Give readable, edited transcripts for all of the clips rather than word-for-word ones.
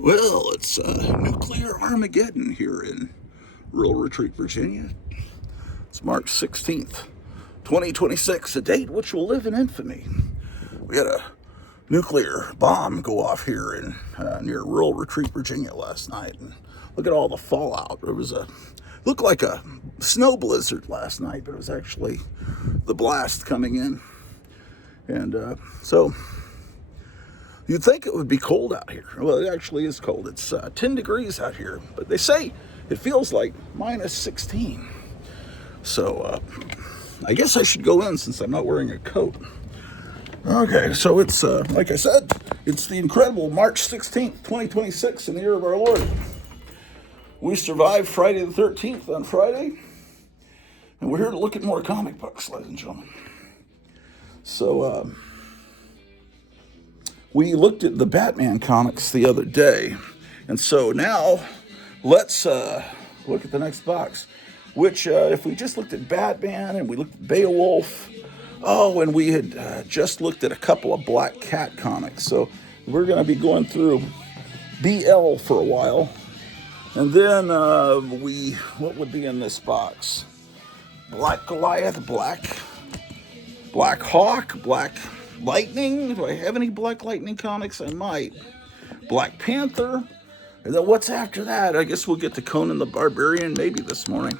Well, it's nuclear Armageddon here in rural Retreat, Virginia. It's March 16th, 2026, a date which will live in infamy. We had a nuclear bomb go off here in near rural Retreat, Virginia last night. And look at all the fallout. Looked like a snow blizzard last night, but it was actually the blast coming in. And so you'd think it would be cold out here. Well, it actually is cold. It's 10 degrees out here, but they say it feels like minus 16. So I guess I should go in since I'm not wearing a coat. Okay, so it's, like I said, it's the incredible March 16th, 2026 in the year of our Lord. We survived Friday the 13th on Friday, and we're here to look at more comic books, ladies and gentlemen. So, we looked at the Batman comics the other day, and so now let's look at the next box, which if we just looked at Batman and we looked at Beowulf, and we had just looked at a couple of Black Cat comics. So we're going to be going through BL for a while, and then what would be in this box? Black Goliath, Black Hawk, Black Lightning. Do I have any Black Lightning comics? I might. Black Panther. And then what's after that? I guess we'll get to Conan the Barbarian maybe this morning.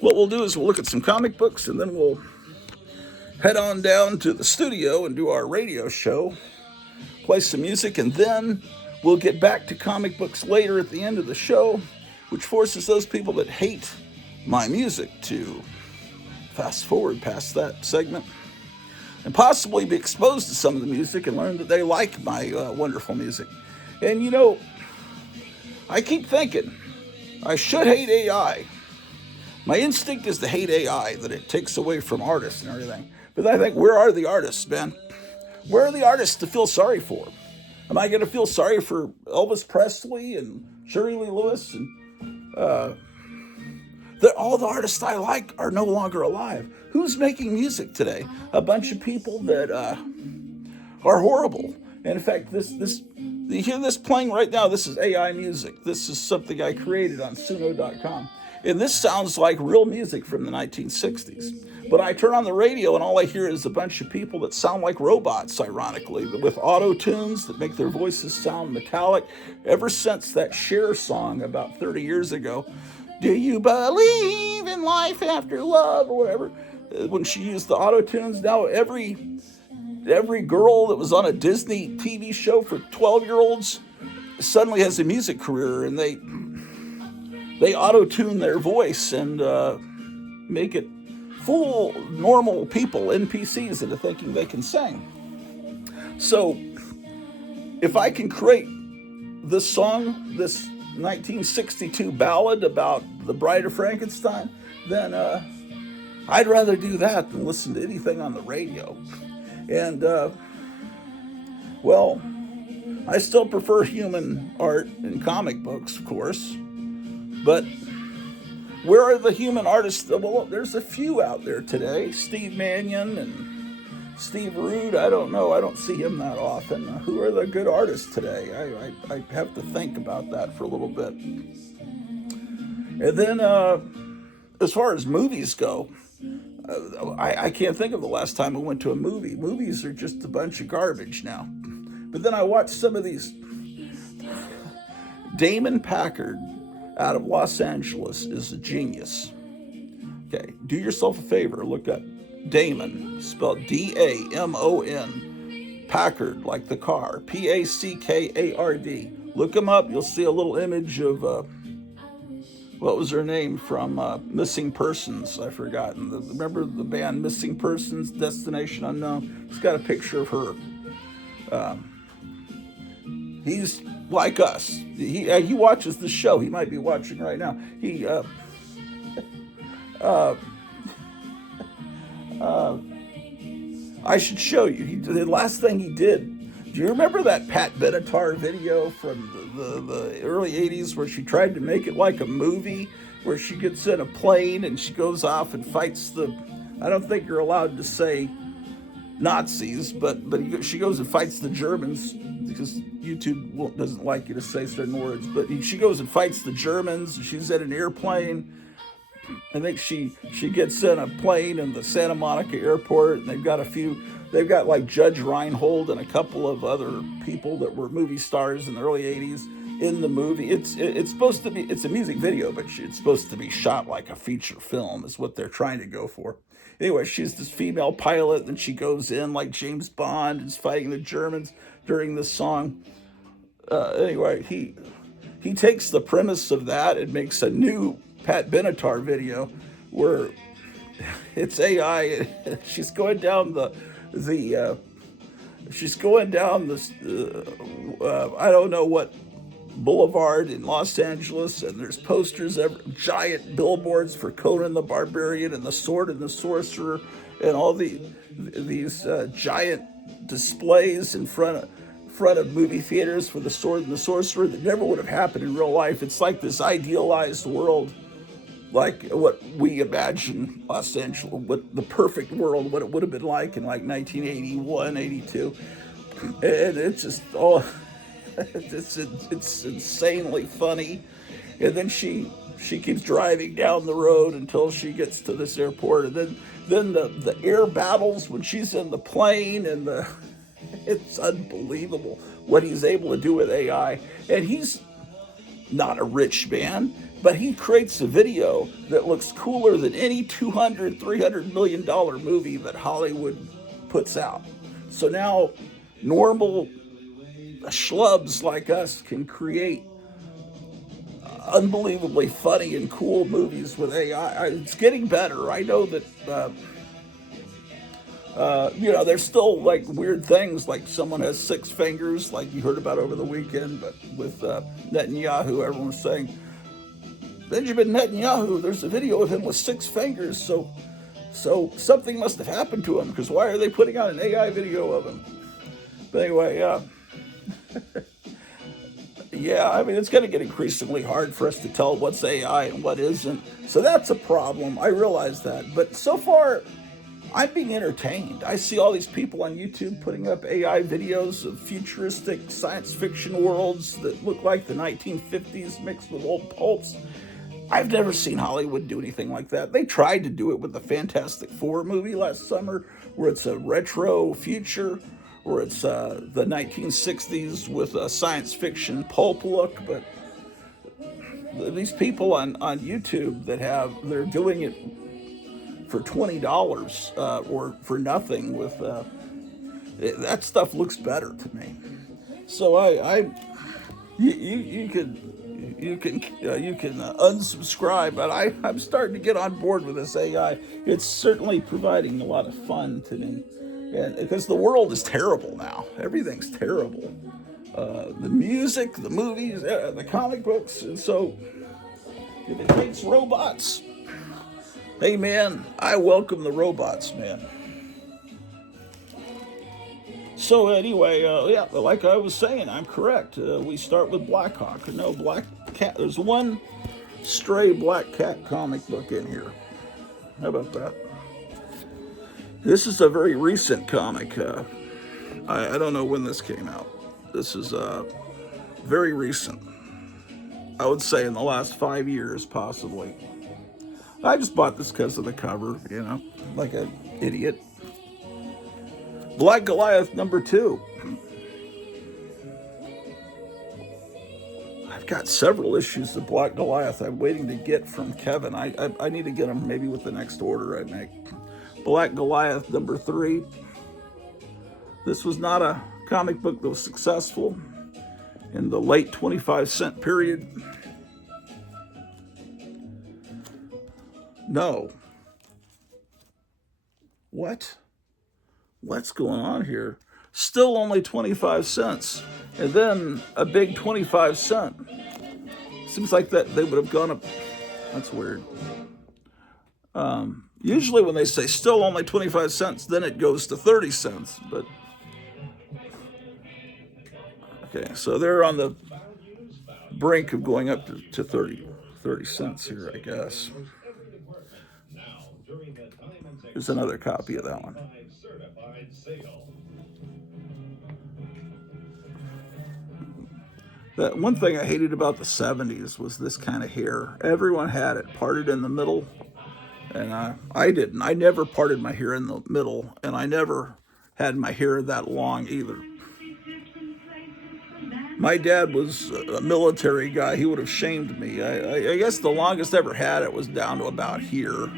What we'll do is we'll look at some comic books, and then we'll head on down to the studio and do our radio show, play some music, and then we'll get back to comic books later at the end of the show, which forces those people that hate my music to fast forward past that segment and possibly be exposed to some of the music and learn that they like my wonderful music. And you know, I keep thinking I should hate AI. My instinct is to hate AI, that it takes away from artists and everything. But I think, where are the artists, man? Where are the artists to feel sorry for? Am I going to feel sorry for Elvis Presley and Jerry Lee Lewis? And all the artists I like are no longer alive. Who's making music today? A bunch of people that are horrible. And in fact, you hear this playing right now. This is AI music. This is something I created on Suno.com. And this sounds like real music from the 1960s. But I turn on the radio and all I hear is a bunch of people that sound like robots, ironically, with auto-tunes that make their voices sound metallic. Ever since that Cher song about 30 years ago, do you believe in life after love, or whatever, when she used the auto-tunes, now every girl that was on a Disney TV show for 12-year-olds suddenly has a music career, and they auto-tune their voice and make it fool normal people, NPCs, into thinking they can sing. So if I can create this song, this 1962 ballad about the Bride of Frankenstein, then I'd rather do that than listen to anything on the radio. And well, I still prefer human art and comic books, of course, but where are the human artists? Well, there's a few out there today. Steve Mannion and Steve Rude. I don't know. I don't see him that often. Who are the good artists today? I have to think about that for a little bit. And then as far as movies go, I can't think of the last time I went to a movie. Movies are just a bunch of garbage now. But then I watched some of these. Damon Packard out of Los Angeles is a genius. Okay, do yourself a favor. Look up Damon, spelled D-A-M-O-N, Packard, like the car, P-A-C-K-A-R-D. Look him up. You'll see a little image of, what was her name from Missing Persons? I've forgotten. Remember the band Missing Persons, Destination Unknown? It's got a picture of her. He's like us. He watches the show. He might be watching right now. I should show you. The last thing he did. Do you remember that Pat Benatar video from the early 80s where she tried to make it like a movie, where she gets in a plane and she goes off and fights I don't think you're allowed to say Nazis, but she goes and fights the Germans because YouTube doesn't like you to say certain words. But she goes and fights the Germans. She's at an airplane. I think she gets in a plane in the Santa Monica airport, and they've got like Judge Reinhold and a couple of other people that were movie stars in the early '80s in the movie. It's supposed to be, it's a music video, but it's supposed to be shot like a feature film is what they're trying to go for. Anyway, she's this female pilot, and she goes in like James Bond and is fighting the Germans during this song. Anyway, he takes the premise of that and makes a new Pat Benatar video where it's AI. She's going down she's going down this I don't know what boulevard in Los Angeles, and there's posters, giant billboards for Conan the Barbarian and the Sword and the Sorcerer, and all these giant displays in front of movie theaters for the Sword and the Sorcerer that never would have happened in real life. It's like this idealized world, like what we imagine Los Angeles, what the perfect world, what it would have been like in like 1981, 82. And it's just all, it's insanely funny. And then she keeps driving down the road until she gets to this airport. And then the air battles when she's in the plane, and it's unbelievable what he's able to do with AI. And he's not a rich man, but he creates a video that looks cooler than any $200-300 million movie that Hollywood puts out. So now normal schlubs like us can create unbelievably funny and cool movies with AI. It's getting better. I know that there's still like weird things, like someone has 6 fingers, like you heard about over the weekend, but with Netanyahu, everyone was saying, Benjamin Netanyahu, there's a video of him with 6 fingers, so something must have happened to him, because why are they putting out an AI video of him? But anyway, yeah, I mean, it's going to get increasingly hard for us to tell what's AI and what isn't, so that's a problem. I realize that, but so far, I'm being entertained. I see all these people on YouTube putting up AI videos of futuristic science fiction worlds that look like the 1950s mixed with old pulps. I've never seen Hollywood do anything like that. They tried to do it with the Fantastic Four movie last summer, where it's a retro future, where it's the 1960s with a science fiction pulp look, but these people on YouTube they're doing it for $20 or for nothing with that stuff looks better to me. So you can unsubscribe, but I'm starting to get on board with this AI. It's certainly providing a lot of fun to me, and because the world is terrible now, everything's terrible. The music, the movies, the comic books, and so if it takes robots. Hey man, I welcome the robots, man. So anyway, yeah, like I was saying, I'm correct. We start with Black Hawk. No, Black Cat. There's one stray Black Cat comic book in here. How about that? This is a very recent comic. I don't know when this came out. This is very recent. I would say in the last 5 years, possibly. I just bought this because of the cover, like an idiot. Black Goliath #2. I've got several issues of Black Goliath I'm waiting to get from Kevin. I need to get them maybe with the next order I make. Black Goliath #3. This was not a comic book that was successful in the late 25-cent period. No. What? What's going on here? Still only 25 cents. And then a big 25 cent. Seems like that they would have gone up. That's weird. Usually when they say still only 25 cents, then it goes to 30 cents. But okay, so they're on the brink of going up to 30 cents here, I guess. Here's another copy of that one. That one thing I hated about the 70s was this kind of hair. Everyone had it parted in the middle, and I didn't. I never parted my hair in the middle, and I never had my hair that long either. My dad was a military guy. He would have shamed me. I guess the longest I ever had it was down to about here.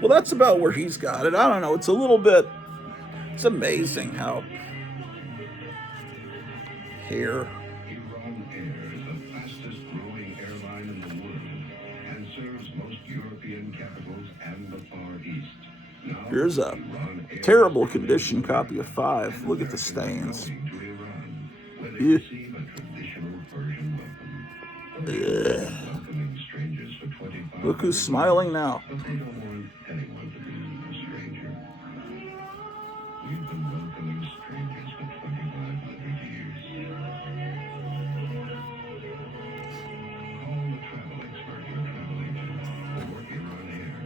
Well, that's about where he's got it. I don't know. It's a little bit, it's amazing how hair. Iran Air is the fastest growing airline in the world and serves most European capitals and the Far East. Now, Here's a terrible condition copy of 5. Look at the stains. Yeah. Look who's smiling now.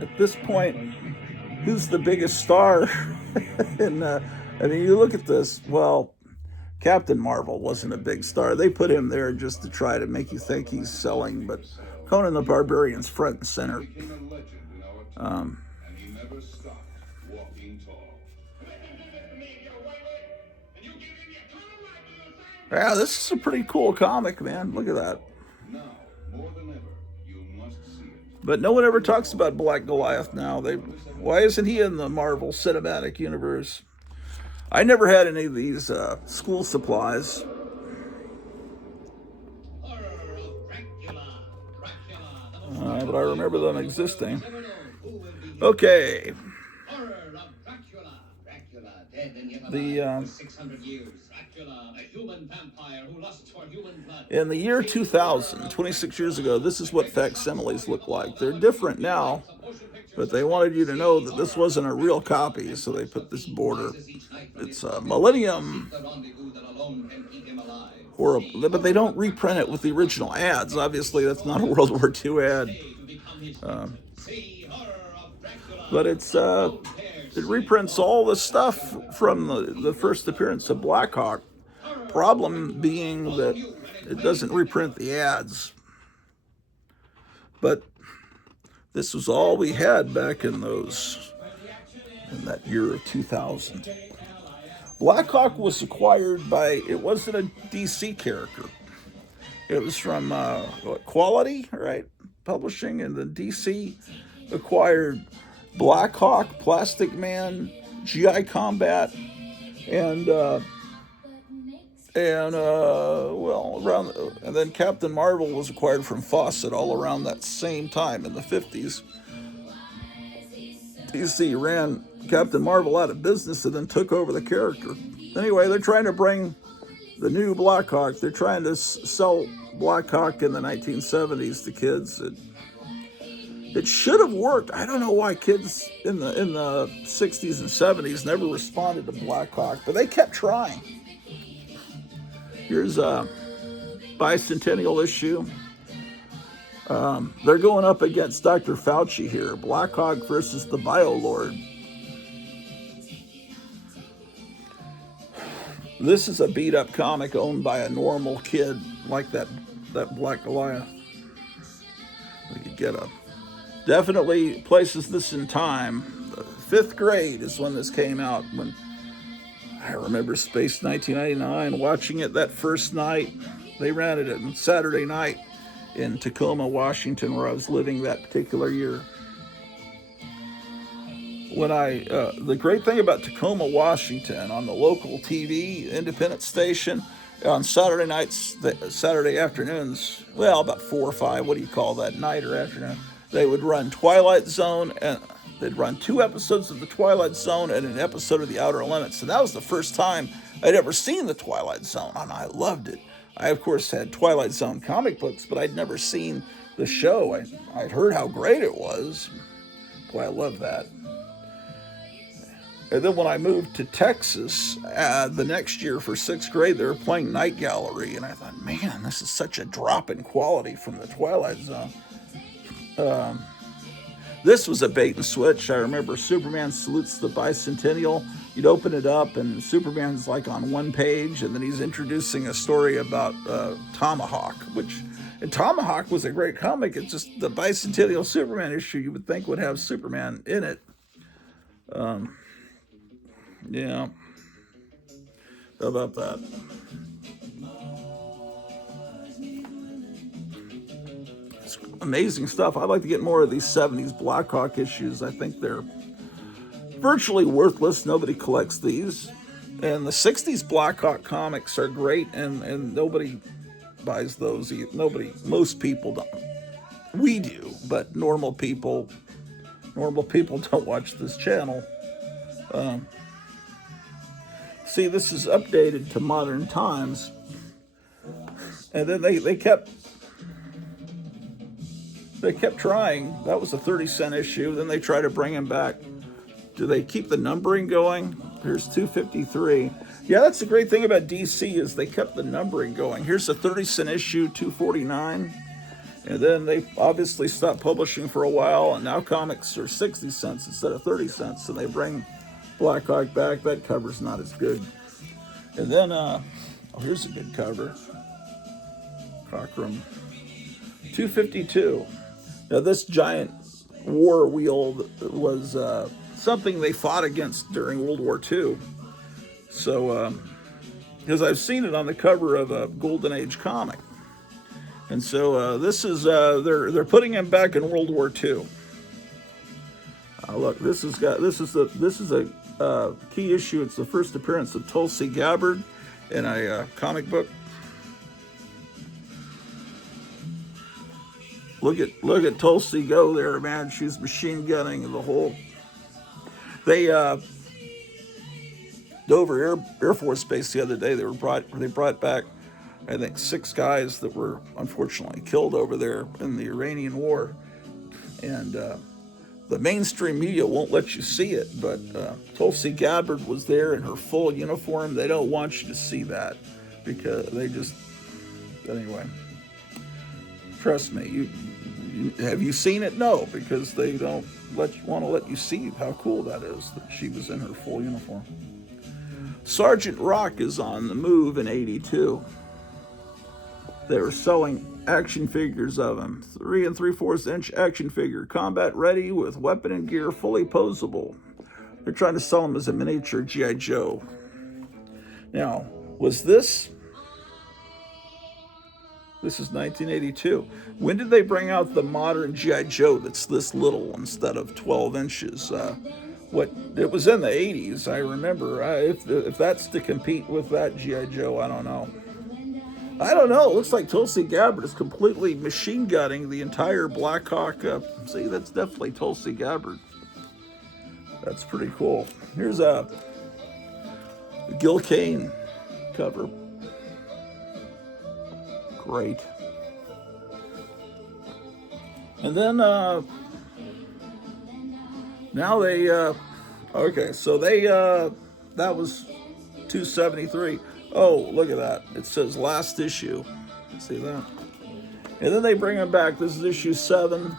At this point, who's the biggest star? And I mean, you look at this. Well, Captain Marvel wasn't a big star. They put him there just to try to make you think he's selling, but Conan the Barbarian's front and center. Yeah, this is a pretty cool comic, man. Look at that. But no one ever talks about Black Goliath now. Why isn't he in the Marvel Cinematic Universe? I never had any of these school supplies. But I remember them existing. Okay. In the year 2000, 26 years ago, this is what facsimiles look like. They're different now, but they wanted you to know that this wasn't a real copy, so they put this border. It's a Millennium, but they don't reprint it with the original ads. Obviously, that's not a World War II ad. But it reprints all the stuff from the first appearance of Blackhawk. Problem being that it doesn't reprint the ads. But this was all we had back in that year of 2000. Blackhawk was acquired by, it wasn't a DC character. It was from Quality, right? Publishing, and the DC acquired Blackhawk, Plastic Man, GI Combat, and then Captain Marvel was acquired from Fawcett all around that same time in the 50s. DC ran Captain Marvel out of business and then took over the character. Anyway, they're trying to bring the new Blackhawk. They're trying to sell Blackhawk in the 1970s to kids. It should have worked. I don't know why kids in the 60s and 70s never responded to Blackhawk, but they kept trying. Here's a bicentennial issue. They're going up against Dr. Fauci here. Blackhawk versus the Biolord. This is a beat-up comic owned by a normal kid like that Black Goliath. We could get definitely places this in time. 5th grade is when this came out. When I remember Space 1999, watching it that first night. They ran it on Saturday night in Tacoma, Washington, where I was living that particular year. The great thing about Tacoma, Washington, on the local TV independent station, on Saturday nights, Saturday afternoons, well, about 4 or 5, what do you call that, night or afternoon, they would run Twilight Zone, and they'd run 2 episodes of the Twilight Zone and an episode of The Outer Limits. And that was the first time I'd ever seen the Twilight Zone, and I loved it. I, of course, had Twilight Zone comic books, but I'd never seen the show. I'd heard how great it was. Boy, I love that. And then when I moved to Texas, the next year for 6th grade, they were playing Night Gallery, and I thought, man, this is such a drop in quality from the Twilight Zone. This was a bait and switch. I remember Superman salutes the bicentennial. You'd open it up, and Superman's like on one page, and then he's introducing a story about Tomahawk, and Tomahawk was a great comic. It's just the bicentennial Superman issue you would think would have Superman in it. Yeah. How about that? It's amazing stuff. I'd like to get more of these 70s Blackhawk issues. I think they're virtually worthless. Nobody collects these. And the 60s Blackhawk comics are great, and nobody buys those. Most people don't. We do, but normal people don't watch this channel. See, this is updated to modern times. And then they kept trying. That was a 30-cent issue. Then they try to bring him back. Do they keep the numbering going? Here's 253. Yeah, that's the great thing about DC is they kept the numbering going. Here's a 30-cent issue, 249. And then they obviously stopped publishing for a while, and now comics are 60 cents instead of 30 cents. And they bring Blackhawk back. That cover's not as good. And then, here's a good cover. Cockrum. 252. Now, this giant war wheel was something they fought against during World War II. So, because I've seen it on the cover of a Golden Age comic. And so this is, they're putting him back in World War II. Look, this is a key issue. It's the first appearance of Tulsi Gabbard in a comic book. Look at Tulsi go there, man. She's machine gunning the whole. They Dover Air Force Base the other day. They brought back, I think, 6 guys that were unfortunately killed over there in the Iranian war, and the mainstream media won't let you see it. But Tulsi Gabbard was there in her full uniform. They don't want you to see that because they just anyway. Trust me, have you seen it? No, because they don't want to let you see how cool that is, that she was in her full uniform. Sergeant Rock is on the move in 82. They were selling action figures of him. 3 3/4 inch action figure, combat ready with weapon and gear, fully posable. They're trying to sell him as a miniature G.I. Joe. Now, was this is 1982. When did they bring out the modern G.I. Joe that's this little instead of 12 inches? It was in the 80s, I remember. If that's to compete with that G.I. Joe, I don't know. It looks like Tulsi Gabbard is completely machine gunning the entire Blackhawk. See, that's definitely Tulsi Gabbard. That's pretty cool. Here's a Gil Kane cover. Great. And then now they that was 273. Oh, look at that. It says last issue. See that? And then they bring him back. This is issue 7.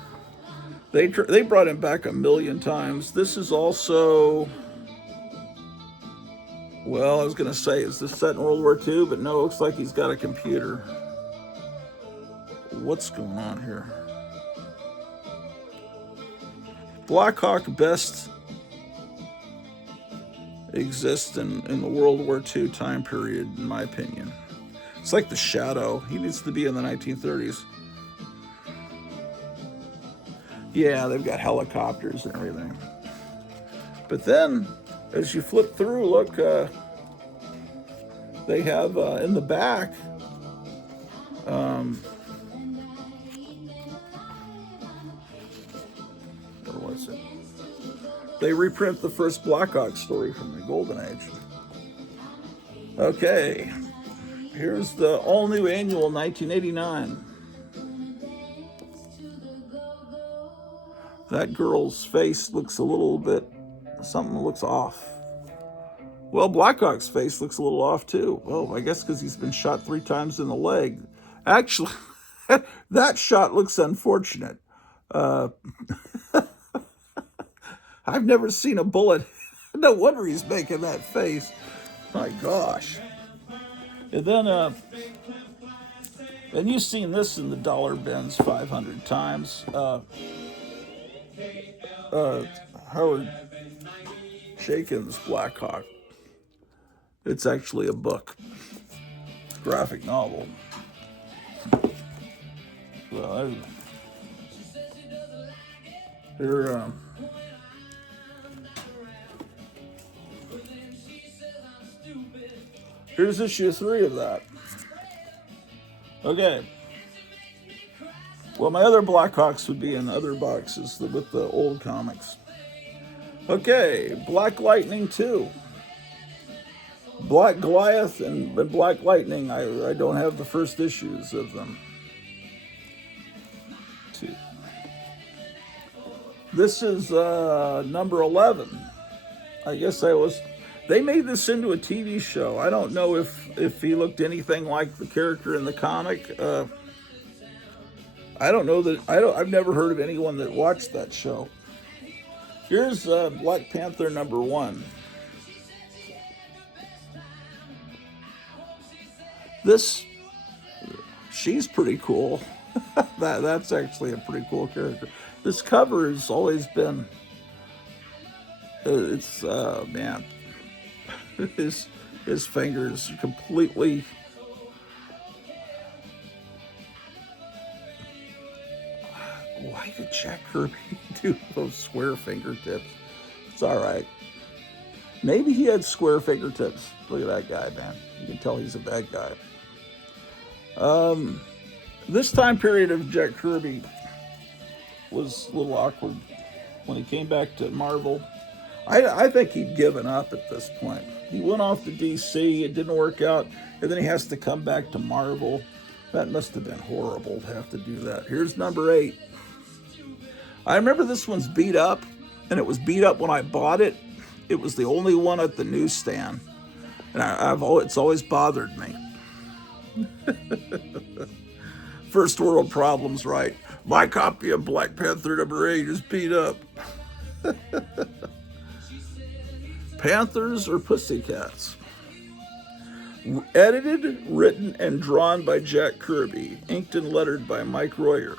They brought him back 1,000,000 times. This is also, well, I was going to say, is this set in World War II? But no, it looks like he's got a computer. What's going on here? Blackhawk best exists in the World War II time period, in my opinion. It's like the Shadow. He needs to be in the 1930s. Yeah, they've got helicopters and everything. But then, as you flip through, look, they have in the back, where was it? They reprint the first Blackhawk story from the Golden Age. Okay, here's the all-new annual 1989. That girl's face looks a little bit, something looks off. Well, Blackhawk's face looks a little off too. Oh, I guess because he's been shot 3 times in the leg. Actually, that shot looks unfortunate. I've never seen a bullet. No wonder he's making that face. My gosh. And then, and you've seen this in the dollar bins 500 times. Howard Chaykin's Black Hawk. It's actually a book, graphic novel. Well, here, here's issue 3 of that. Okay. Well, my other Blackhawks would be in other boxes with the old comics. Okay, Black Lightning 2. Black Goliath and Black Lightning, I don't have the first issues of them. 2. This is number 11. I guess they made this into a TV show. I don't know if he looked anything like the character in the comic. I don't know that. I've never heard of anyone that watched that show. Here's Black Panther number 1. She's pretty cool. That's actually a pretty cool character. This cover has always been. Man, his fingers completely. Why did Jack Kirby do those square fingertips? It's all right. Maybe he had square fingertips. Look at that guy, man. You can tell he's a bad guy. This time period of Jack Kirby was a little awkward when he came back to Marvel. I think he'd given up at this point. He went off to DC, it didn't work out, and then he has to come back to Marvel. That must have been horrible to have to do that. Here's number 8. I remember this one's beat up, and it was beat up when I bought it. It was the only one at the newsstand, and it's always bothered me. First world problems, right? My copy of Black Panther number 8 is beat up. Panthers or Pussycats? Edited, written, and drawn by Jack Kirby. Inked and lettered by Mike Royer.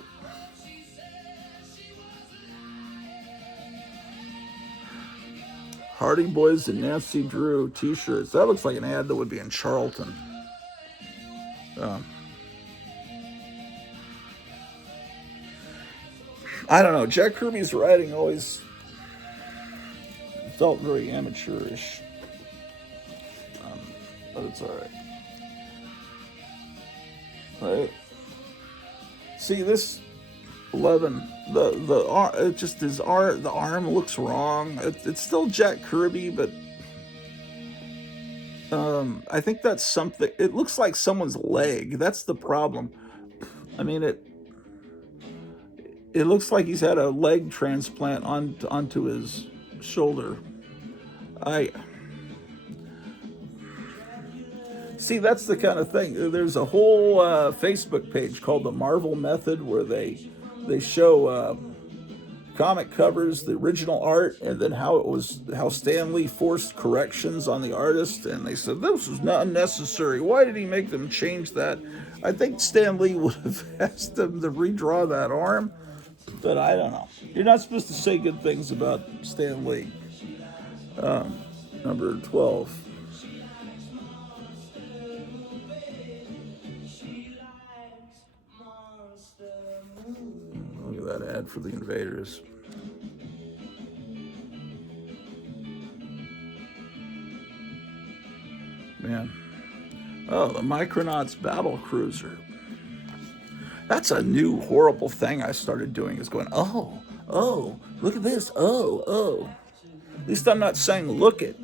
Hardy Boys and Nancy Drew t-shirts. That looks like an ad that would be in Charlton. I don't know. Jack Kirby's writing always felt very amateurish. But it's all right. All right. See this 11. The arm, it just his arm. The arm looks wrong. It's still Jack Kirby, but I think that's something. It looks like someone's leg. That's the problem. I mean it looks like he's had a leg transplant onto his shoulder. See, that's the kind of thing. There's a whole Facebook page called the Marvel Method where they show comic covers, the original art, and then how Stan Lee forced corrections on the artist, and they said this was not unnecessary. Why did he make them change that? I think Stan Lee would have asked them to redraw that arm, but I don't know. You're not supposed to say good things about Stan Lee. Number 12. Look at that ad for the Invaders. Man. Oh, the Micronauts Battle Cruiser. That's a new horrible thing I started doing, is going, oh, look at this, oh. At least I'm not saying look it.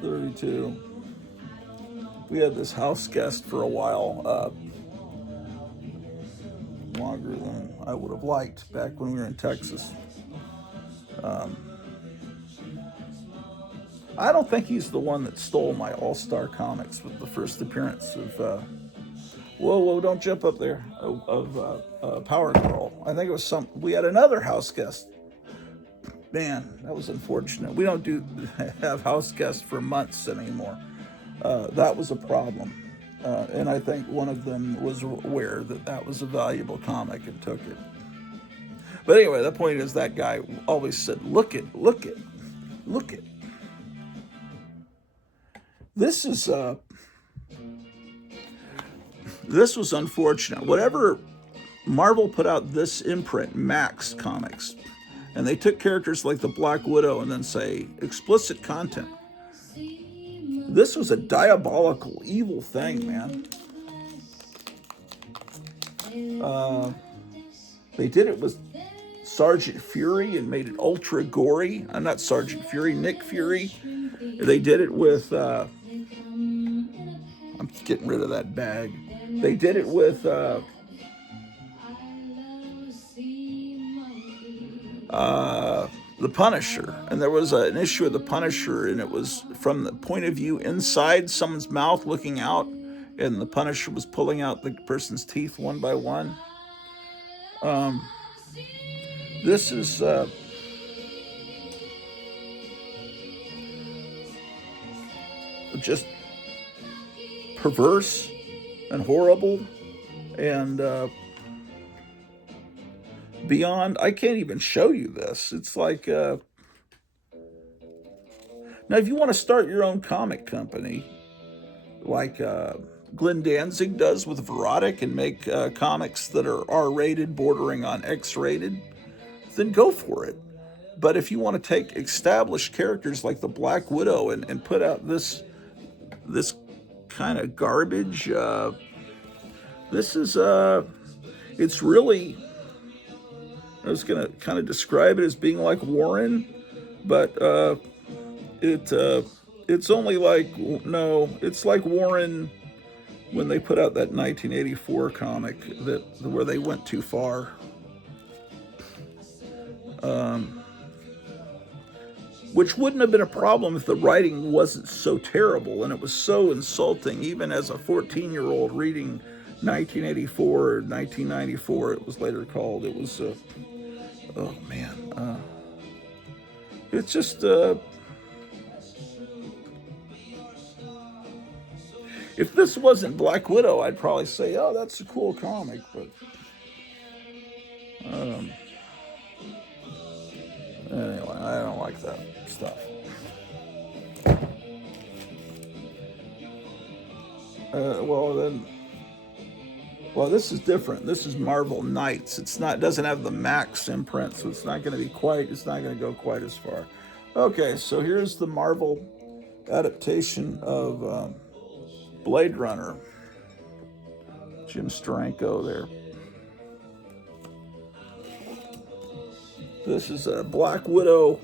32. We had this house guest for a while, longer than I would have liked back when we were in Texas. I don't think he's the one that stole my All-Star Comics with the first appearance of, whoa, don't jump up there, of Power Girl. I think it was we had another house guest. Man, that was unfortunate. We don't have house guests for months anymore. That was a problem. And I think one of them was aware that was a valuable comic and took it. But anyway, the point is that guy always said, look it. This was unfortunate. Whatever Marvel put out this imprint, Max Comics, and they took characters like the Black Widow and then say explicit content. This was a diabolical, evil thing, man. They did it with Sergeant Fury and made it ultra gory. I'm not Sergeant Fury, Nick Fury. They did it with, I'm getting rid of that bag. They did it with the Punisher, and there was an issue of the Punisher, and it was from the point of view inside someone's mouth looking out, and the Punisher was pulling out the person's teeth one by one. This is just perverse and horrible and beyond. I can't even show you this. It's like now if you want to start your own comic company like Glenn Danzig does with Verotic and make comics that are R-rated bordering on X-rated, then go for it. But if you want to take established characters like the Black Widow and put out this kind of garbage, this is it's really, I was going to kind of describe it as being like Warren, but it's only like, no, it's like Warren when they put out that 1984 comic where they went too far. Which wouldn't have been a problem if the writing wasn't so terrible and it was so insulting, even as a 14-year-old reading 1984 or 1994, it was later called. It was, oh man, it's just, if this wasn't Black Widow, I'd probably say, oh, that's a cool comic, but anyway, I don't like that stuff. Well, this is different. This is Marvel Knights. It doesn't have the Max imprint, so it's not going to go quite as far. Okay, so here's the Marvel adaptation of Blade Runner. Jim Steranko there. This is a Black Widow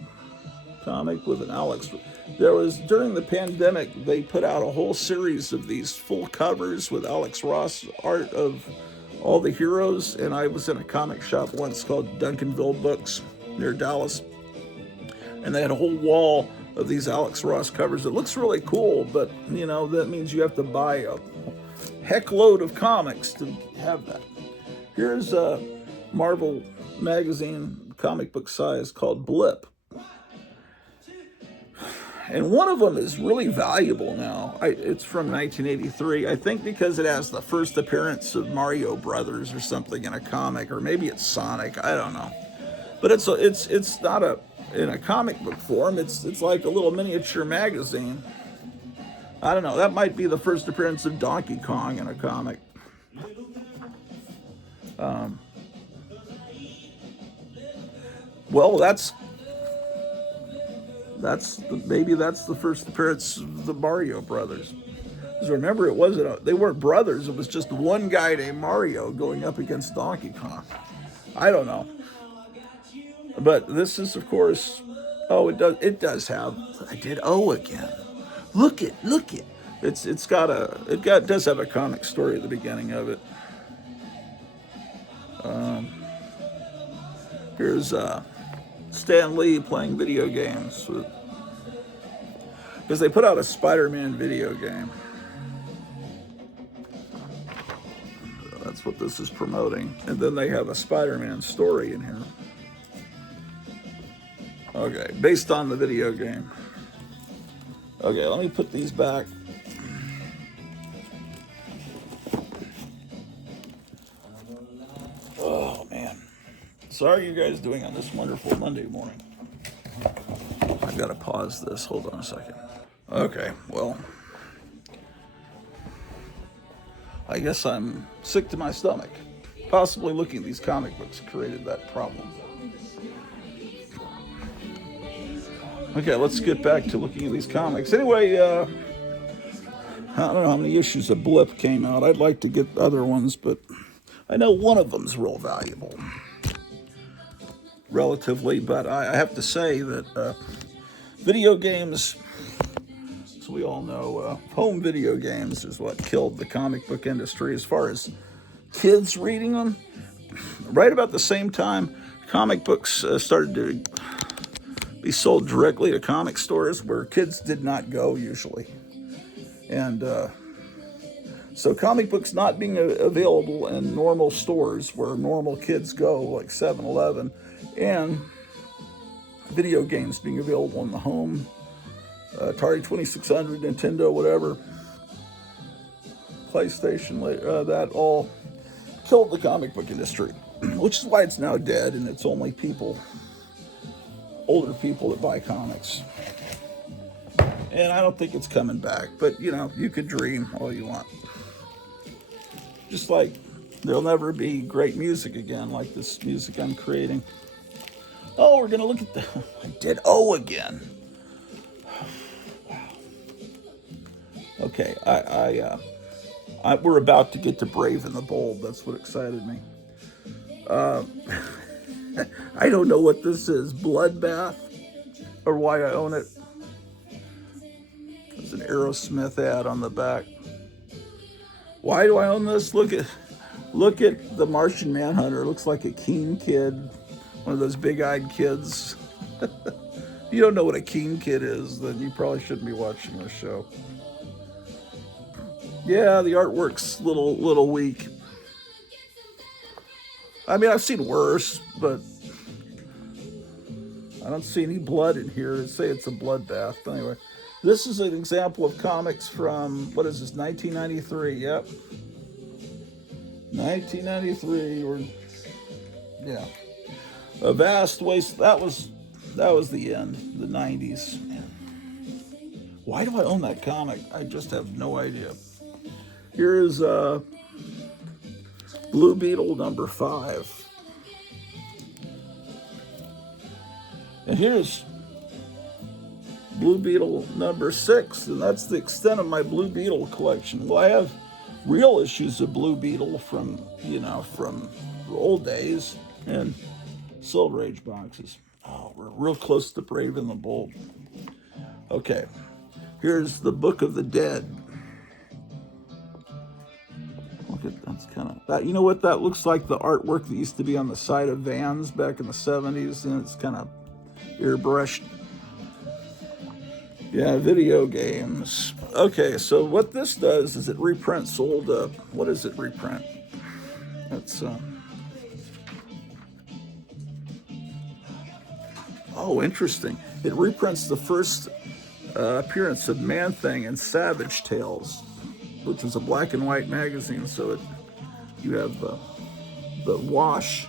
comic with an Alex. During the pandemic, they put out a whole series of these full covers with Alex Ross art of all the heroes, and I was in a comic shop once called Duncanville Books near Dallas, and they had a whole wall of these Alex Ross covers. It looks really cool, but that means you have to buy a heck load of comics to have that. Here's a Marvel magazine, comic book size, called Blip. And one of them is really valuable now. It's from 1983. I think because it has the first appearance of Mario Brothers or something in a comic, or maybe it's Sonic. I don't know. But it's not in a comic book form. It's like a little miniature magazine. I don't know. That might be the first appearance of Donkey Kong in a comic. Well, maybe that's the first appearance of the Mario Brothers. Because remember, they weren't brothers. It was just one guy named Mario going up against Donkey Kong. I don't know. But this is, of course, it does have. I did again. Look it. It does have a comic story at the beginning of it. Here's Stan Lee playing video games. because they put out a Spider-Man video game. That's what this is promoting. And then they have a Spider-Man story in here. Okay, based on the video game. Okay, let me put these back. Oh, man. So how are you guys doing on this wonderful Monday morning? I've got to pause this. Hold on a second. Okay, well, I guess I'm sick to my stomach. Possibly looking at these comic books created that problem. Okay, let's get back to looking at these comics. Anyway, I don't know how many issues of Blip came out. I'd like to get other ones, but I know one of them's real valuable, relatively. But I have to say that video games, as we all know, home video games is what killed the comic book industry as far as kids reading them. Right about the same time, comic books started to be sold directly to comic stores where kids did not go usually. And so comic books not being available in normal stores where normal kids go, like 7-Eleven, and video games being available in the home, Atari 2600, Nintendo, whatever, PlayStation, that all killed the comic book industry, which is why it's now dead and it's only older people that buy comics. And I don't think it's coming back, but you could dream all you want. Just like there'll never be great music again like this music I'm creating. Oh, we're gonna look at I did O again. Wow. Okay, we're about to get to Brave and the Bold. That's what excited me. I don't know what this is, Bloodbath, or why I own it. There's an Aerosmith ad on the back. Why do I own this? Look at the Martian Manhunter. It looks like a keen kid, one of those big-eyed kids. If you don't know what a keen kid is, then you probably shouldn't be watching this show. Yeah, the artwork's a little weak. I mean, I've seen worse, but I don't see any blood in here to say it's a bloodbath. But anyway, this is an example of comics from, what is this, 1993? Yep. 1993, or, yeah. A vast waste. That was the end, the 90s. Man. Why do I own that comic? I just have no idea. Here's Blue Beetle number 5. And here's Blue Beetle number 6, and that's the extent of my Blue Beetle collection. Well, I have real issues of Blue Beetle from the old days, and Silver Age boxes. Oh, we're real close to Brave and the Bold. Okay, here's the Book of the Dead. That's kind of that. You know what that looks like? The artwork that used to be on the side of vans back in the 70s, and it's kind of airbrushed. Yeah, video games. Okay, so what this does is it reprints old. What does it reprint? That's oh, interesting. It reprints the first appearance of Man-Thing in Savage Tales, which was a black and white magazine. So you have the wash.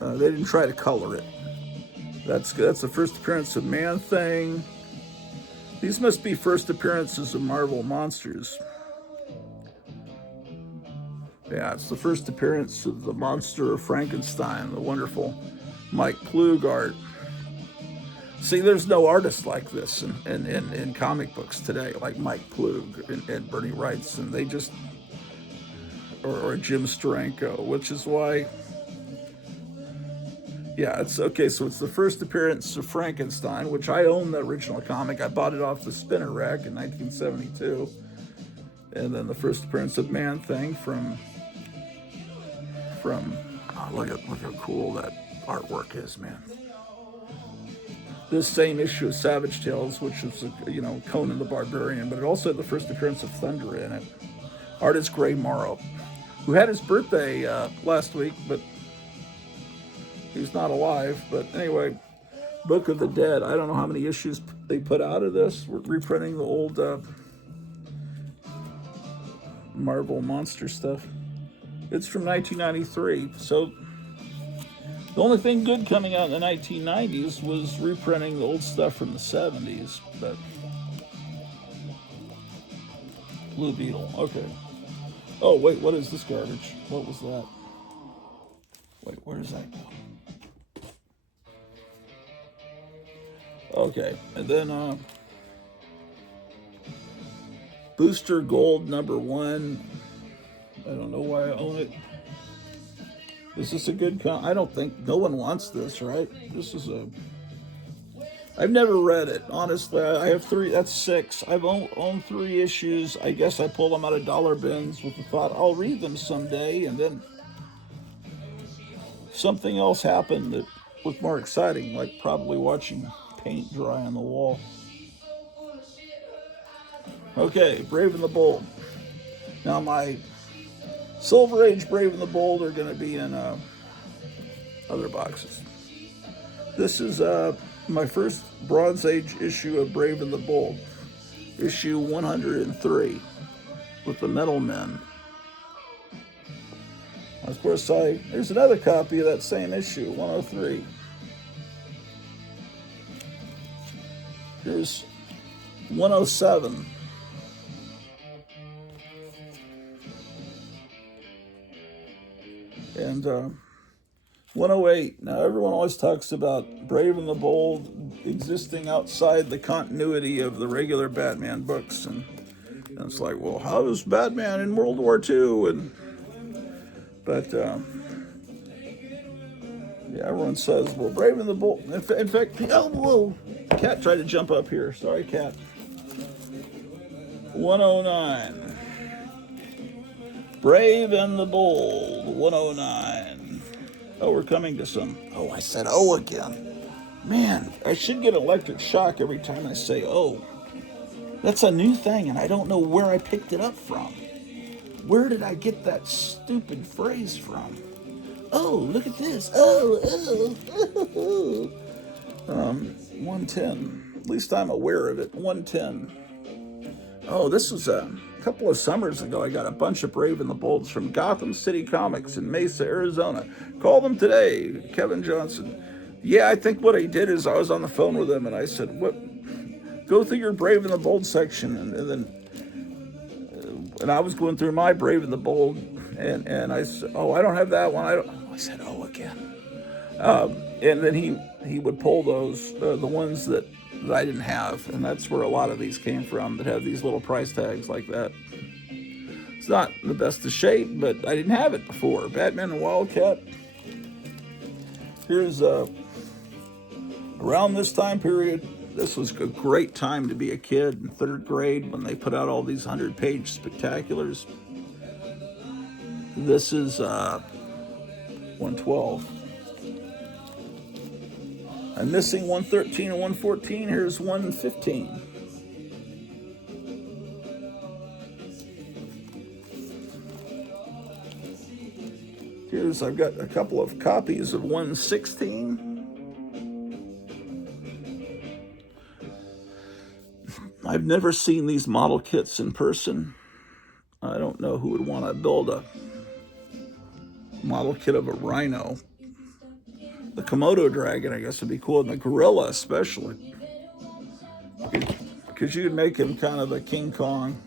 They didn't try to color it. That's the first appearance of Man-Thing. These must be first appearances of Marvel Monsters. Yeah, it's the first appearance of the Monster of Frankenstein, the wonderful Mike Ploog art. See, there's no artist like this in comic books today, like Mike Ploog and Bernie Wrightson. They just, or Jim Steranko, which is why, yeah, it's okay. So it's the first appearance of Frankenstein, which I own the original comic. I bought it off the spinner rack in 1972. And then the first appearance of Man-Thing from oh, look how cool that artwork is, man. this same issue of Savage Tales, which is, Conan the Barbarian, but it also had the first appearance of Thunder in it. Artist Gray Morrow, who had his birthday last week, but he's not alive. But anyway, Book of the Dead. I don't know how many issues they put out of this. We're reprinting the old Marvel monster stuff. It's from 1993, so the only thing good coming out in the 1990s was reprinting the old stuff from the 70s. But Blue Beetle, okay. Oh wait, what is this garbage? What was that? Wait, where does that go? Okay, and then Booster Gold #1. I don't know why I own it. Is this a good I don't think, no one wants this, right? I've never read it, honestly. I have 3, that's 6. I've owned 3 issues. I guess I pull them out of dollar bins with the thought I'll read them someday, and then something else happened that was more exciting, like probably watching paint dry on the wall. Okay, Brave and the Bold. Now my Silver Age Brave and the Bold are going to be in other boxes. This is my first Bronze Age issue of Brave and the Bold, issue 103, with the Metal Men. Of course, there's another copy of that same issue, 103. Here's 107. And 108. Now, everyone always talks about Brave and the Bold existing outside the continuity of the regular Batman books. And it's like, well, how was Batman in World War II? But everyone says, well, Brave and the Bold. In fact, whoa, cat tried to jump up here. Sorry, cat. 109. Brave and the Bold, 109. Oh, we're coming to some. Oh, I said oh again. Man, I should get electric shock every time I say oh. That's a new thing, and I don't know where I picked it up from. Where did I get that stupid phrase from? Oh, look at this. Oh. 110. At least I'm aware of it. 110. Oh, this was a couple of summers ago. I got a bunch of Brave and the Bolds from Gotham City Comics in Mesa, Arizona. Call them today, Kevin Johnson. Yeah, I think what I did is I was on the phone with him and I said, "What? Go through your Brave and the Bold section," and I was going through my Brave and the Bold, and I said, "Oh, I don't have that one." I said, "Oh again," and then he would pull those the ones that I didn't have, and that's where a lot of these came from that have these little price tags like that. It's not in the best of shape, but I didn't have it before. Batman and Wildcat. Here's around this time period. This was a great time to be a kid in 3rd grade when they put out all these 100-page spectaculars. This is 112. I'm missing 113 and 114. Here's 115. I've got a couple of copies of 116. I've never seen these model kits in person. I don't know who would want to build a model kit of a rhino. The Komodo dragon, I guess, would be cool, and the gorilla especially. Because you could make him kind of a King Kong.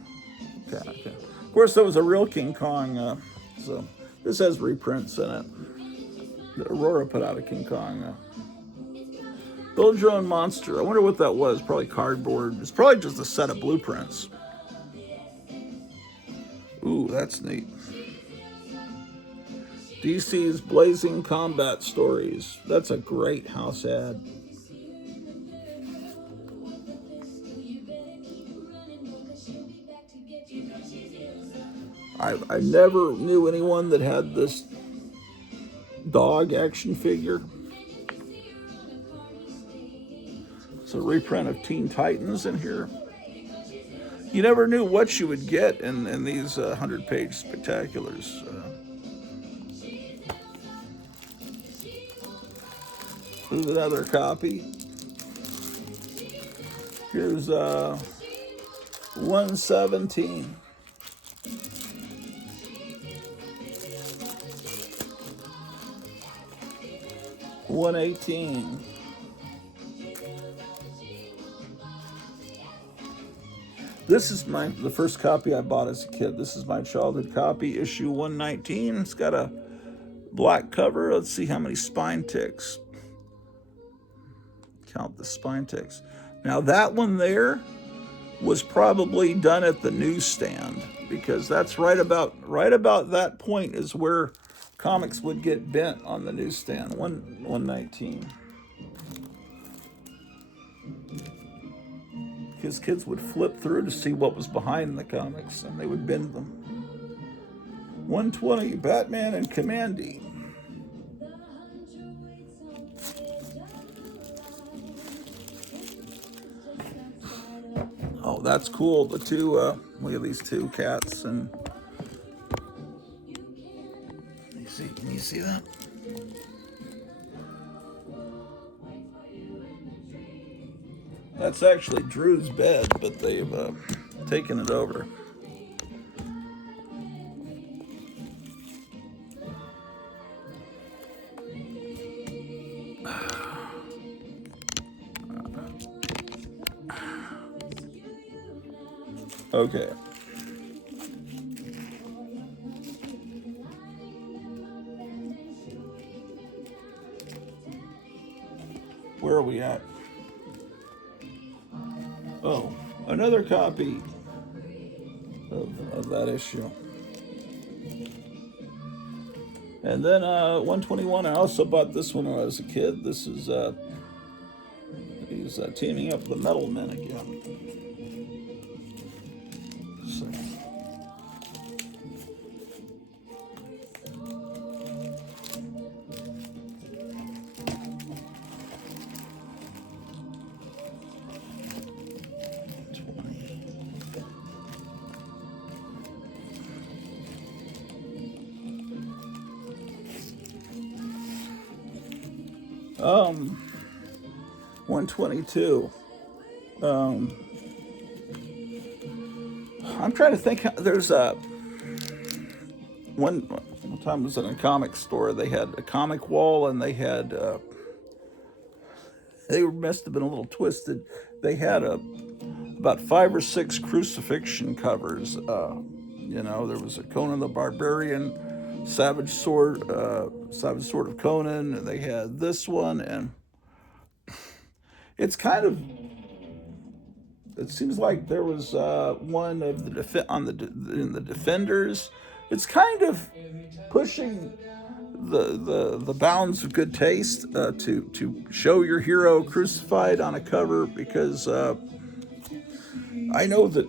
Okay. Of course, there was a real King Kong, so this has reprints in it. Aurora put out a King Kong. Build your own monster. I wonder what that was. Probably cardboard. It's probably just a set of blueprints. Ooh, that's neat. DC's Blazing Combat Stories. That's a great house ad. I never knew anyone that had this dog action figure. It's a reprint of Teen Titans in here. You never knew what you would get in these 100-page spectaculars. Here's another copy. Here's 117. 118. This is the first copy I bought as a kid. This is my childhood copy, issue 119. It's got a black cover. Let's see how many spine ticks. Count the spine ticks. Now that one there was probably done at the newsstand, because that's right about that point is where comics would get bent on the newsstand. 119. Because kids would flip through to see what was behind the comics, and they would bend them. 120, Batman and Commandy. Oh, that's cool. The two, look at these two cats, and can you see that? That's actually Drew's bed, but they've taken it over. Okay. Where are we at? Oh, another copy of that issue. And then 121, I also bought this one when I was a kid. This is, he's teaming up with the Metal Men again. So. Um, 122. I'm trying to think. There's one time I was in a comic store. They had a comic wall, and they had they must have been a little twisted. They had about 5 or 6 crucifixion covers. There was a Conan the Barbarian, Savage Sword of Conan, and they had this one, and it's kind of. It seems like there was one of in the Defenders. It's kind of pushing the bounds of good taste to show your hero crucified on a cover, because I know that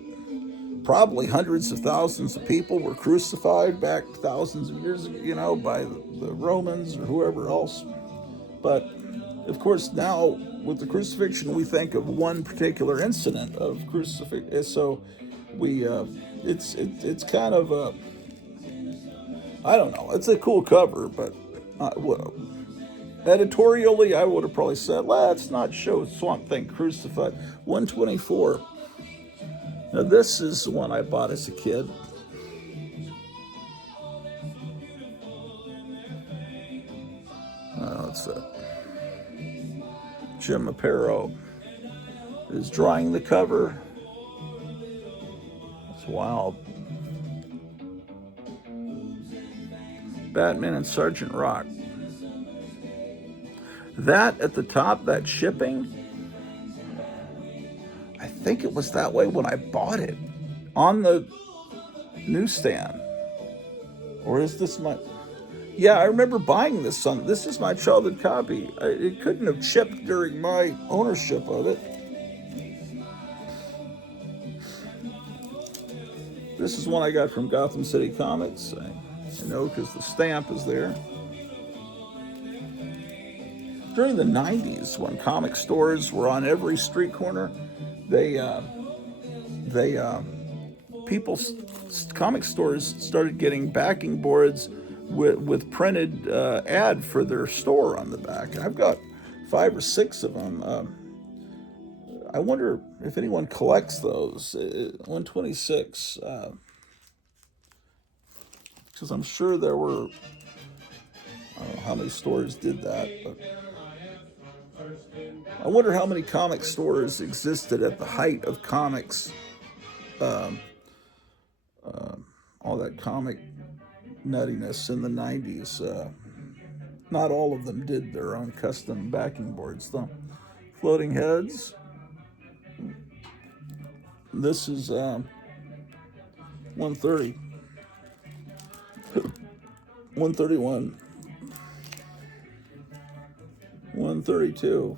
probably hundreds of thousands of people were crucified back thousands of years ago, by the Romans or whoever else. But of course, now with the crucifixion, we think of one particular incident of crucifixion. So it's kind of I don't know. It's a cool cover, but editorially, I would have probably said, let's not show Swamp Thing crucified. 124. Now this is the one I bought as a kid. It's Jim Aparo is drawing the cover. It's wild. Batman and Sergeant Rock. That at the top, that shipping, I think it was that way when I bought it on the newsstand. Or is this my... Yeah, I remember buying this one. This is my childhood copy. It couldn't have shipped during my ownership of it. This is one I got from Gotham City Comics. I know because the stamp is there. during the 90s when comic stores were on every street corner. They people comic stores started getting backing boards with printed ad for their store on the back. I've got 5 or 6 of them. I wonder if anyone collects those. 126, because I'm sure there were. I don't know how many stores did that, but I wonder how many comic stores existed at the height of comics. All that comic nuttiness in the 90s. Not all of them did their own custom backing boards, though. Floating Heads. This is 130. 131. 132.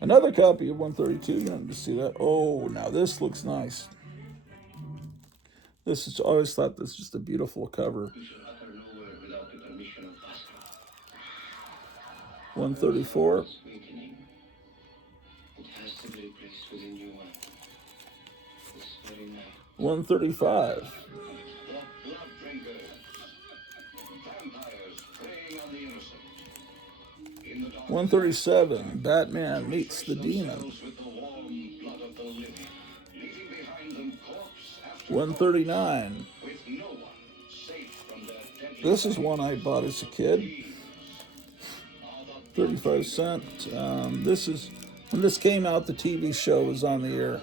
Another copy of 132. You don't need to see that. Oh, now this looks nice. This is, I always thought this was just a beautiful cover. 134. 135. 137. Batman meets the Demon. 139. This is one I bought as a kid. 35 cents. This is when this came out. The TV show was on the air.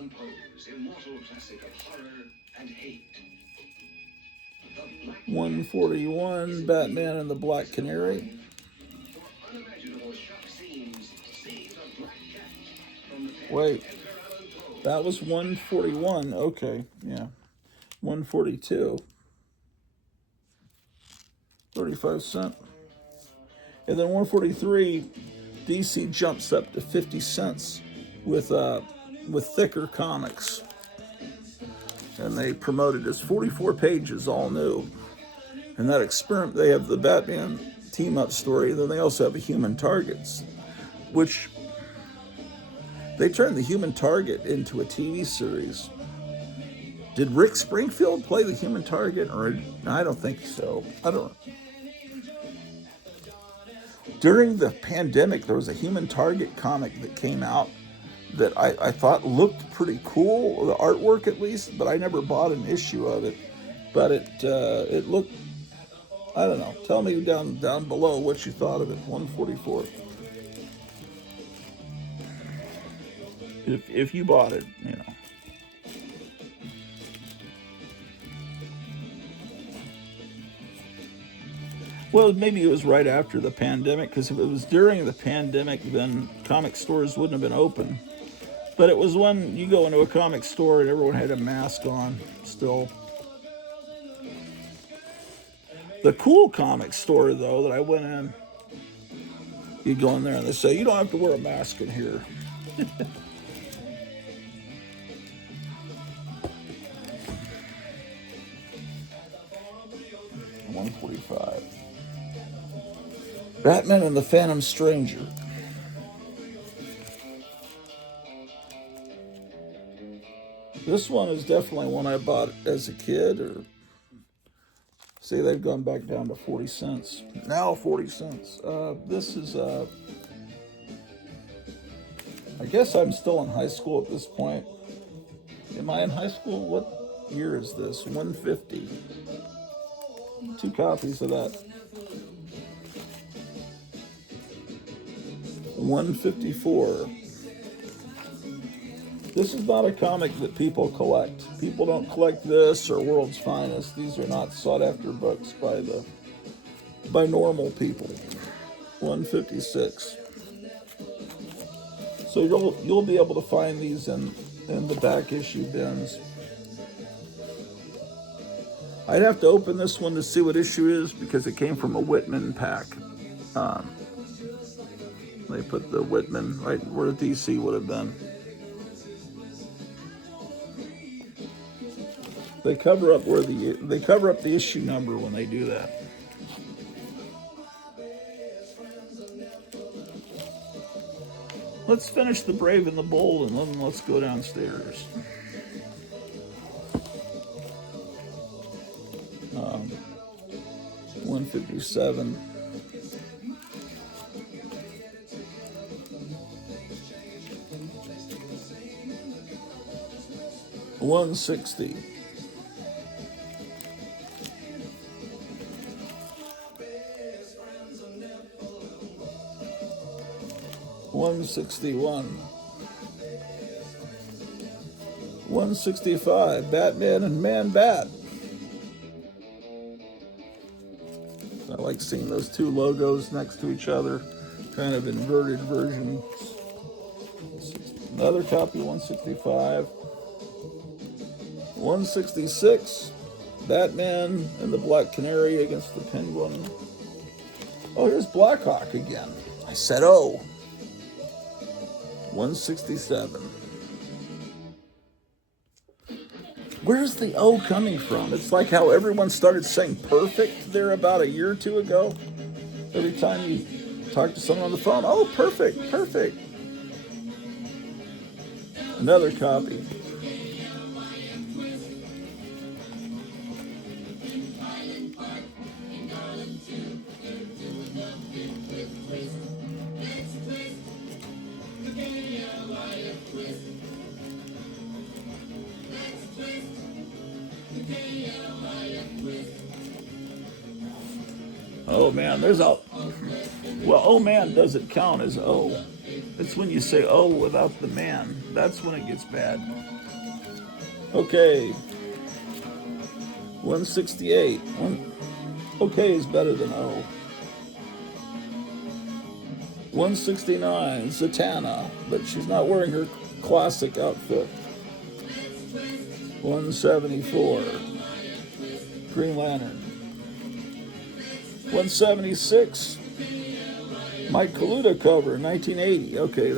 141. Batman and the Black Canary. Wait, that was 141. Okay, yeah. 142. 35 cents. And then 143, DC jumps up to 50 cents with thicker comics. And they promote it as 44 pages, all new. And that experiment, they have the Batman team-up story, then they also have a Human Targets, which they turned the Human Target into a TV series. Did Rick Springfield play the Human Target? Or I don't think so. I don't know. During the pandemic, there was a Human Target comic that came out that I thought looked pretty cool, the artwork at least, but I never bought an issue of it. But it looked, I don't know. Tell me down below what you thought of it. 144. If you bought it, you know. Well, maybe it was right after the pandemic, because if it was during the pandemic, then comic stores wouldn't have been open. But it was when you go into a comic store and everyone had a mask on still. The cool comic store, though, that I went in, you go in there and they say, you don't have to wear a mask in here. 145. Batman and the Phantom Stranger. This one is definitely one I bought as a kid, or see, they've gone back down to 40 cents. Now 40 cents. This is, I guess I'm still in high school at this point. Am I in high school? What year is this? 150. 2 copies of that. 154. This is not a comic that people collect. People don't collect this or World's Finest. These are not sought after books by normal people. 156. So you'll be able to find these in the back issue bins. I'd have to open this one to see what issue is because it came from a Whitman pack. They put the Whitman right where DC would have been. They cover up the issue number when they do that. Let's finish The Brave and the Bold, and then let's go downstairs. 157. 160. 161. 165. Batman and Man-Bat. I like seeing those two logos next to each other, kind of inverted versions. Another copy, 165. 166. Batman and the Black Canary against the Penguin. Oh, here's Blackhawk again. I said, oh. 167. Where's the O coming from? It's like how everyone started saying perfect there about a year or two ago. Every time you talk to someone on the phone, oh, perfect, perfect. Another copy. Oh man, there's a, well, oh man doesn't count as O. It's when you say O without the man. That's when it gets bad. Okay. 168. Okay is better than O. 169, Zatanna, but she's not wearing her classic outfit. 174, Green Lantern. 176, Mike Kaluta cover, 1980. Okay,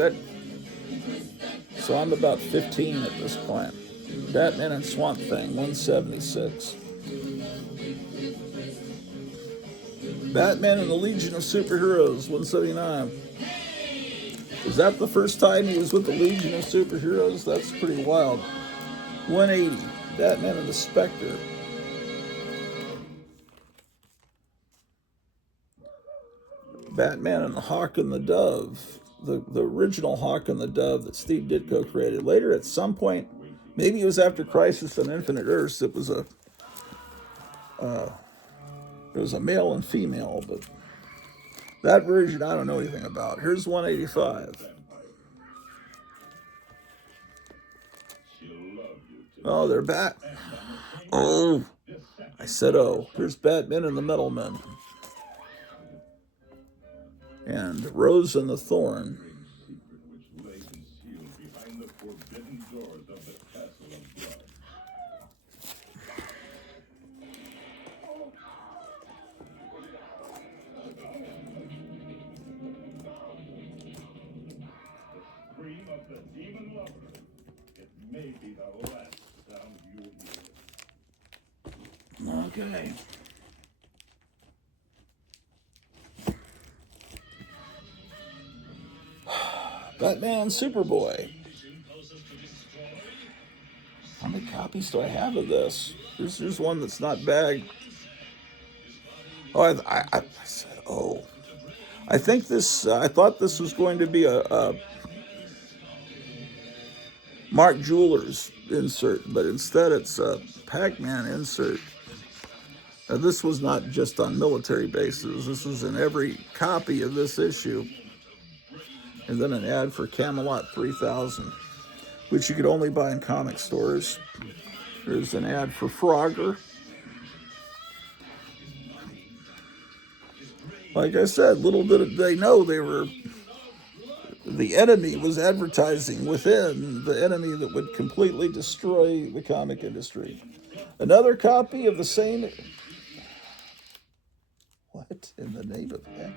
so I'm about 15 at this point. Batman and Swamp Thing, 176. Batman and the Legion of Superheroes, 179. Is that the first time he was with the Legion of Superheroes? That's pretty wild. 180, Batman and the Spectre. Batman and the Hawk and the Dove, the original Hawk and the Dove that Steve Ditko created. Later, at some point, maybe it was after Crisis on Infinite Earths, it was a male and female, but that version I don't know anything about. Here's 185. Oh, they're back. Oh, I said oh. Here's Batman and the Metal Men. And Rose and the Thorn. Okay. Batman Superboy. How many copies do I have of this? There's one that's not bagged. Oh, I said, oh. I think this, I thought this was going to be a Mark Jewelers insert, but instead it's a Pac-Man insert. Now, this was not just on military bases. This was in every copy of this issue. And then an ad for Camelot 3000, which you could only buy in comic stores. There's an ad for Frogger. Like I said, little did they know the enemy was advertising within the enemy that would completely destroy the comic industry. Another copy of the same. What in the name of heck?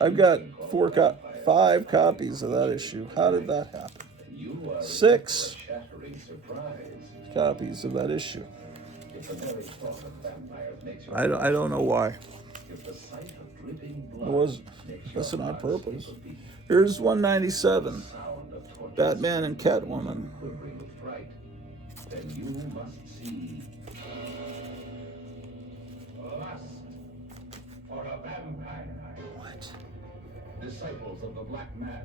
I've got 5 copies of that issue. How did that happen? 6 copies of that issue. I don't know why. It wasn't on purpose. Here's 197. Batman and Catwoman. Then you must see lust for a vampire. What? Disciples of the Black Mass,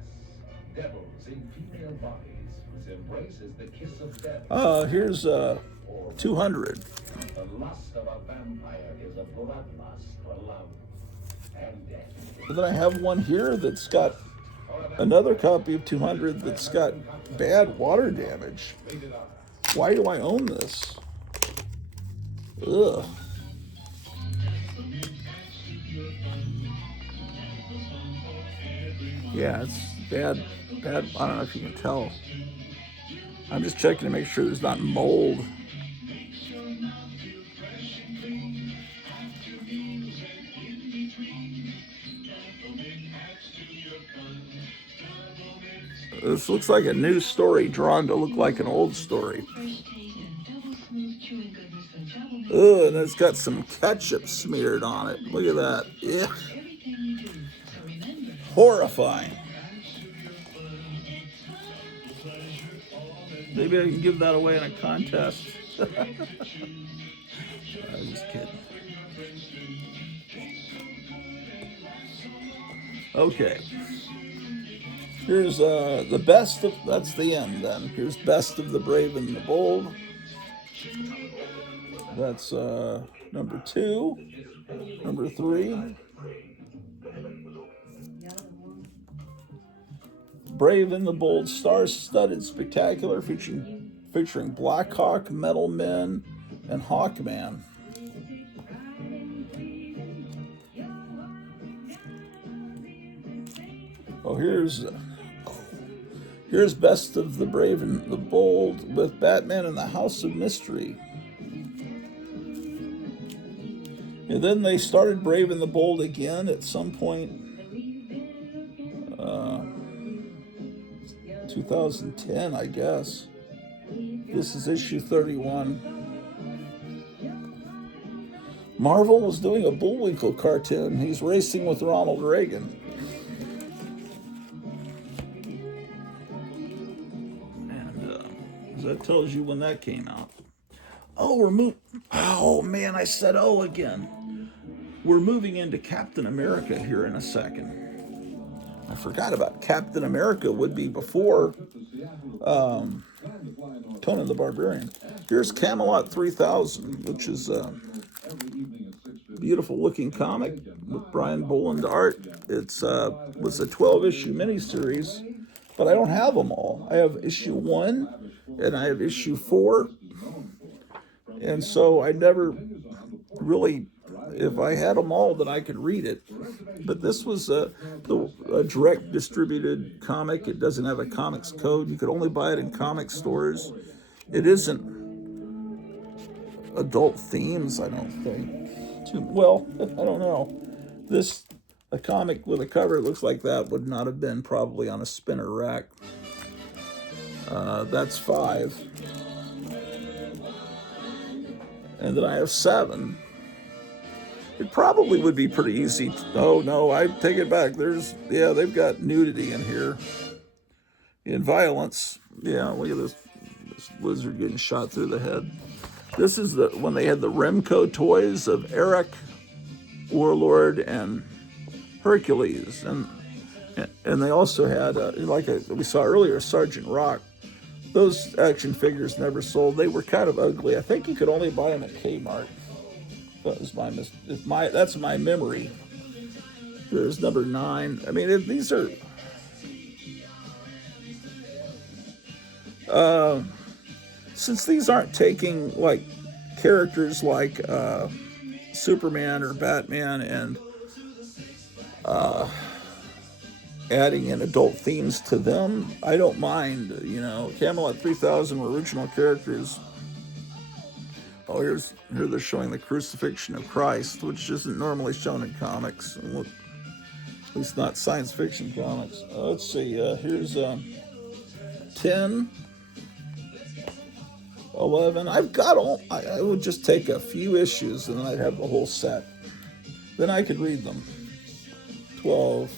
devils in female bodies, whose embrace is the kiss of death. Here's 200. The lust of a vampire is a bloodlust for love and death. But then I have one here that's got another copy of 200 that's got bad water damage. Why do I own this? Ugh. Yeah, it's bad. Bad. I don't know if you can tell. I'm just checking to make sure there's not mold. This looks like a new story drawn to look like an old story. Ugh, and it's got some ketchup smeared on it. Look at that. Yeah. Horrifying. Maybe I can give that away in a contest. I'm just kidding. Okay. Here's the best of, that's the end then. Here's Best of the Brave and the Bold. That's number 2. Number 3. Brave and the Bold, star-studded spectacular featuring Black Hawk, Metal Men, and Hawkman. Oh, here's Best of the Brave and the Bold with Batman and the House of Mystery. And then they started Brave and the Bold again at some point. 2010, I guess. This is issue 31. Marvel was doing a Bullwinkle cartoon. He's racing with Ronald Reagan. And that tells you when that came out. Oh, oh man, I said oh again. We're moving into Captain America here in a second. I forgot about Captain America would be before Conan the Barbarian. Here's Camelot 3000, which is a beautiful looking comic with Brian Boland art. It's was a 12-issue miniseries, but I don't have them all. I have issue 1 and I have issue 4, and so I never really, if I had them all, then I could read it. But this was a direct distributed comic. It doesn't have a comics code. You could only buy it in comic stores. It isn't adult themes, I don't think. Well, I don't know. A comic with a cover that looks like that would not have been probably on a spinner rack. That's 5. And then I have 7. It probably would be pretty easy. Oh no, I take it back. They've got nudity in here. And violence. Yeah, look at this lizard getting shot through the head. This is when they had the Remco toys of Eric, Warlord, and Hercules. And they also had, we saw earlier, Sergeant Rock. Those action figures never sold. They were kind of ugly. I think you could only buy them at Kmart. That was that's my memory. There's number 9. I mean, these are since these aren't taking like characters like Superman or Batman and adding in adult themes to them, I don't mind. Camelot 3000 were original characters. Oh, here they're showing the crucifixion of Christ, which isn't normally shown in comics, at least not science fiction comics. Let's see, here's 10, 11. I've got all. I would just take a few issues and then I'd have the whole set. Then I could read them. 12,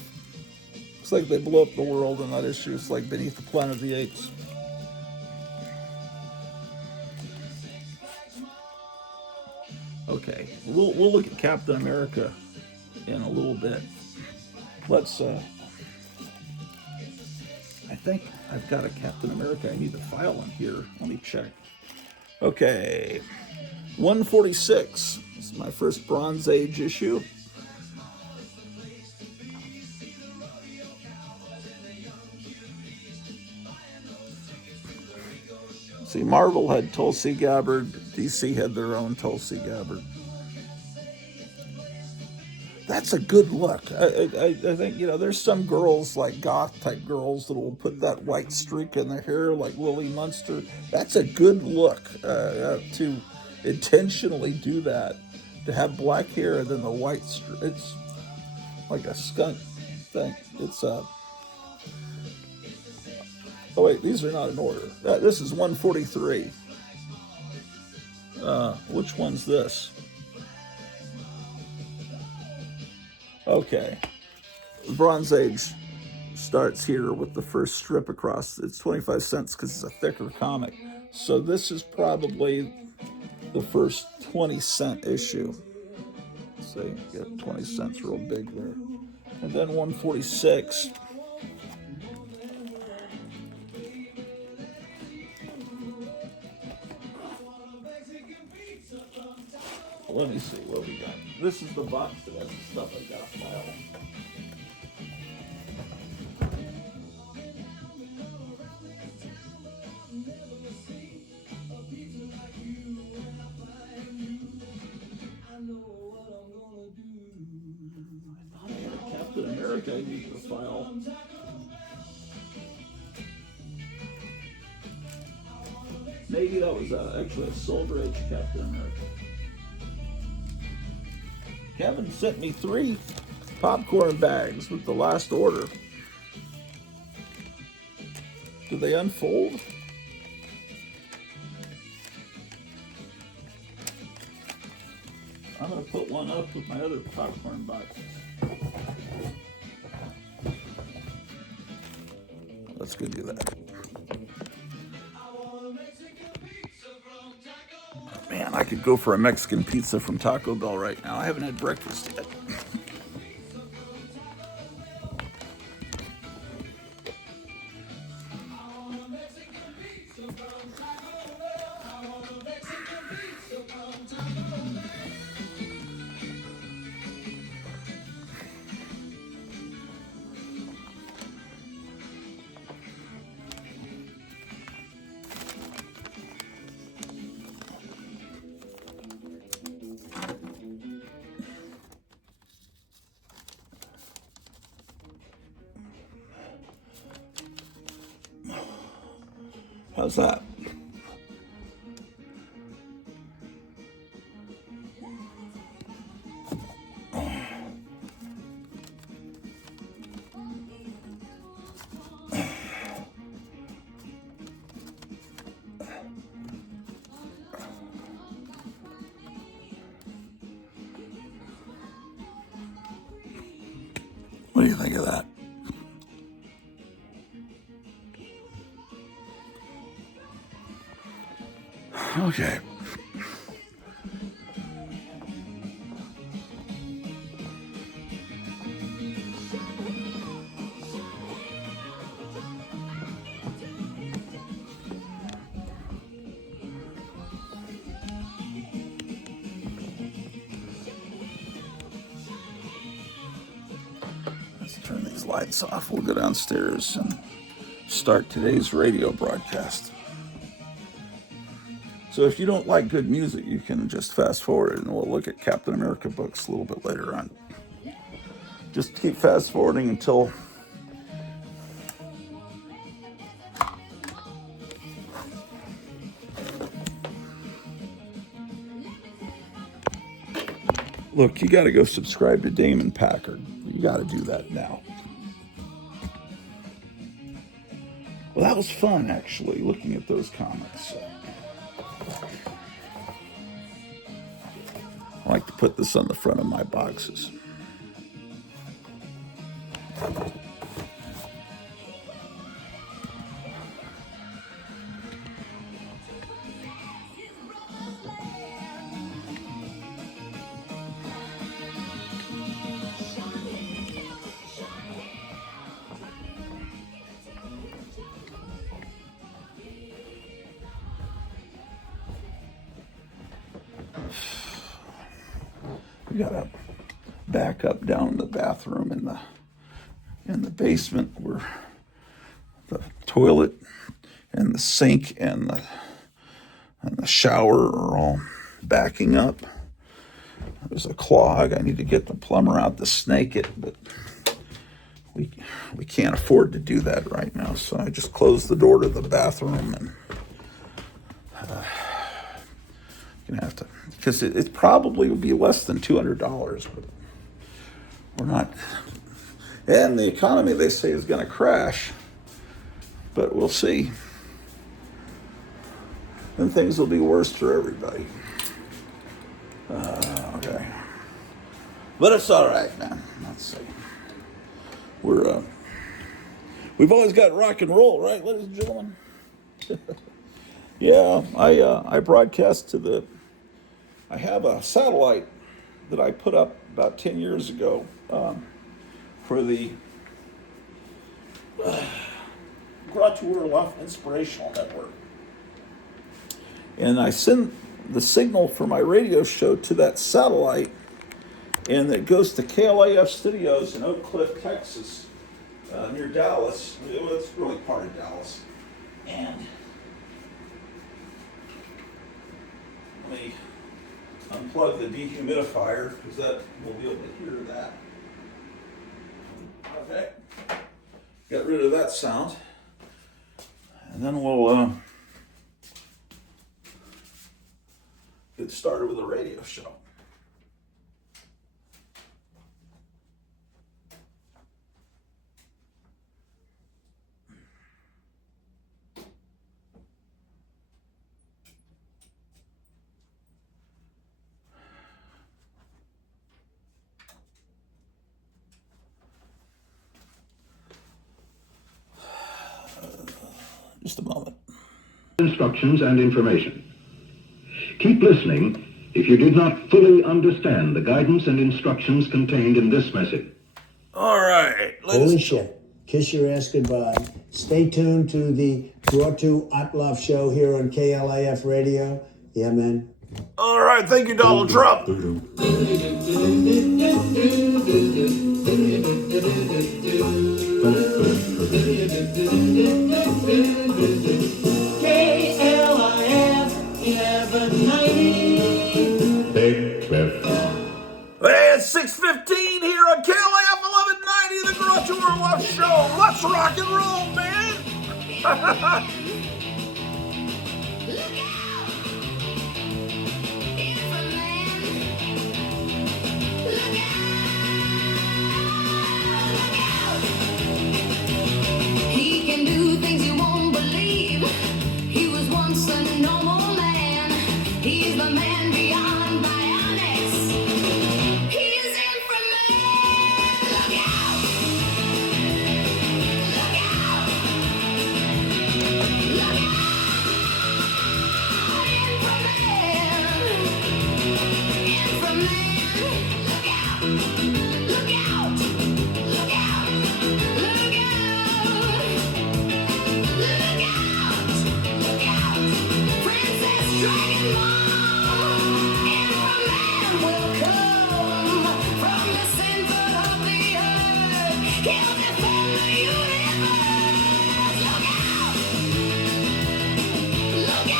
Looks like they blew up the world in that issue. It's like Beneath the Planet of the Apes. Okay, we'll look at Captain America in a little bit. Let's. I think I've got a Captain America. I need the file in here. Let me check. Okay, 146. This is my first Bronze Age issue. See, Marvel had Tulsi Gabbard. DC had their own Tulsi Gabbard. That's a good look. I think, you know, there's some girls, like goth type girls, that will put that white streak in their hair like Lily Munster. That's a good look, to intentionally do that. To have black hair and then the white streak. It's like a skunk thing. It's oh wait, these are not in order. This is 143. Which one's this? Okay. Bronze Age starts here with the first strip across. It's 25 cents because it's a thicker comic. So this is probably the first 20-cent issue. See, got 20 cents real big there. And then 146. Let me see what we got. This is the box that has the stuff I got filed. I thought I had a Captain America I need to file. Maybe that was actually a Silver Age Captain America. Kevin sent me 3 popcorn bags with the last order. Do they unfold? I'm going to put one up with my other popcorn boxes. Let's go do that. Man, I could go for a Mexican pizza from Taco Bell right now. I haven't had breakfast yet. How's that? What do you think of that? Okay. Let's turn these lights off. We'll go downstairs and start today's radio broadcast. So if you don't like good music, you can just fast forward and we'll look at Captain America books a little bit later on. Just keep fast forwarding until look, you got to go subscribe to Damon Packard. You got to do that now. Well, that was fun, actually, looking at those comics. I like to put this on the front of my boxes. We got a backup down in the bathroom in the basement where the toilet and the sink and the shower are all backing up. There's a clog. I need to get the plumber out to snake it, but we can't afford to do that right now. So I just closed the door to the bathroom and gonna have to, because it probably would be less than $200, but we're not. And the economy, they say, is going to crash, but we'll see. Then things will be worse for everybody. Okay, but it's all right, man. Let's see. We've always got rock and roll, right, ladies and gentlemen? Yeah, I broadcast to I have a satellite that I put up about 10 years ago for the Grottu Orloff Inspirational Network. And I send the signal for my radio show to that satellite, and it goes to KLAF Studios in Oak Cliff, Texas, near Dallas. Well, it's really part of Dallas. And let me unplug the dehumidifier, because that we'll be able to hear that. Okay. Got rid of that sound. And then we'll get started with a radio show. Just a moment. Instructions and information. Keep listening if you did not fully understand the guidance and instructions contained in this message. All right. Holy shit. Kiss your ass goodbye. Stay tuned to the Grottu Orloff show here on KLAF Radio. Yeah, man. All right. Thank you, Donald Trump. KLAF 1190. Big Cliff. Hey, it's 6:15 here on KLAF 1190, the Grottu Orloff Show. Let's rock and roll, man. He can do things you won't believe. He was once a normal man. He's the man beyond bionics. He's inframan. Look out! Look out! Look out! Inframan. Inframan. Look out! Look out! Look out! Look out! Look out! Princess Dragon Ball! Inframan will come from the center of the earth. He'll defend the universe. Look out! Look out! Look out!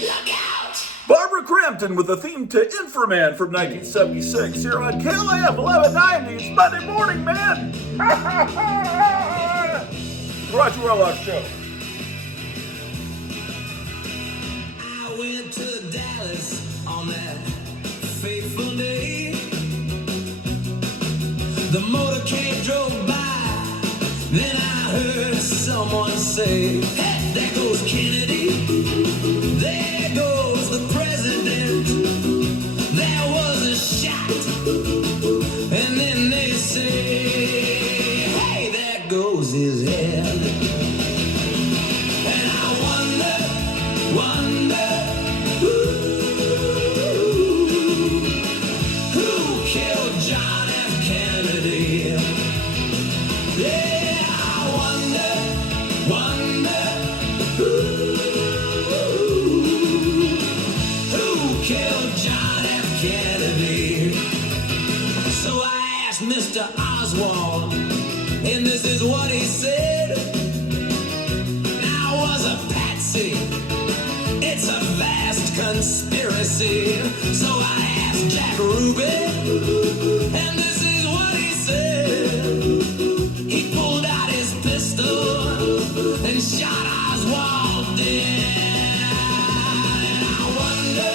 Look out! Barbara Crampton with the theme to Inframan from 1976 here on KLAF 1190. It's Monday morning, man. Grottu Orloff Show. I went to Dallas on that fateful day. The motorcade drove by say, hey, there goes Kennedy, there goes the president, there was a shot, and then they say, hey, there goes his head. And I wonder, who killed John F. Kennedy? Yeah, I wonder, who killed John F. Kennedy? So I asked Mr. Oswald, and this is what he said. Now was a patsy, it's a vast conspiracy. So I asked Jack Ruby, and this is what he said. He pulled out his pistol and shot Oswald dead. And I wonder,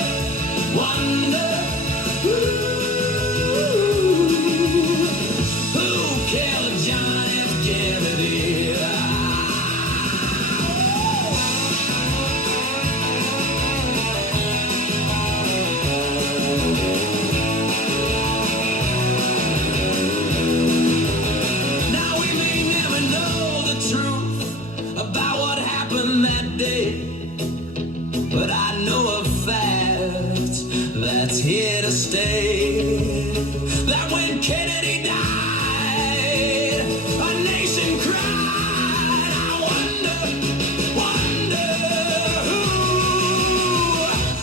who killed John F. Kennedy? Now we may never know the truth about what happened that day, but I know a fact that's here to stay. That when Kennedy died, a nation cried. I wonder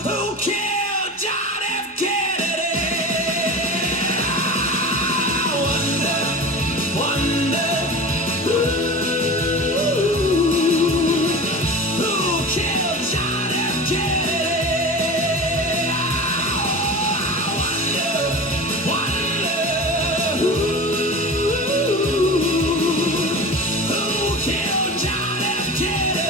who killed John F. Kennedy? I wonder who killed John F. Kennedy? I wonder who killed John F. Kennedy?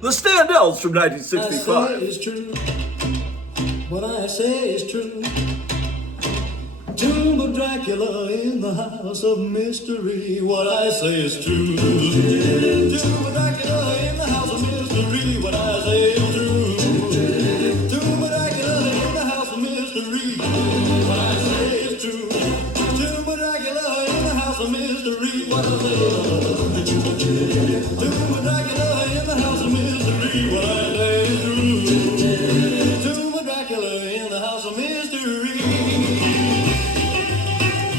The Standells from I 1965. say is true. What I say is true. Tomb of Dracula in the house of mystery. What I say is true. Tomb of Dracula in the house of mystery. What I say is true. Tomb of Dracula in the house of mystery. What I say is true. Tomb of Dracula in the house of mystery. What I say is true. Tomb of Dracula in the house of mystery. What I say is true. Tomb of Dracula in the house of mystery. What I say is true.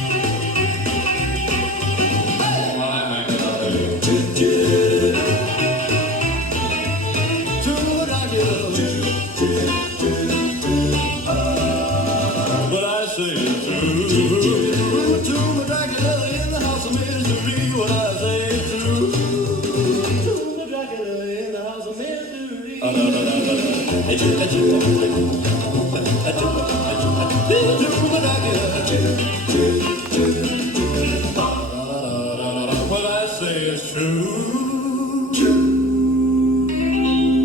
Tomb of Dracula in the house of mystery. What I say is true. Tomb of Dracula in the house of mystery. Tomb of Dracula. What I say is true.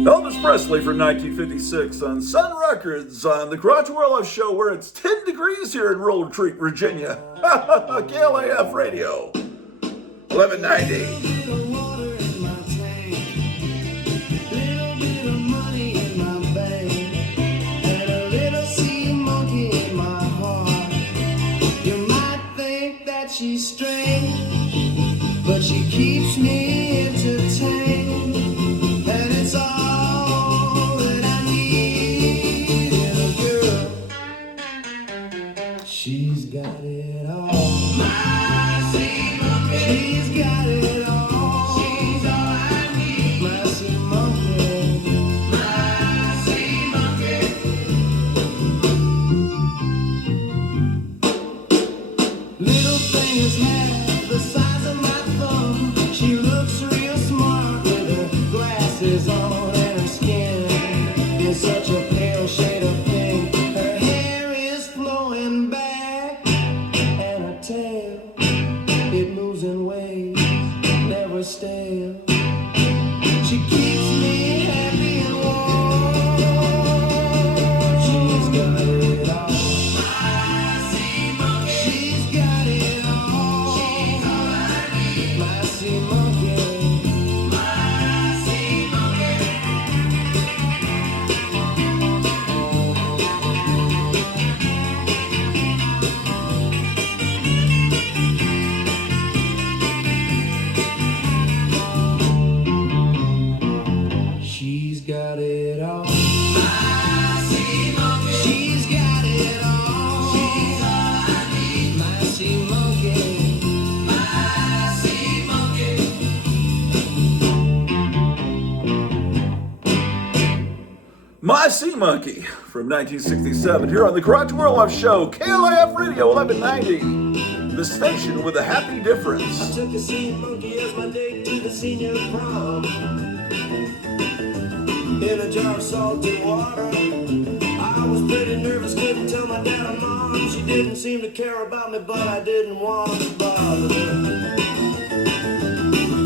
Elvis Presley from 1956 on Sun Records on the Grottu Orloff Show, where it's 10 degrees here in Roller Creek, Virginia. KLAF Radio, 1190. Little water in my tank, little bit of money in my bank, and a little sea monkey in my heart. You might think that she's strange, but she keeps me entertained, and it's all that I need in a girl. She's got it all. My sea monkey. She's got it all. I See Monkey from 1967 here on the Grottu Orloff Show, KLAF Radio 1190, the station with a happy difference. I took a sea monkey as my date to the senior prom. In a jar of salty water. I was pretty nervous, couldn't tell my dad and mom. She didn't seem to care about me, but I didn't want to bother her.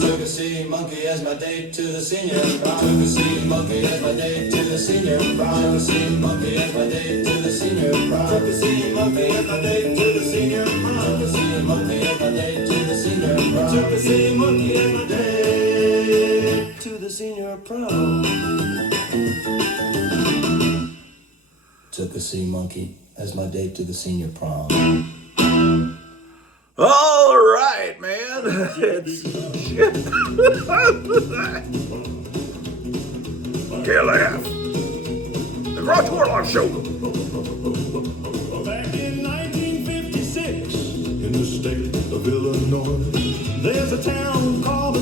Took a sea monkey as my date to the senior prom. Took a sea monkey as my date to the senior prom. Took a sea monkey as my date to the senior prom. Took a sea monkey as my date to the senior prom. Took a sea monkey as my date to the senior prom. Took a sea monkey as my date to the senior prom. Took a sea monkey as my date to the senior prom. All right, man. It's shit. KLAF, the Grottu Orloff Show. Back in 1956, in the state of Illinois, there's a town called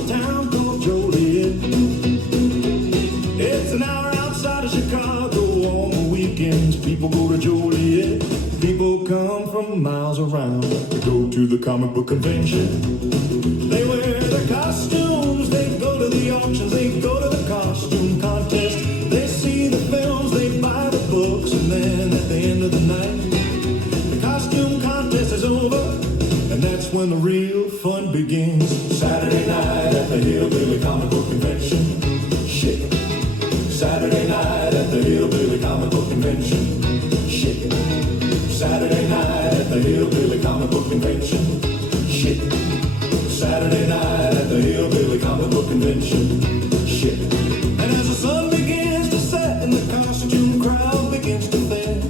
Joliet. It's an hour outside of Chicago. On the weekends, people go to Joliet. People come from miles around to go to the comic book convention. They wear their costumes, they go to the auctions, they go to the costume contest. They see the films, they buy the books, and then at the end of the night, the costume contest is over, and that's when the real fun begins. Saturday night at the Hillbilly Comic Book Convention. Shake it. Saturday night at the Hillbilly Comic Book Convention. Shake it. Saturday night at the Hillbilly Comic Book Convention. Shit. Saturday night at the Hillbilly Comic Book Convention. Shit. And as the sun begins to set and the costume crowd begins to thin,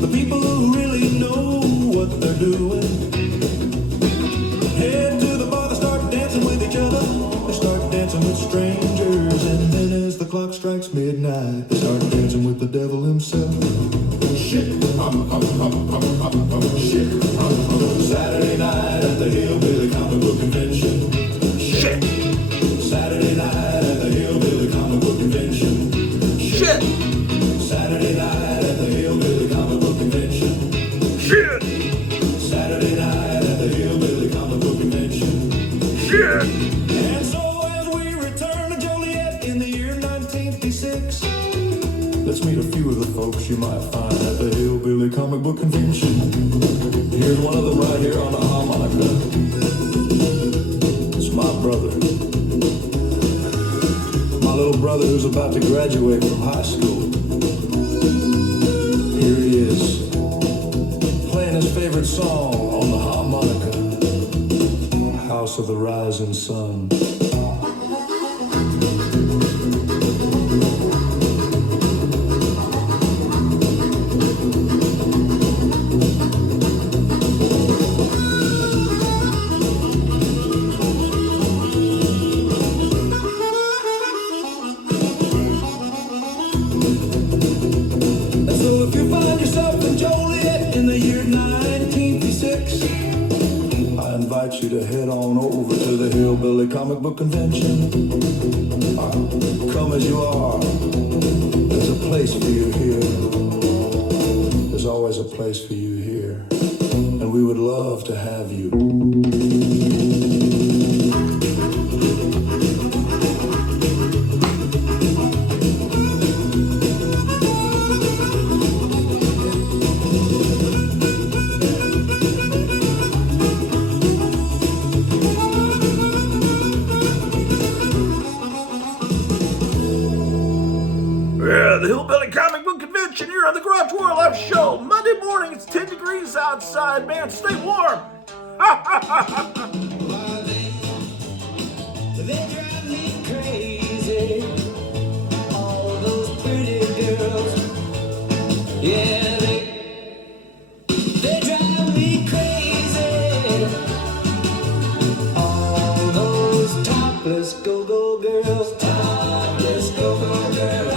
the people who really know what they're doing head to the bar, they start dancing with each other. They start dancing with strangers, and then as the clock strikes midnight, they start dancing with the devil himself. Shit. Shit. Saturday night at the Hillbilly Comic Book Convention. Shit. Saturday night at the Hillbilly Comic Book Convention. Shit. Saturday night at the Hillbilly Comic Book Convention. Shit. Saturday night at the Hillbilly Comic Book Convention. Shit. And so as we return to Joliet in the year 1956, let's meet a few of the folks you might find at the Hillbilly Comic Book Convention. Here's one of them right here on the harmonica. It's my brother. My little brother who's about to graduate from high school. Here he is, playing his favorite song on the harmonica. House of the Rising Sun. You to head on over to the Hillbilly Comic Book Convention. Come as you are. There's a place for you here. There's always a place for you here. And we would love to have you. The Hillbilly Comic Book Convention here on the Grottu Orloff Show. Monday morning, it's 10 degrees outside, man. Stay warm. They drive me crazy. All those pretty girls. Yeah, they drive me crazy. All those topless go-go girls. Topless go-go girls.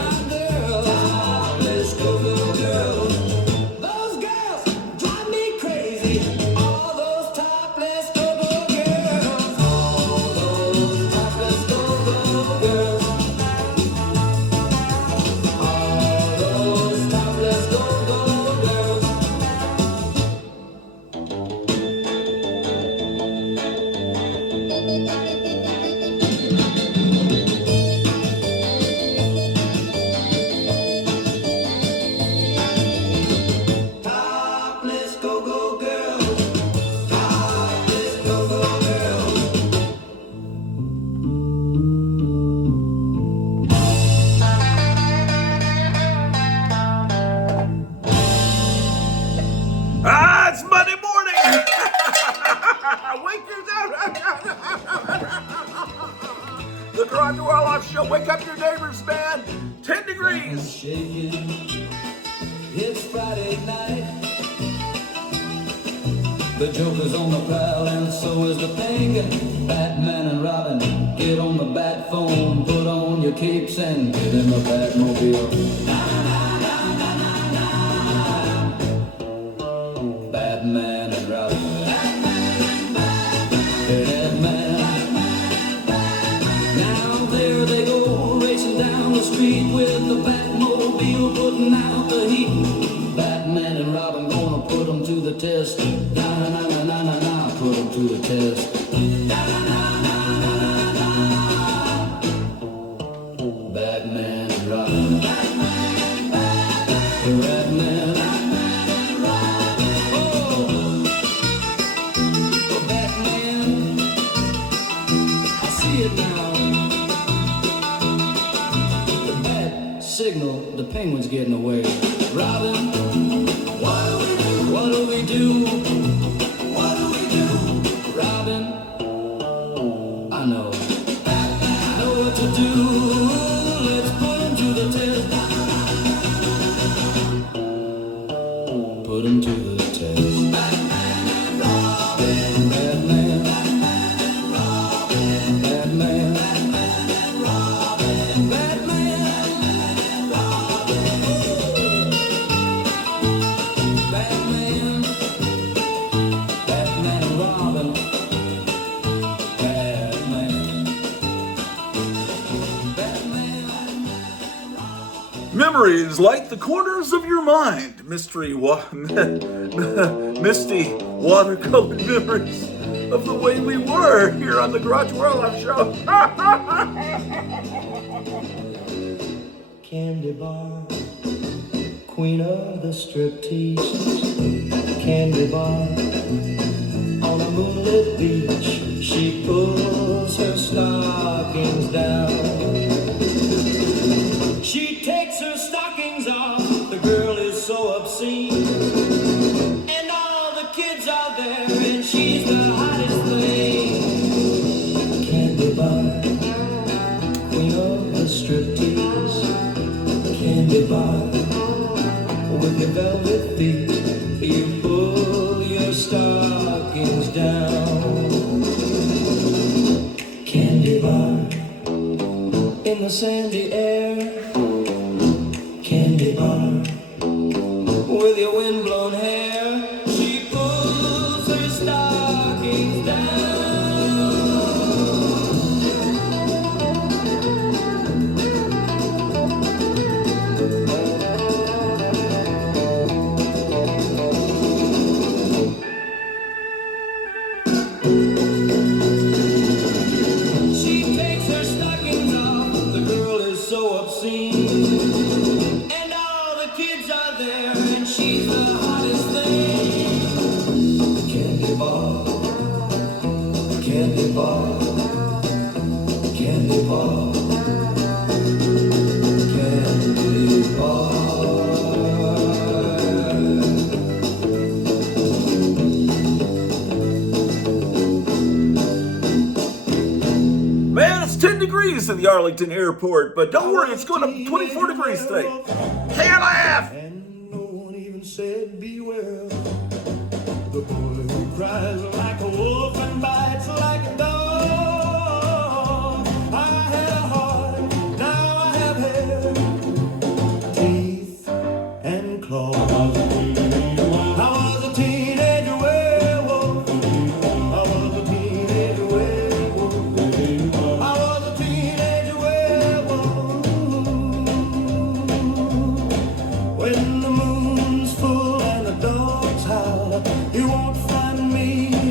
Grottu Orloff Show. Wake up your neighbors, man. 10 degrees. Shaking. It's Friday night. The Joker's on the prowl and so is the thing. Batman and Robin, get on the bat phone, put on your capes and get in the Batmobile. Batman and Robin. Now there they go, racing down the street with the Batmobile, putting out the heat. Batman and Robin gonna put them to the test. Na na na na na na na, put them to the test. Na na na na na na na. Batman and Robin. Batman, Batman. Oh, Batman. I see it now. The bat signal, the penguin's getting away. Robin, what do we do? What do we do? What do we do? Robin, I know. I know what to do. Let's put him to the test. Put him to the test. Batman and Robin. Batman. Batman and Robin. Batman. Batman and Robin. Batman. Batman, Batman and Robin, Batman, Batman. Memories like the corners of your mind. Misty watercolored memories of the way we were here on the Grottu Orloff Show. Candy bar, queen of the striptease. Candy bar, on a moonlit beach, she pulls her stockings down. She takes her stockings off, the girl is so obscene. And all the kids are there, and she's the hottest thing. Candy bar, queen of the striptease. Candy bar, with your velvet feet, you pull your stockings down. Candy bar, in the sandy air. Candy bar, with your windblown hair. She pulls her stockings down. She takes her stockings off, the girl is so obscene. And all the kids are there, and she's the hottest thing. Candy bar, candy bar, candy bar, candy bar. Man, it's 10 degrees in the Arlington airport, but don't worry, it's going up to 24 degrees today. KLF! And no one even said beware. The boy who cries like a wolf and bites like a dog. I had a heart, now I have hair, teeth and claws. I was a teenage werewolf. I was a teenage werewolf. I was a teenage werewolf. When the moon's full and the dogs howl, you won't find me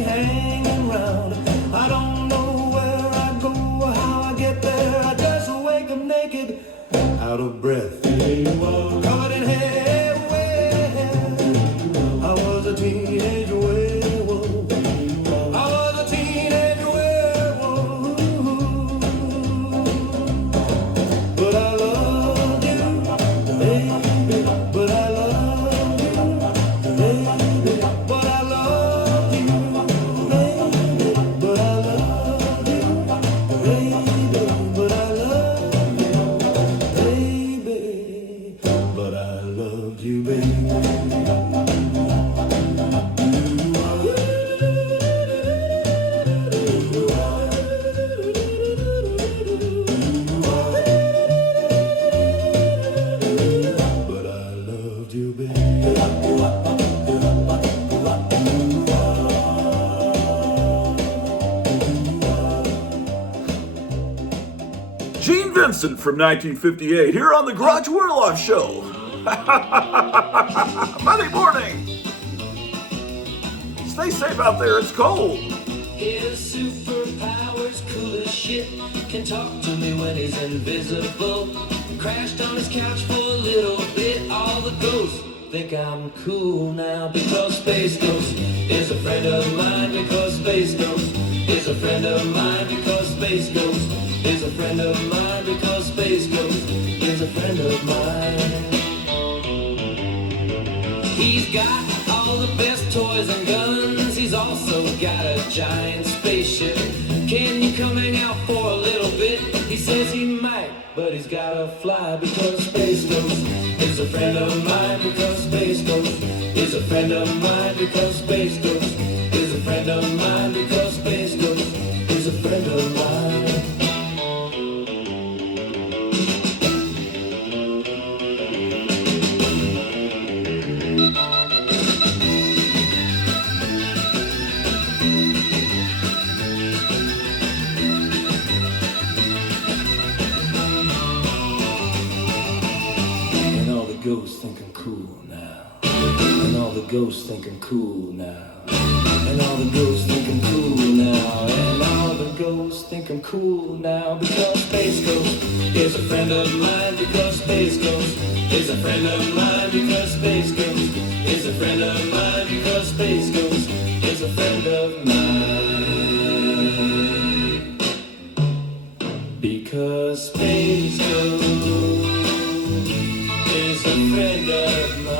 Vincent from 1958 here on the Grottu Orloff Show. Monday morning. Stay safe out there, it's cold. His superpowers cool as shit. Can talk to me when he's invisible. Crashed on his couch for a little bit. All the ghosts think I'm cool now because Space Ghost is a friend of mine. Because Space Ghost is a friend of mine. Because Space Ghost is a friend of mine. Because Space Ghost is a friend of mine. He's got all the best toys and guns. He's also got a giant spaceship. Can you come hang out for a little bit? He says he might, but he's gotta fly because Space Ghost is a friend of mine. Because Space Ghost is a friend of mine. Because Space Ghost is a friend of mine. Because Space Ghost is a friend of mine. Ghosts think I'm cool now. And all the ghosts think I'm cool now. And all the ghosts think I'm cool now. And all the ghosts think I'm cool now. Because Space Ghost is a friend of mine. Because Space Ghost is a friend of mine. Because Space Ghost is a friend of mine. Because Space Ghost is a friend of mine. Because Space Ghost is a friend of mine.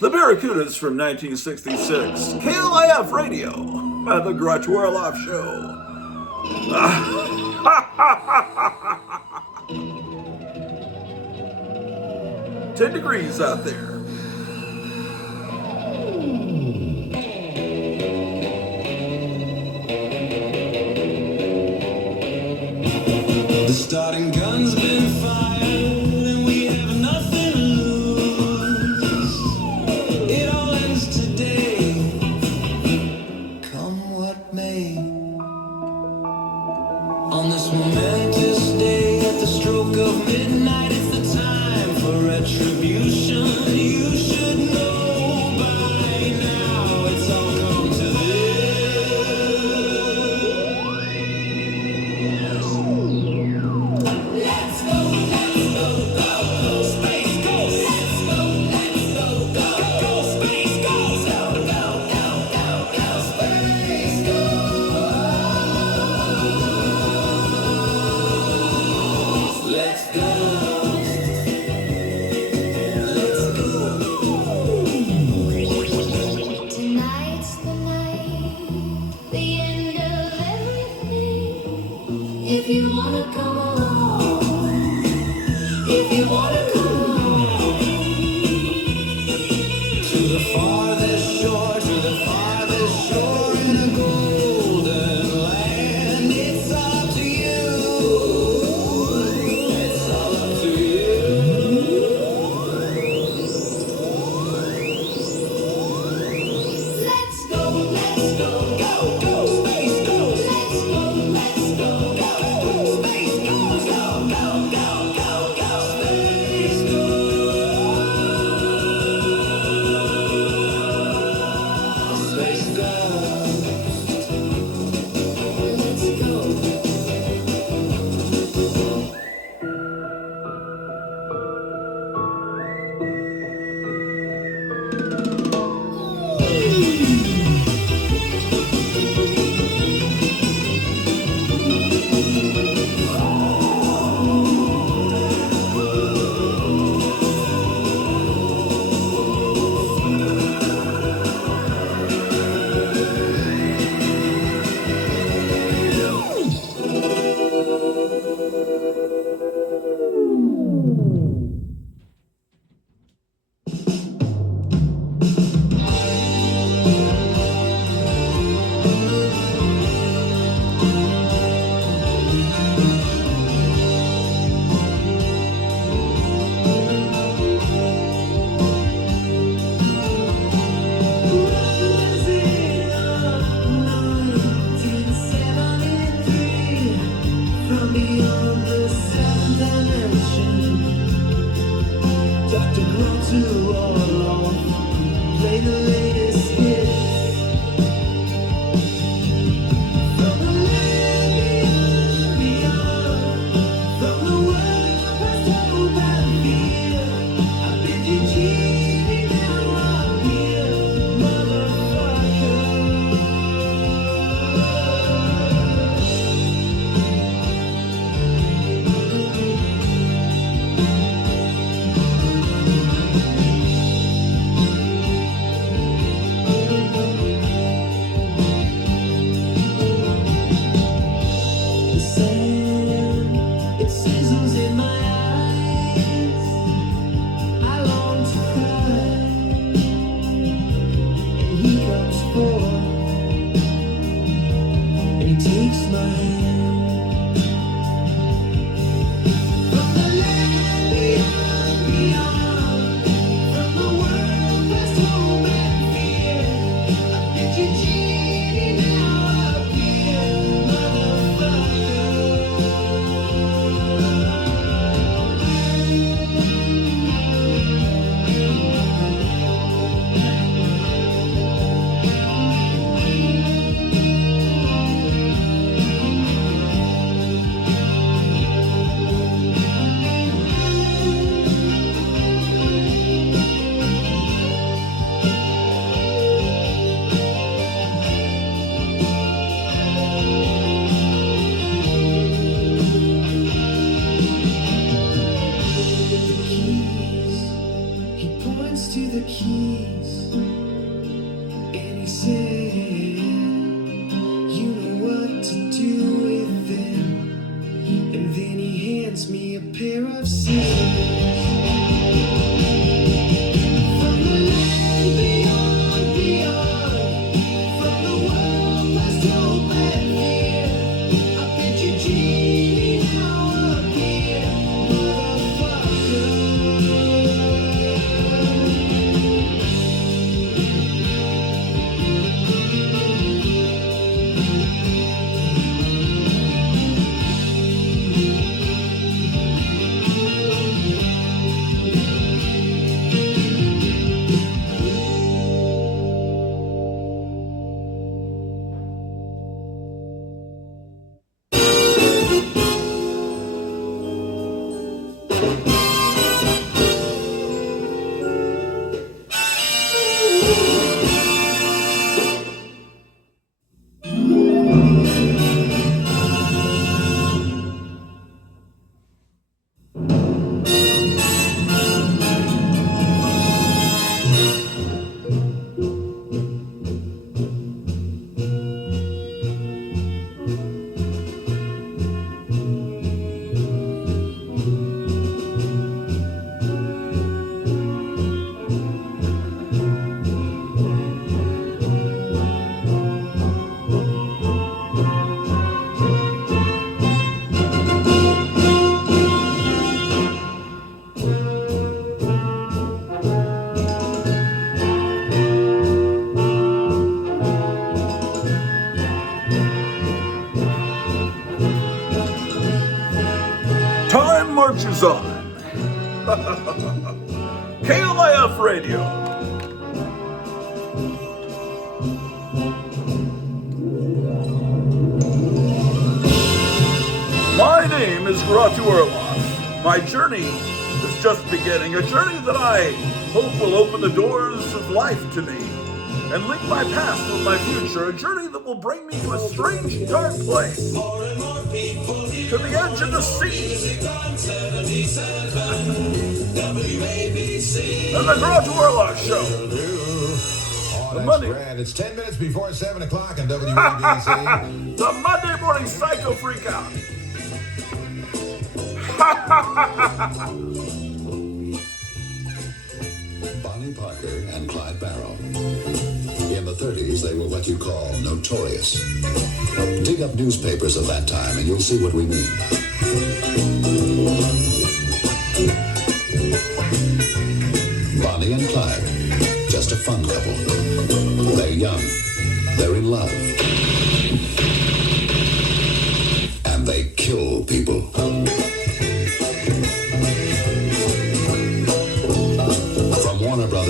The Barracudas from 1966. KLIF Radio. The Grottu Orloff Show. 10 degrees out there. The starting gun's been fired, and we have nothing to lose. It all ends today, come what may. On this momentous day, at the stroke of midnight, it's the time for retribution. You should know by now, it's all come to Tonight's the night, the end of everything. If you wanna come along, if you wanna come along. to the farthest shore in a golden land. It's up to you. It's all up to you. Let's go, go, go, Space Ghost. Let's go, go, go, Space Ghost. Go, go, go, go, go, Space Grottu Orloff, play the latest hit. From the land beyond, from the world past hope and fear, I bid you cheer now up here, motherfucker. The sand, it sizzles in my eyes. I long to cry, and he comes forth, and he takes my hand. From the land beyond, from the world past hope and fear, I bid you cheer now up here, motherfucker. He points to the keys, and he said, you know what to do with them. And then he hands me a pair of scissors. From the land beyond, from the world past hope and fear, I bid you cheer now up here, motherfucker. Time marches on. KLIF Radio. My name is Grottu Orloff. My journey is just beginning, a journey that I hope will open the doors of life to me and link my past with my future, a journey that will bring me to a strange, dark place, to the edge of the sea. And the Grottu Orloff Show. Oh, The that's Monday. grand. It's 10 minutes before 7 o'clock on WABC. The Monday Morning Psycho Freakout. Bonnie Parker and Clyde Barrow. In the 30s, they were what you call notorious. Dig up newspapers of that time and you'll see what we mean. Bonnie and Clyde, just a fun couple. They're young, they're in love, and they kill people.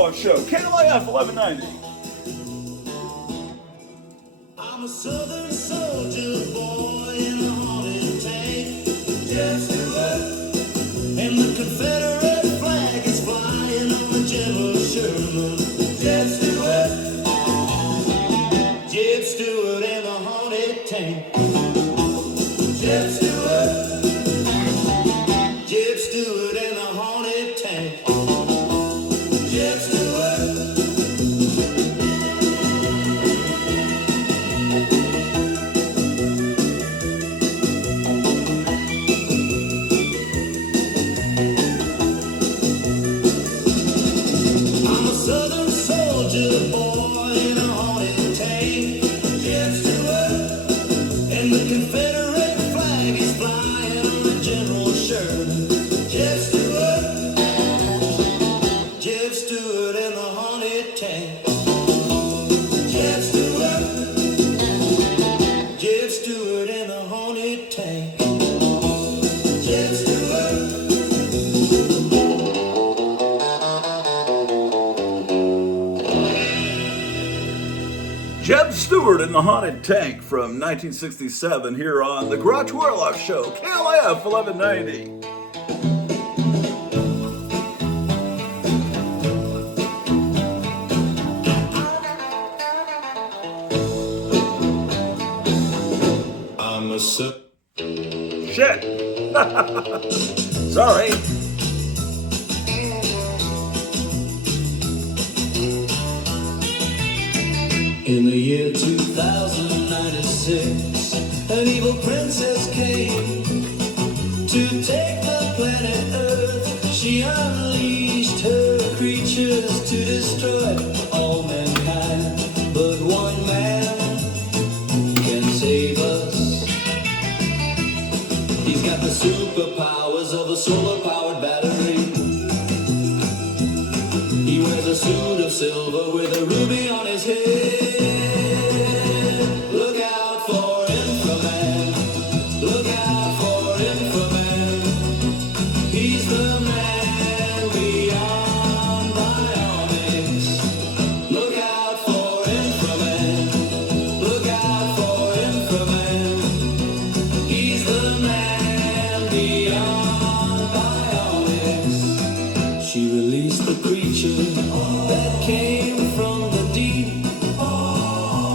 Orloff Show, KLIF 1190. I'm a southern soldier boy in a haunted tank. Jeff Stewart, and the Confederate flag is flying on General Sherman. Jeff Stewart, Jeff Stewart in a haunted tank. Jeff Stewart, Jeff Stewart in a haunted tank. Jeff Stewart. I'm a southern soldier boy in a haunted tank. Jeff Stewart, and the Confederate flag is flying on the General Sherman. Jeff Stewart, Jeff Stewart in the haunted tank. Jeff Stewart, Jeff Stewart in the haunted tank. Jeff Stewart. Jeb Stewart in the Haunted Tank from 1967 here on the Grottu Orloff Show, KLIF 1190. I'm a Shit. Sorry. In the year 2096, an evil princess came to take the planet Earth. She unleashed her creatures to destroy all mankind. But one man can save us. He's got the superpowers of a solar-powered battery. He wears a suit of silver with a ruby on his head. Look out for Inframan. Look out for Inframan. He's the man beyond bionics. Look out for Inframan. Look out for Inframan. He's the man beyond bionics. She released the creature that came from the deep.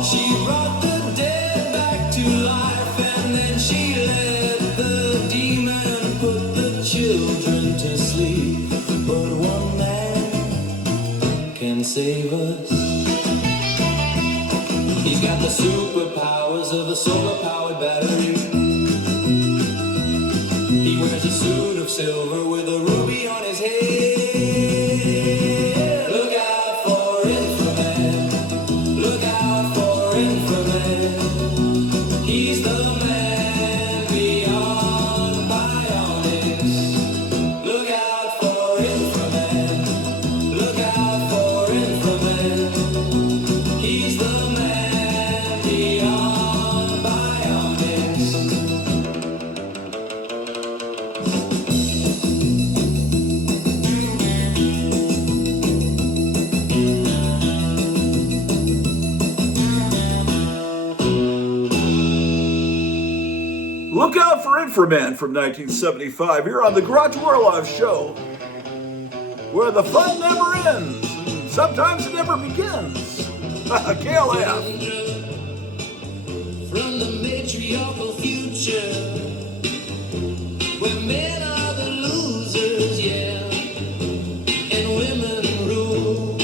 She brought the dead back to life, and then she let the demon put the children to sleep. But one man can save us. He's got the superpowers of a solar-powered battery. He wears a suit of silver with a ruby on his head. Look out for Inframan. Look out for Inframan. He's the man beyond bionics. Look out for Inframan. Look out for Inframan. He's the man beyond bionics. Look out for Inframan from 1975 here on the Grottu Orloff Show, where the fun never ends, and sometimes it never begins. KLF. From the matriarchal future, where men are the losers, yeah, and women rule.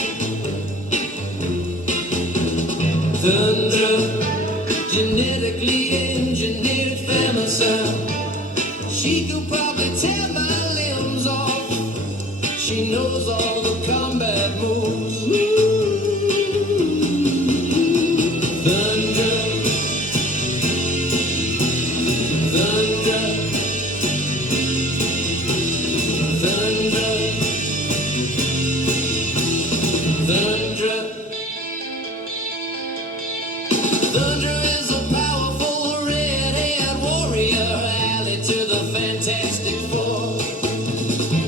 Thunder, genetically engineered femicide. She could probably tear my limbs off. She knows all the combat moves. Thunder, thunder, thunder, thunder. Thunder is a powerful red-haired warrior, ally to the Fantastic Four.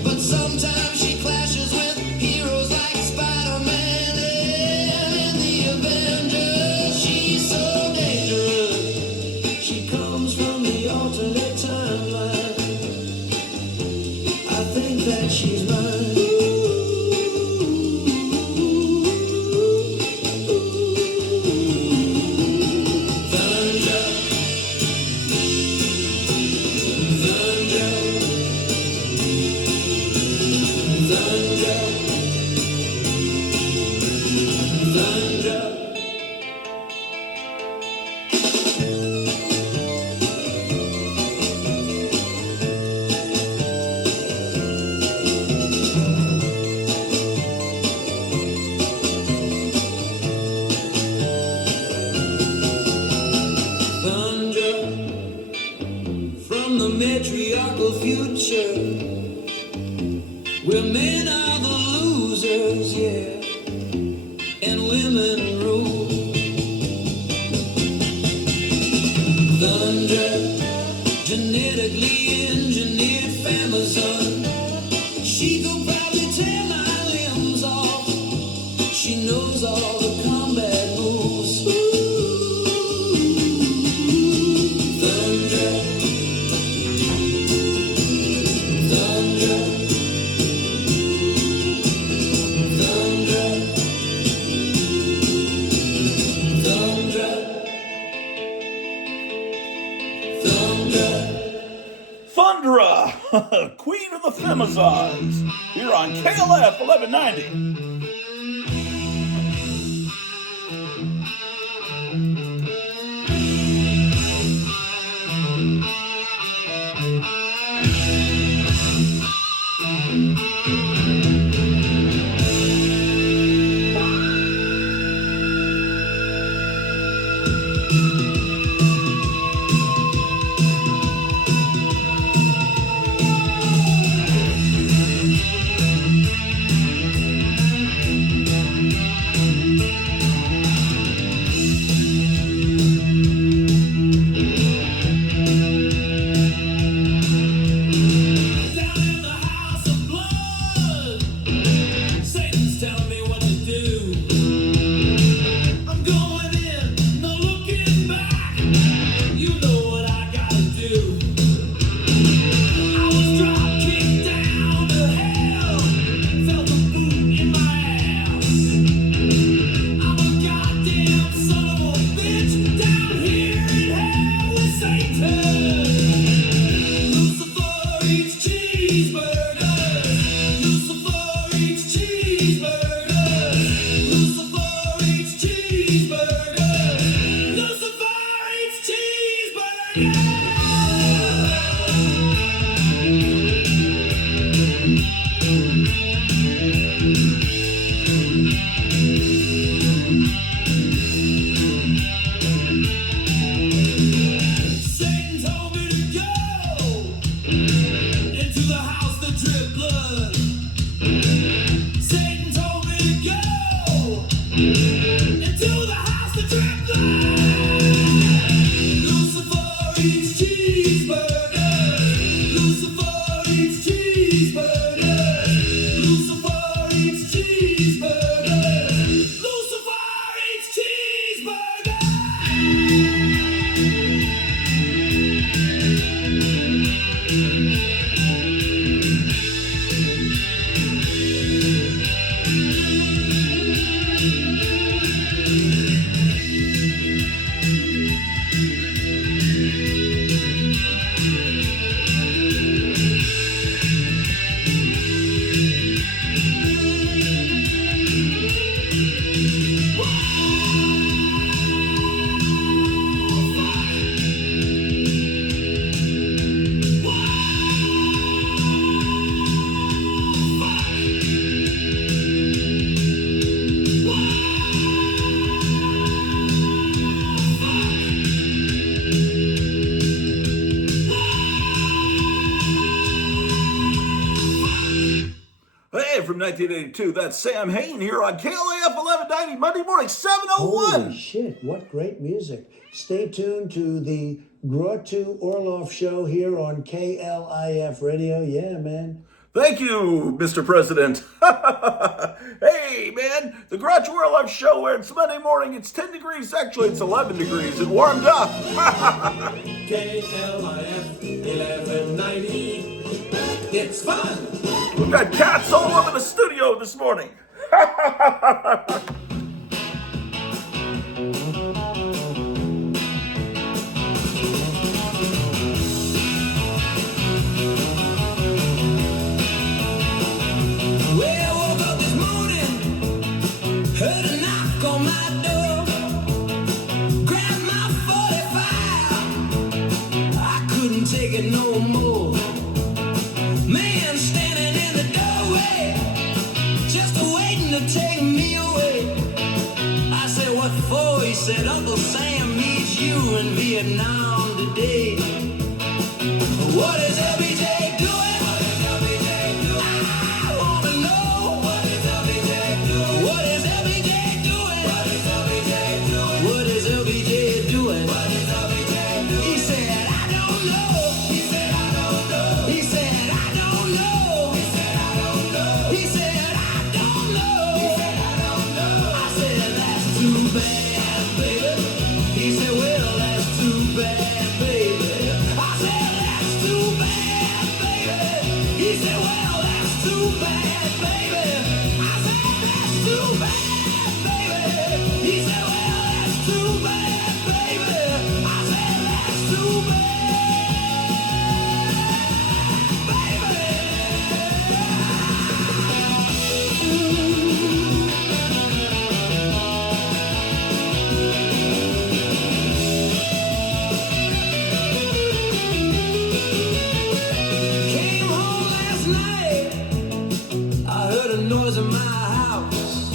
But sometimes she clashes with heroes like Spider she's mine. Thunder, thunder, thunder, thunder. Thunder from the matriarchal future, where men are the losers, yeah, and women rule. Thunder, genetically engineered Amazon. She could probably tear my limbs off. She knows all the combat moves. Thunder, thunder, thunder, thunder, thunder. Thundra, Queen of the Femazons, here on KLF 1190. From 1982, that's Sam Hain here on KLAF 1190, Monday morning, 7:01. Holy shit, what great music. Stay tuned to the Grottu Orloff show here on KLIF radio. Yeah, man. Thank you, Mr. President. Hey, man, the Grottu Orloff show where it's Monday morning. It's 10 degrees. Actually, it's 11 degrees. It warmed up. KLIF 1190. It's fun. We've got cats all over the studio this morning. Well, I woke up this morning, heard a knock on my door, grabbed my 45, I couldn't take it no more. Man standing in the doorway, just waiting to take me away. I said, what for? He said, Uncle Sam needs you in Vietnam today. What is LBJ doing? What is LBJ doing? I wanna know. What is LBJ doing? What is LBJ doing? What is LBJ doing? What is LBJ doing? What is LBJ doing? He said, I don't know. He said, I don't know. He said, I don't know. He said, I don't know. He said, I don't know. He said, I don't know. I said, that's too bad, baby. He said, well, that's too bad, baby. I said, that's too bad, baby. He said, well, that's too bad, baby. I said, that's too bad, baby. He said, well, that's too bad, baby. I said, that's too bad, baby. Came home last night, I heard a noise in my house.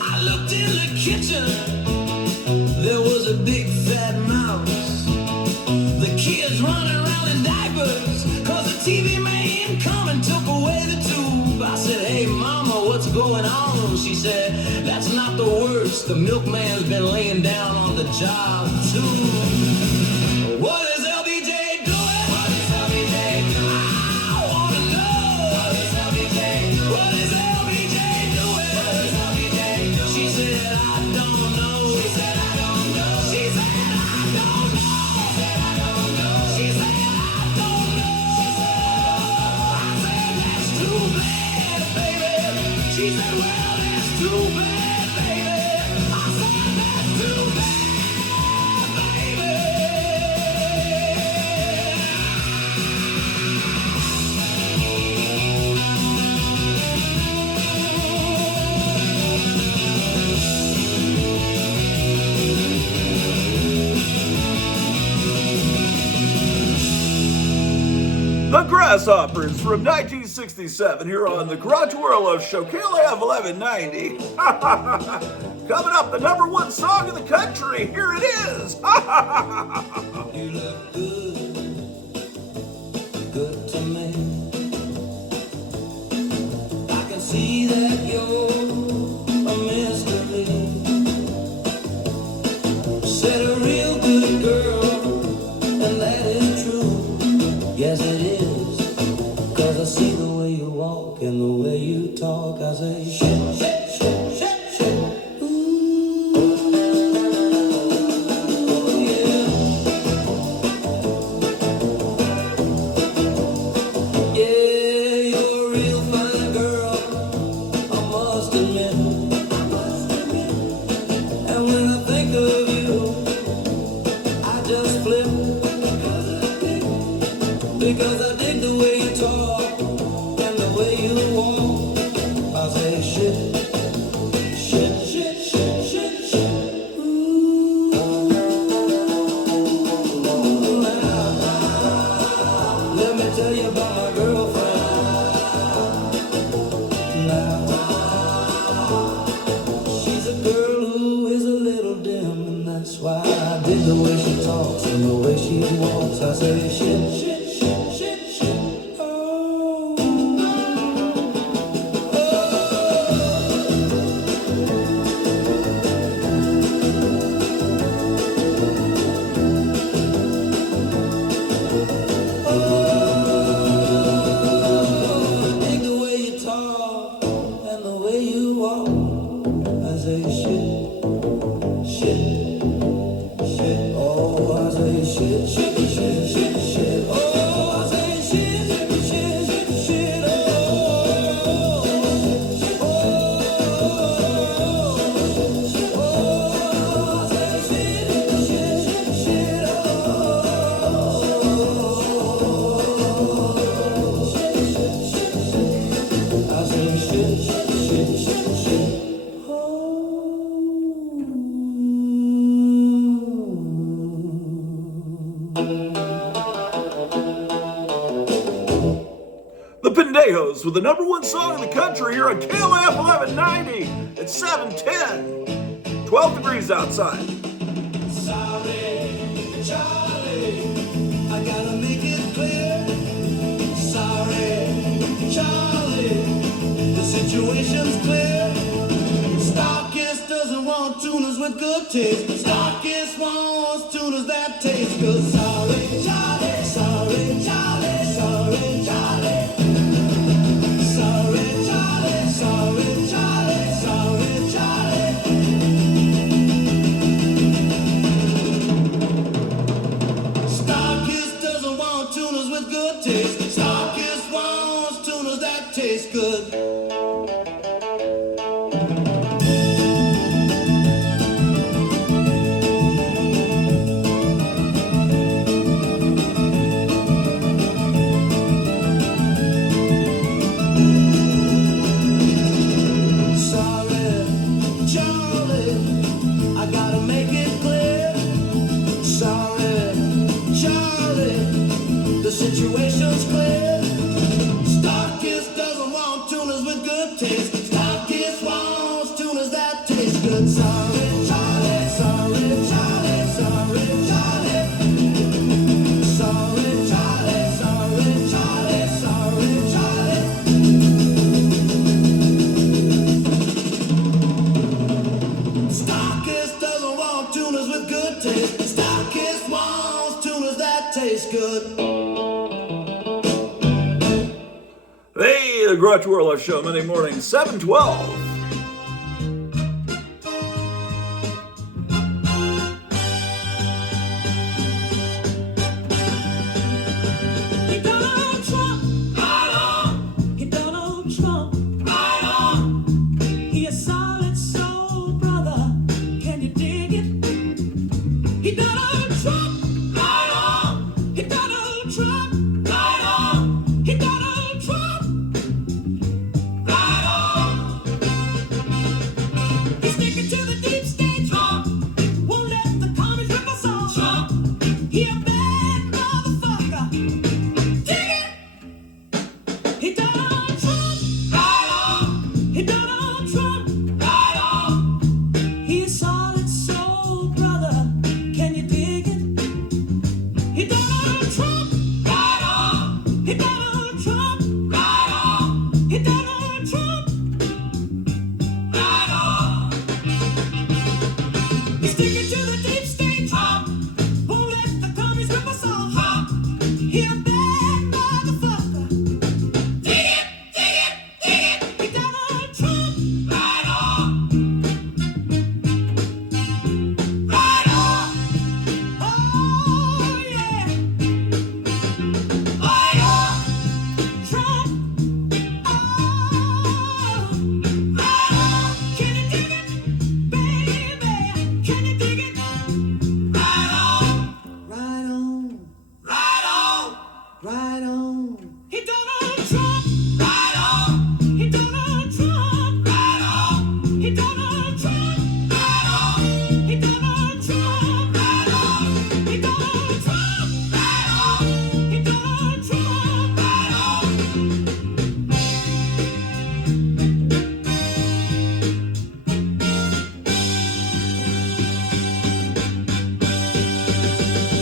I looked in the kitchen, there was a big fat mouse. The kids running around in diapers, cause the TV man come and took away the tube. I said, hey mama, what's going on? She said, that's not the worst, the milkman's been laying down on the job too. What is LBJ doing? What is LBJ doing? I wanna know. What is LBJ doing? What is LBJ doing? What is LBJ doing? She said, I don't know. She said, I don't know. She said, I don't know. She said, I don't know. She said, I don't know. I said, that's too bad, baby. She said, well, that's too bad, baby. I said, that's too bad, baby. The Grasshoppers from 1967 here on the Grottu Orloff Show, KLAF 1190. Coming up, the number one song in the country. Here it is. You look good, good to me. I can see that you're a mystery. Said a real good girl, and that is true. Yes, it is. Cause I see the way you walk and the way you talk. I say, shit, shit, shit, shit, shit. Yeah, you're a real fine girl, I must admit. And when I think of you, I just flip. Because I dig the way you talk and the way you walk. I say shit, shit, shit, shit, shit, shit. Ooh. Now, let me tell you about my girlfriend. Now, she's a girl who is a little dim, and that's why I dig the way she talks and the way she walks. I say shit, shit, shit, shit, shit. Oh. Dig the way you talk and the way you walk. I say shit, shit, shit. Oh, I say shit, shit, shit, shit, shit. Oh, I say shit, shit, shit. Pendejos with the number one song in the country here on KLF 1190 at 710. 12 degrees outside. Sorry, Charlie, I gotta make it clear. Sorry, Charlie, the situation's clear. Starkist doesn't want tuners with good taste. Starkist wants tuners that taste good. Sorry, Charlie, sorry, Charlie, sorry, Charlie. Sorry, Charlie, sorry, Charlie, sorry, Charlie. Starkist doesn't want tuners with good taste. Starkist wants tuners that taste good. Sorry, Charlie, I gotta make it clear. Sorry, Charlie, the situation's clear. Starkist doesn't want tuners with good taste. Starkist wants tuners that taste good. Sorry, Charlie, sorry, Charlie, sorry, Charlie. Sorry, Charlie, sorry, Charlie, sorry, Charlie. Starkist doesn't want tuners with good taste. Starkist wants tuners that taste good. Hey, the Grottu Orloff Show, Monday morning, 712. Hey, Donald Trump, right on. Hey, Donald Trump, right on. He a solid soul brother. Can you dig it? Hey, Donald Trump, right on. Hey, Donald Trump, right on. Hey, Donald Trump, right on. He's sticking to the deep state. Trump won't let the commies rip us off. Trump, he a bad motherfucker. Dig it! He Donald Trump, right on. He Donald Trump, right on. He's a solid soul brother. Can you dig it? He Donald Trump, right on. He Donald Trump, right on. He Donald Trump, right on. He's sticking to the deep state. Trump won't let the commies rip us off. Trump, he a bad motherfucker. Dig it, dig it, dig it. He Donald Trump, right on. Right on. Oh, yeah. Oh, yeah. Trump. Oh, right on. Can you dig it, baby? Can you dig it? Right on. Right on. Right on. Right on. He Donald Trump. Right on. He Donald Trump. Right on. He Donald Trump. Right on. He Donald Trump. Right on. He Donald Trump. Right on. He Donald Trump. Right on.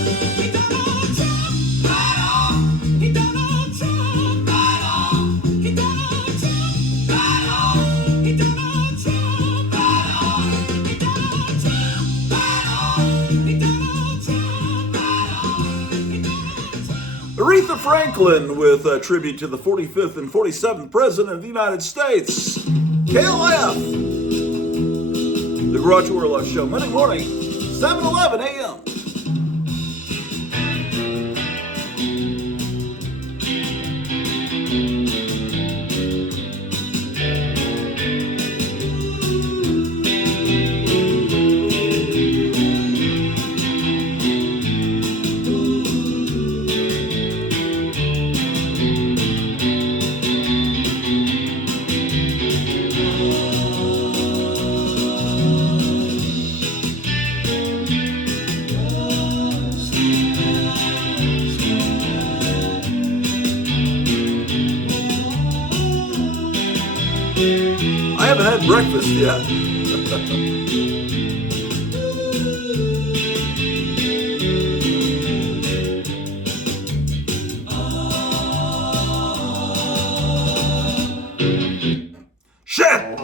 He Donald Trump, right on. He Donald Trump, right on. He Donald Trump, right on. He Donald Trump, right on. He Donald Trump, right on. He Donald Trump, right on. He Donald Trump. Aretha Franklin with a tribute to the 45th and 47th President of the United States. KLF. The Grottu Orloff Show, Monday morning, 7:11 a.m. had breakfast yet. Shit!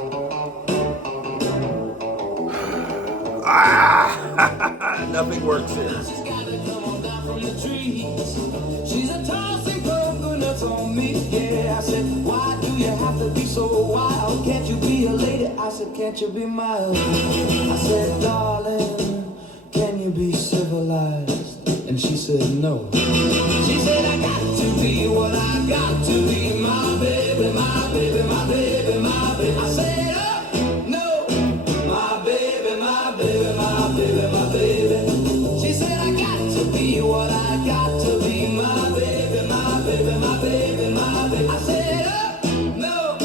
Nothing works here. She's gotta come on down from the trees. She's a tossing coconuts on me. Yeah, I said, why do you have to be so wild? Can't you be a lady? I said, can't you be mild? I said, darling, can you be civilized? And she said, no. She said, I got to be what I got to be. My baby, my baby, my baby, my baby. I said, oh, no. My baby, my baby, my baby, my baby. She said, I got to be what I got to be. My baby, my baby, my baby, my baby. I said, oh, no.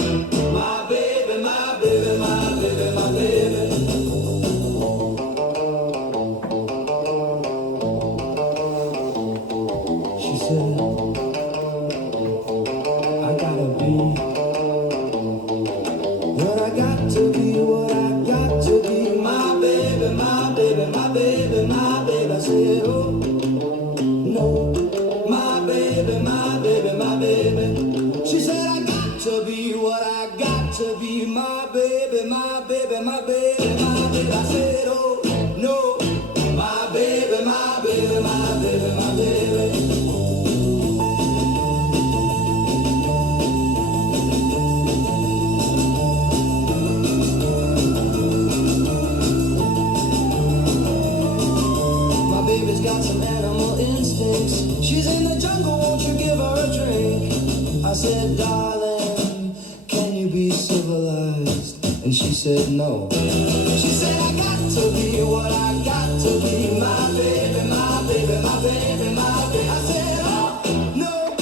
My baby, my baby, my baby, my baby. She said, I gotta be what I got to be, what I got to be. My baby, my baby, my baby, my baby. I said, oh, no. My baby, my baby, my baby. She said, I got to be what I got to be. My baby, my baby, my baby, my baby. I said, oh, no. My baby, my baby, my baby, my baby. My baby's got some animal instincts. She's in the jungle, won't you give her a drink? I said, darling, can you be civilized? And she said, no. She said, I got to be what I got to be. My baby, my baby, my baby, my baby. I said, oh, no.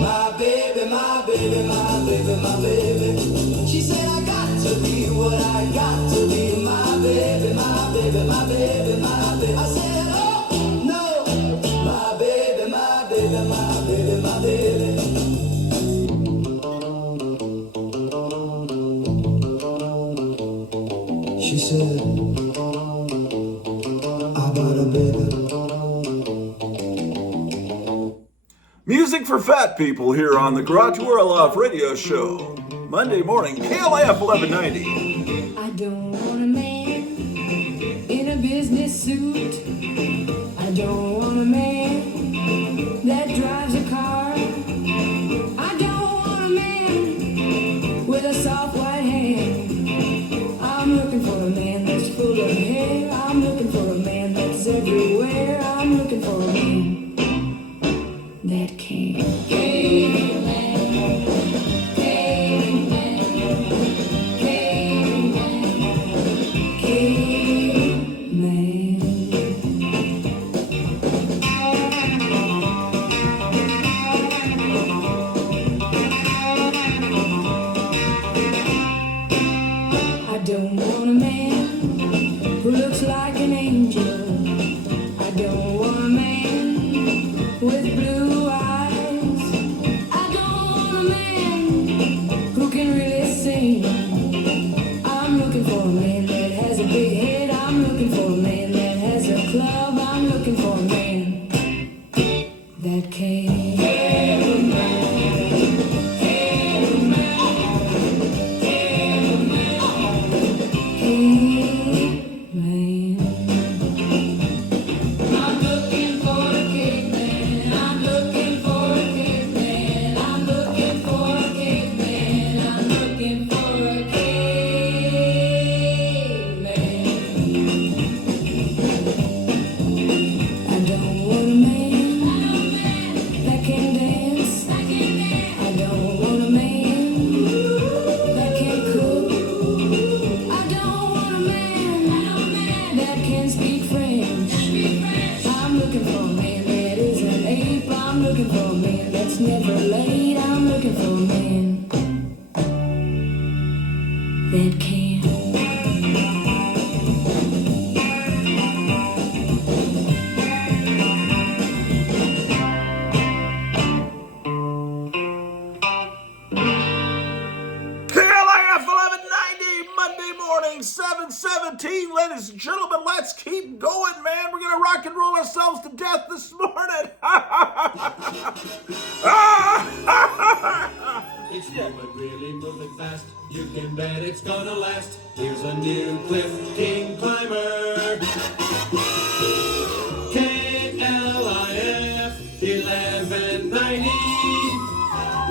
My baby, my baby, my baby, my baby. She said, I got to be what I got to be. My baby, my baby, my baby, my baby. I said, oh, no. My baby, my baby, my baby, my baby. She said, I got a baby. Music for fat people here on the Grottu Orloff radio show. Monday morning, KLIF 1190. I don't want a man in a business suit. I don't want a man that drives a car. I don't want a man with a soft white hand. I'm looking for a man that's full of hair. I'm looking for a man that's everywhere. I'm looking for a man that can. I don't want a man who looks like an angel. I don't want a man with blue eyes. I don't want a man who can really sing. I'm looking for a man that has a big head. I'm looking for a man that has a club. I'm looking for a man that can. Never late, I'm looking for a man that can. KLIF 1190, ladies and gentlemen, let's keep going, man. We're going to rock and roll ourselves to death this morning. It's moving, really moving fast. You can bet it's gonna last. Here's a new Cliff King Climber. KLIF 1190.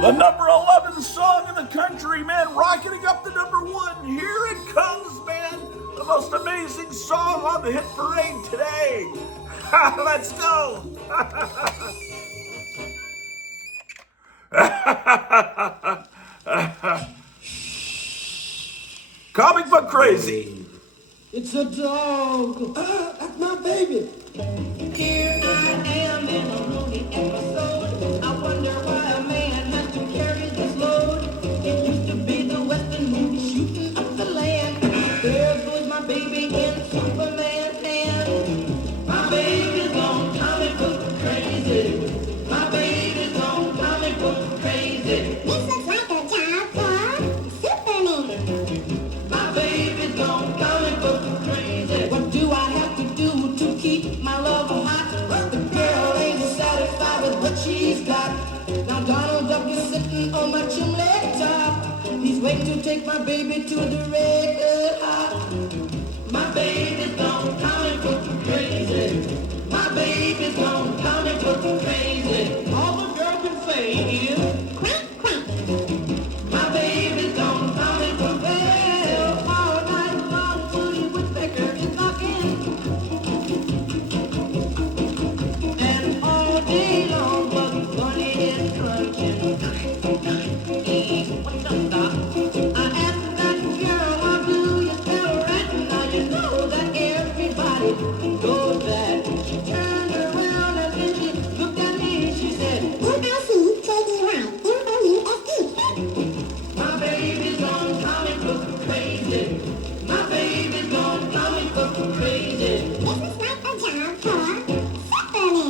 The number 11 song in the country, man, rocketing up to number 1. Here it comes, man. The most amazing song on the hit parade today. Let's go. Comic book crazy. It's a dog. That's my baby. Here I am in a loony episode. I wonder why a man has to carry this load. It used to be the Western movie shooting up the land. There goes my baby in Superman's hand. My baby's gone comic book crazy. My baby's gone comic book crazy. This looks like a job for Superman. My baby's gone comic book crazy. What do I have to do to keep my love hot? The girl ain't satisfied with what she's got. Now Donald Duck is sitting on my chimney top. He's waiting to take my baby to the red hot. My baby's gone comic book crazy. My baby's gone comic book crazy. All the girl can say is quack, quack. My baby's gone comic book crazy. All night long, Woody Woodpecker is knocking. And all day long, Bugs Bunny is crunching. What's up, Doc? I asked that girl, how do you spell rat? Now you know that everybody knows that. She turned around and then she looked at me. She said, R-I-C-K-E-Y, M-O-U-S-E. My baby's gone comic book crazy. My baby's gone comic book crazy. This is like a job for Superman.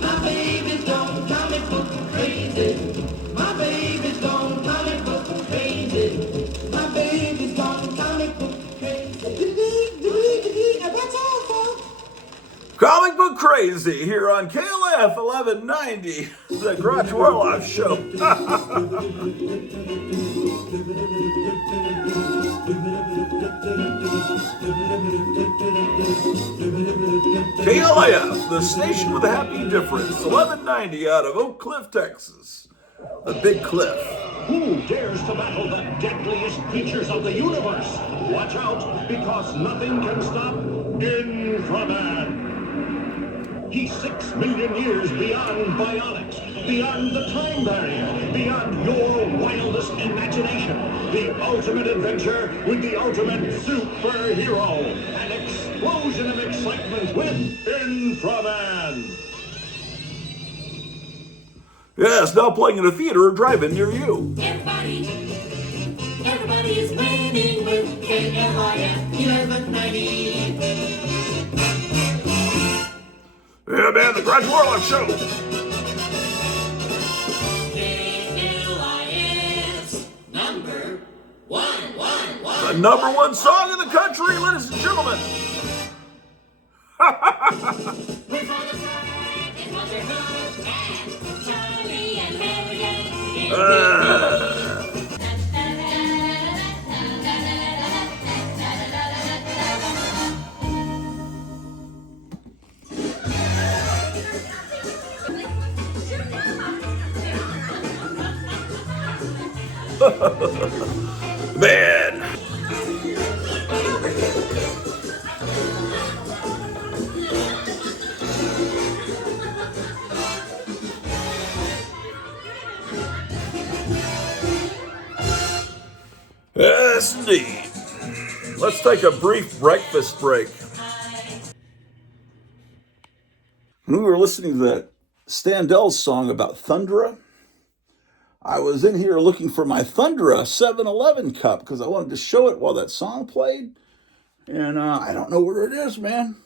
My baby's gone comic book crazy. My baby's gone comic book crazy. My baby's gone comic book crazy. That's all, folks. Comic book crazy here on KLF 1190, the Grottu Orloff Show. KLF, the station with a happy difference, 1190 out of Oak Cliff, Texas. The Big Cliff. Who dares to battle the deadliest creatures of the universe? Watch out, because nothing can stop Inframan. He's 6 million years beyond bionics, beyond the time barrier, beyond your wildest imagination. The ultimate adventure with the ultimate superhero. An explosion of excitement with Inframan. Yes, now playing in a theater or drive-in near you. Everybody is winning with KLIF 1190. Yeah, man, the Grottu Orloff Show. KLIF's number one. The number 1 song in the country, ladies and gentlemen. We're on the side, and Motherhood, and Charlie and Harriet. Man. Yes, indeed. Let's take a brief breakfast break. When we were listening to that Standell's song about Thundra, I was in here looking for my Thundra 7-Eleven cup because I wanted to show it while that song played. And I don't know where it is, man.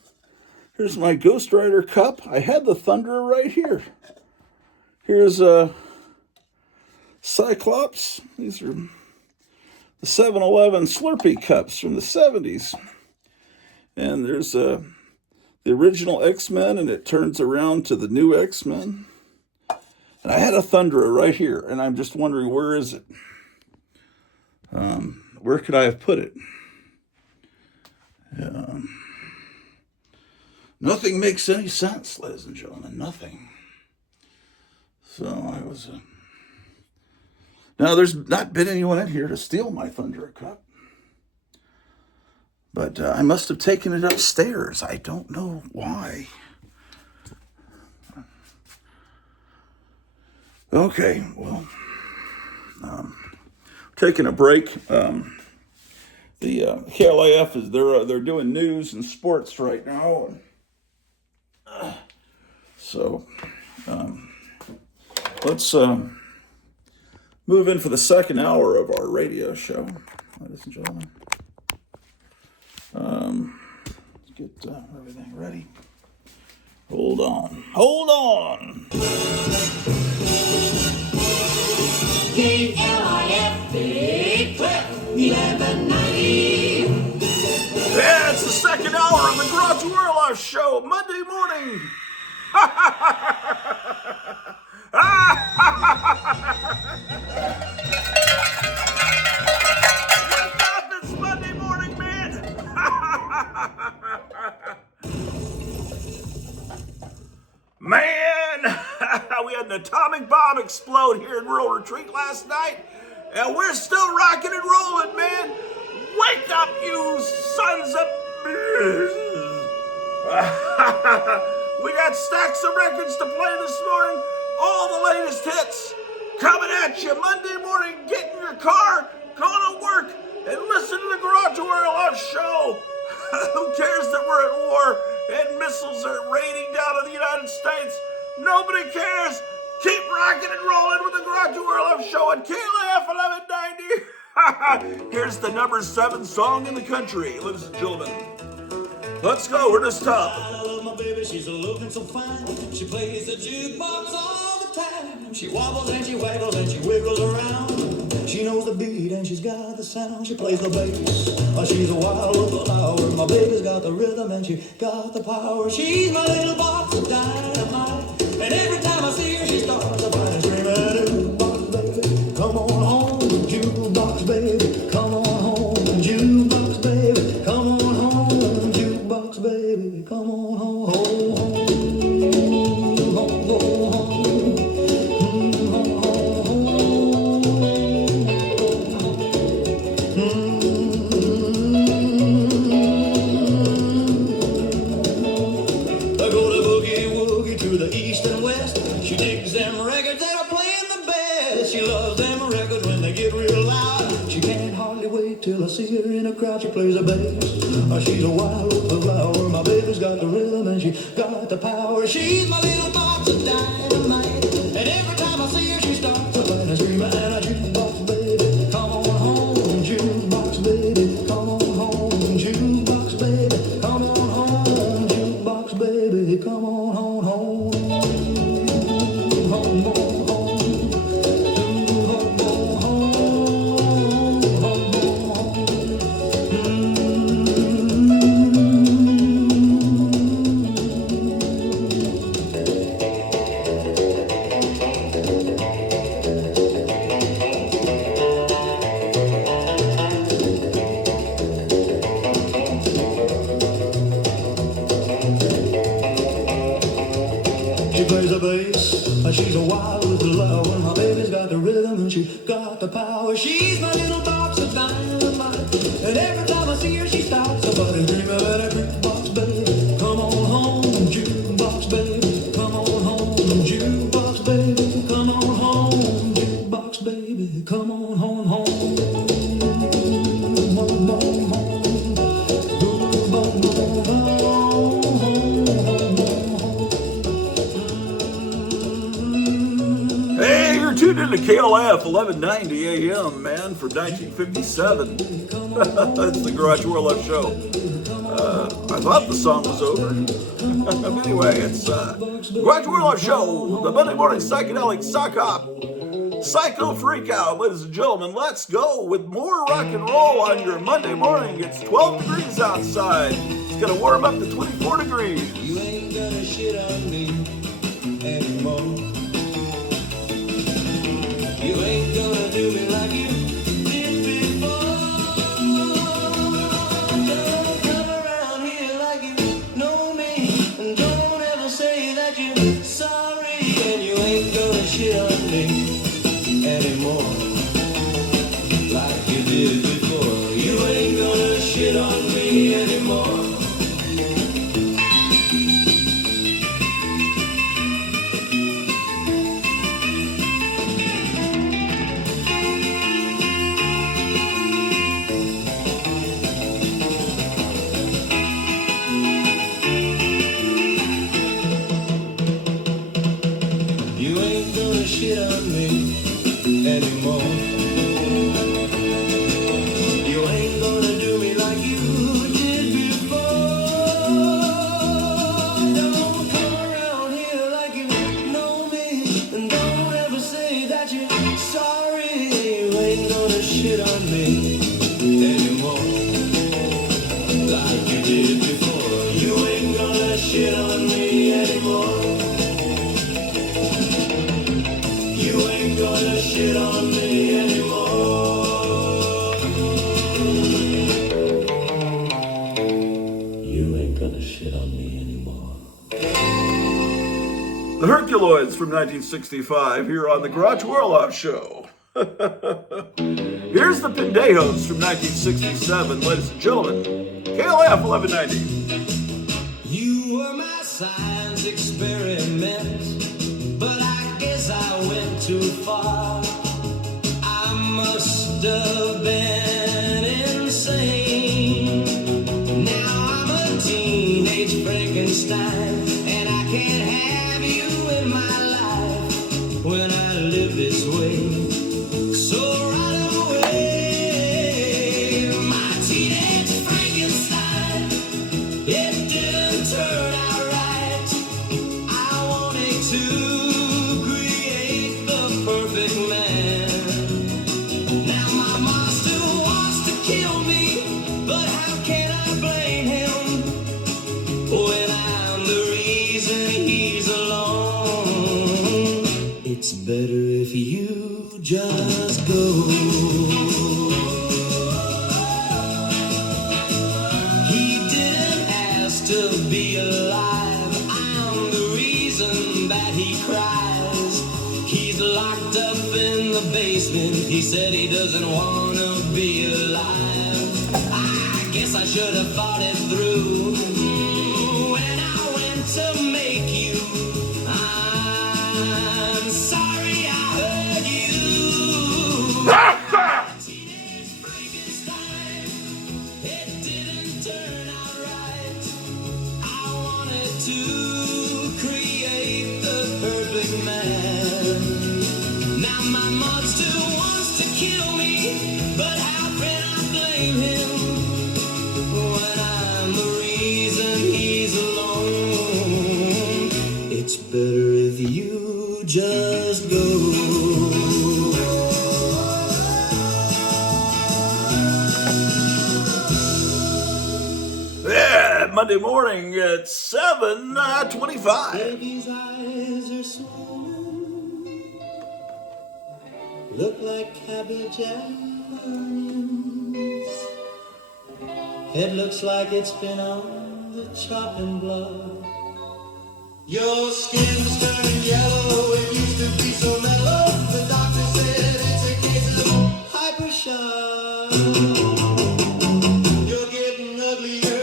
Here's my Ghost Rider cup. I had the Thundra right here. Here's Cyclops. These are the 7-Eleven Slurpee cups from the 70s. And there's the original X-Men, and it turns around to the new X-Men. And I had a Thunderer right here, and I'm just wondering, where is it? Where could I have put it? Nothing makes any sense, ladies and gentlemen. Nothing. So I was... Now, there's not been anyone in here to steal my Thunderer cup. But I must have taken it upstairs. I don't know why. Okay, well, taking a break. The KLAF is they're doing news and sports right now. So let's move in for the second hour of our radio show, ladies and gentlemen. Let's get everything ready. Hold on. KLIF Big Clip 1190. Yeah, it's the second hour of the Grottu Orloff Show, Monday morning. It's Monday morning, man. Man, we had an atomic bomb explode here in Rural Retreat last night, and we're still rocking and rolling, man. Wake up, you sons of... We got stacks of records to play this morning, all the latest hits coming at you Monday morning. Get in your car, go to work, and listen to the Grottu Orloff Show. Who cares that we're at war and missiles are raining down on the United States? Nobody cares. Keep rocking and rolling with the Grottu Orloff Show at KLAF 1190. Here's the number 7 song in the country, ladies and gentlemen. Let's go. We're just top. I love my baby, she's looking so fine. She plays the jukebox all the time. She wobbles and she waggles and she wiggles around. She knows the beat and she's got the sound. She plays the bass, she's a wild little flower. My baby's got the rhythm and she got the power. She's my little box of dynamite. And every time I see her, she starts to fight and screaming, jukebox baby, come on home. Jukebox baby, come on home. Jukebox baby, come on home. Jukebox baby, come on home. Till I see her in a crowd, she plays a bass. She's a wild little flower. My baby's got the rhythm and she got the power. She's my little box of dynamite. And every time I see her, she starts to play and scream. And a jukebox baby, come on home. Jukebox baby, come on home. Jukebox baby, come on home. Jukebox baby, come on home. Home, home, home. She's a wild little flower. My baby's got the rhythm and she got the power. She's my little box of dynamite. And every time I see her, she starts about and dream about a jukebox baby. Come on home, jukebox baby. Come on home, jukebox baby. Come on home, jukebox baby. Come on home, home. Tuned into KLAF 1190 AM, man, from 1957. That's the Grottu Orloff Show. I thought the song was over. But anyway, it's Grottu Orloff Show, the Monday morning psychedelic sock hop, psycho freak out, ladies and gentlemen. Let's go with more rock and roll on your Monday morning. It's 12 degrees outside. going to warm up to 24 degrees. You ain't gonna shit on me anymore. You ain't gonna do me like you did before. Don't come around here like you know me, and don't ever say that you're sorry. And you ain't gonna shit on me anymore like you did before. You ain't gonna shit on me anymore. You ain't gonna shit on me anymore. You ain't gonna do me like you did before. Don't come around here like you know me, and don't ever say that you're sorry. You ain't gonna shit on me anymore like you did before. You ain't gonna shit on me anymore. You ain't gonna shit on me anymore. You ain't gonna shit on me anymore. The Herculoids from 1965 here on the Grottu Orloff Show. Here's the Pendejos from 1967, ladies and gentlemen. KLF 1190. You were my science experiment, but I guess I went too far. I must have been insane. Now I'm a teenage Frankenstein, and I can't have you in my life when I live this way. So right away, my teenage Frankenstein, it didn't turn out right. I wanted to create the perfect man. Now my monster wants to kill me, but how can I blame him when I'm the reason he's alone? It's better if you just go. He didn't ask to be alive. I'm the reason that he cries. He's locked up in the basement. He said he doesn't want to be alive. I guess I should have thought it through when I went to make you. I'm sorry I hurt you. Teenage Frankenstein, it didn't turn out right. I wanted to create the perfect man. Now my monster wants to kill me, but how can I blame him when I'm the reason he's alone? It's better if you just go. Yeah, Monday morning at 7:25. Baby's eyes are swollen, look like cabbage and onions. It looks like it's been on the chopping block. Your skin's turning yellow, it used to be so mellow. The doctor said it's a case of hypershock. You're getting uglier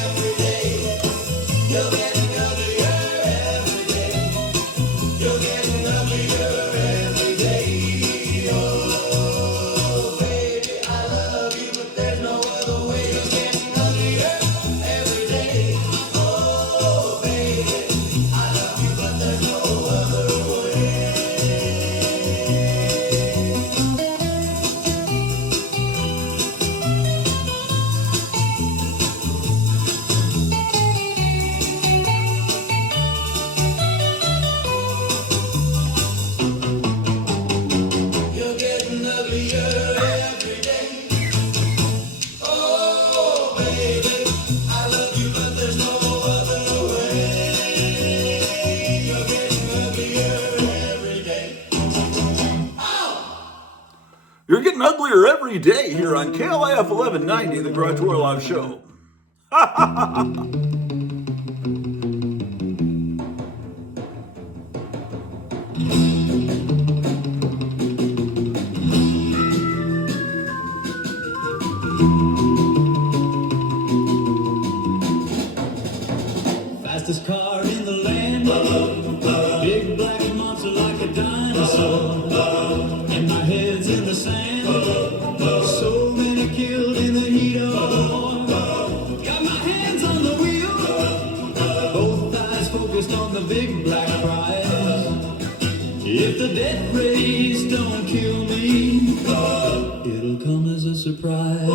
every day. You're getting uglier every day. You're getting uglier every day. Oh, baby, I love you, but there's no other way. You're getting uglier every day. Oh, baby, I love you, but there's no other way. You're getting uglier every day here on KLIF 1190, the Grottu Orloff Show. Fastest car in the land, big black monster like a dinosaur, and my head's in the sand, so many killed in the heat of war. Got my hands on the wheel, both eyes focused on the big black prize. If the death race don't kill me, it'll come as a surprise.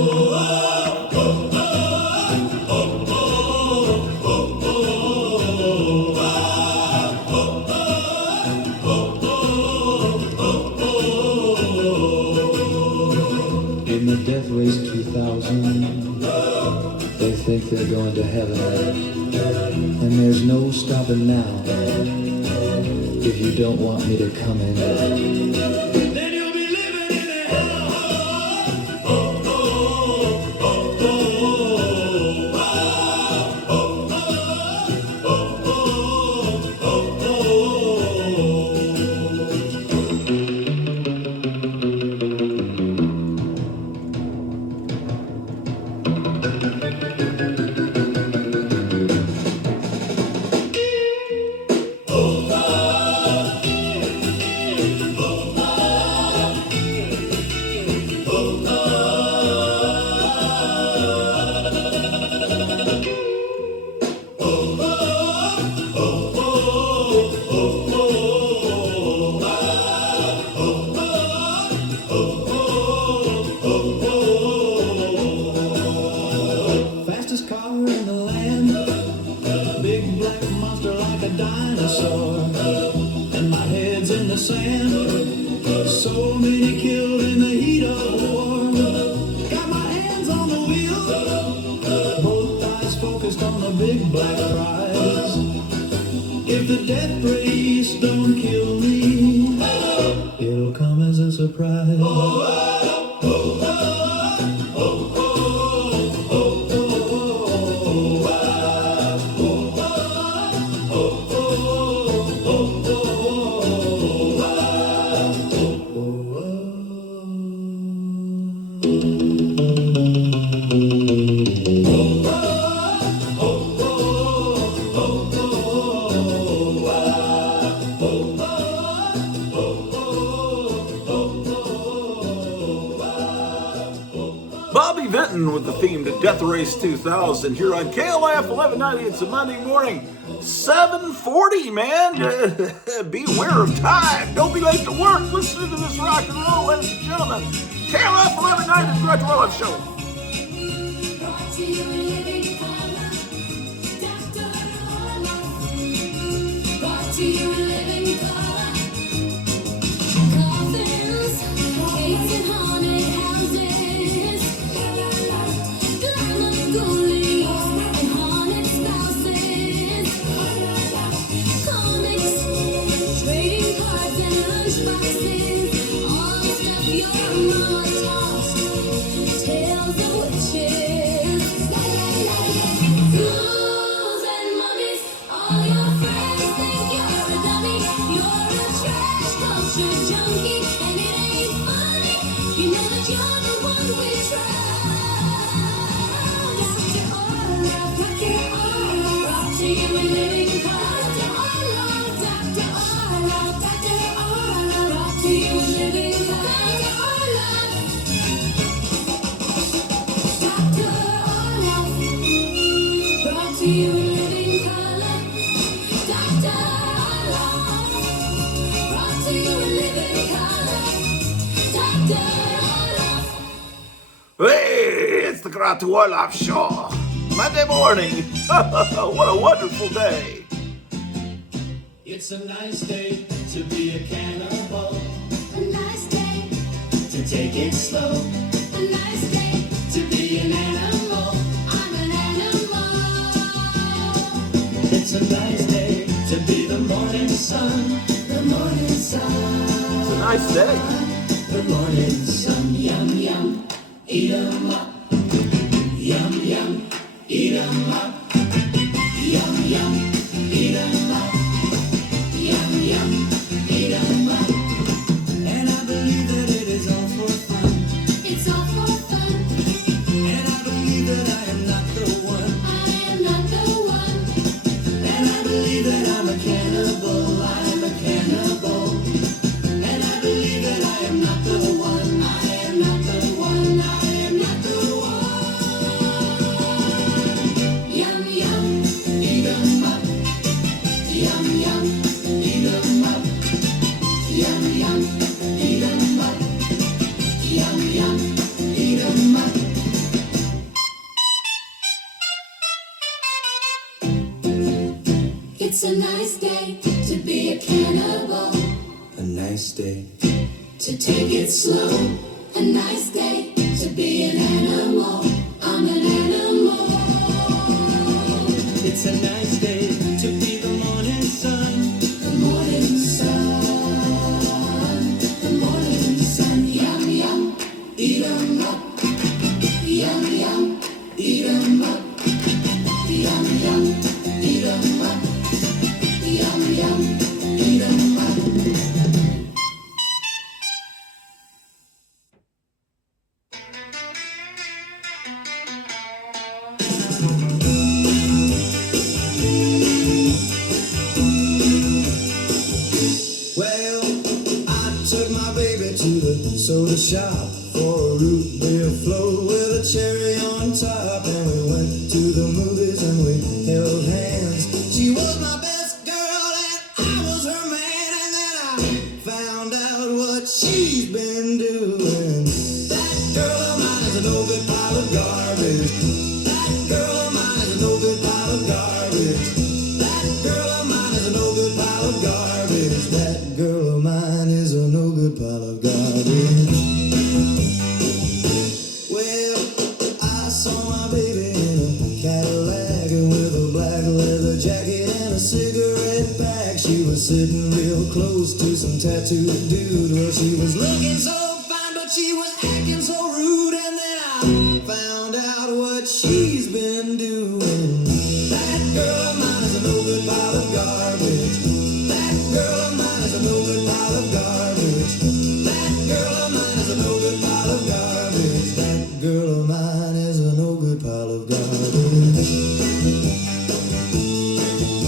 In the Death Race 2000, they think they're going to heaven, and there's no stopping now. If you don't want me to come in, then you'll be living in hell. Fastest car in the land, big black monster like a dinosaur, and my head's in the sand, so many killed in the heat of war. Got my hands on the wheel, both eyes focused on the big black prize. If the death race don't kill me, it'll come as a surprise. Bobby Vinton with the theme to Death Race 2000 here on KLIF 1190. It's a Monday morning, 7:40, man. Beware of time. Don't be late to work. Listen to this rock and roll, ladies and gentlemen. KLIF 1190, the Grottu Orloff Show. Brought to you in living color, Dr. Orloff. Brought to you in living color. Coffins, caves and haunted houses, glamour ghoulies and haunted spouses, comics, trading cards and lunchboxes, all the stuff your mama taught, tales of witches, ghouls and mummies. All your friends think you're a dummy, you're a trash culture junkie, and it ain't funny. You know that you're the one we trust. Dr. Orloff, Dr. Orloff, brought to you in living color. Dr. Orloff, Dr. Orloff, Dr. Orloff, brought to you in living color. Dr. Orloff, brought to you in living color. Dr. Orloff, brought to you in living color. Dr. Orloff. Hey, it's the Grottu Orloff Show. Monday morning. What a wonderful day. It's a nice day to be a cannibal, A nice day, to take it slow, a nice day, to be an animal. I'm an animal. It's a nice day to be the morning sun, the morning sun. It's a nice day. The morning sun, yum yum, eat 'em up. Yum yum, eat 'em up. Yum yum, eat 'em up. Yum yum, eat 'em up. And I believe that it is all for fun. It's all for fun. And I believe that I am not the one. I am not the one. And I believe that I'm a cannibal. I'm a cannibal. And I believe that I am not the one. I am not the one. I am not the one. Yum yum, Eat 'em up. Yum yum, eat 'em up. Yum yum, eat 'em up. Yum yum, eat 'em up. it's a nice day to be a cannibal. A nice day. To take it slow. A nice day to be an animal. I'm an animal. It's a nice day to be the morning sun. The morning sun. The morning sun. Yum yum, Eat 'em up. yum yum, Eat 'em up. yum yum, Eat 'em up. yum yum. Eat 'em up. Well, I took my baby to the soda shop for a root beer float with a cherry on top. And we went to the movies and we held hands. She was my best girl and I was her man. And then I found out what she's been doing. That girl of mine is a no good pile of garbage. That girl of mine is a no good pile of garbage. That girl of mine is a no good pile of garbage. That girl of mine is a no good pile of garbage. Well, I saw my baby in a Cadillac with a black leather jacket and a cigarette pack. She was sitting real close to some tattooed dude. Well, she was looking so fine, but she was acting so rude. And then I found out what she's been doing. That girl of mine is a no good pile of garbage. That girl of mine is a no good pile of garbage. That girl of mine is a no good pile of garbage. That girl of mine is a no good pile of garbage.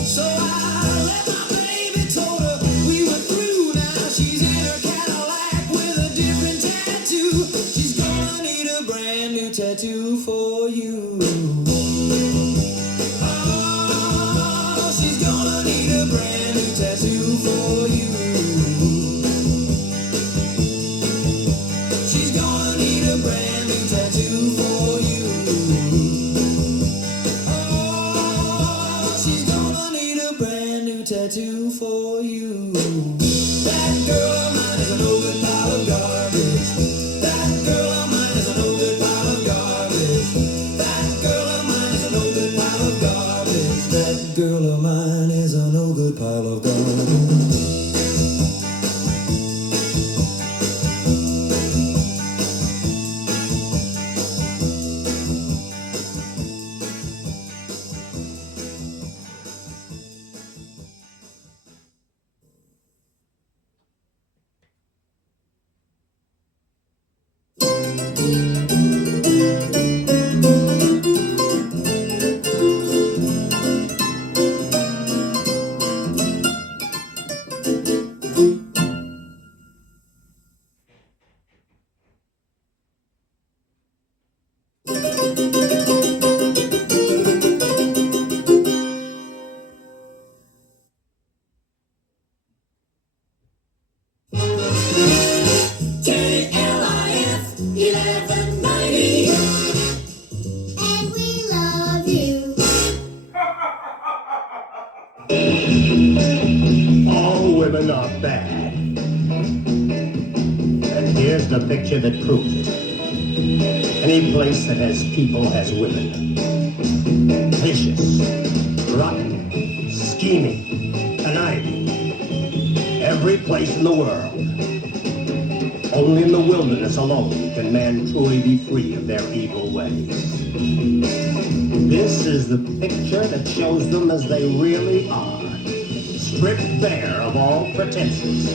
So I let my baby told her we were through. Now she's in her Cadillac with a different tattoo. She's gonna need a brand new tattoo for you. Oh, she's gonna need a brand new tattoo for you. She's gonna need a brand new tattoo for you. Oh, she's gonna need a brand new tattoo for you. That girl of mine is a no good pile of garbage. That girl of mine is a no good pile of garbage. That girl of mine is a no good pile of garbage. That girl of mine is a no good pile of garbage. KLIF 1190. And we love you. All women are bad. And here's the picture that proves it. Any place that has people has women. Vicious, rotten, scheming, conniving. Every place in the world. Only in the wilderness alone can man truly be free of their evil ways. This is the picture that shows them as they really are, stripped bare of all pretenses,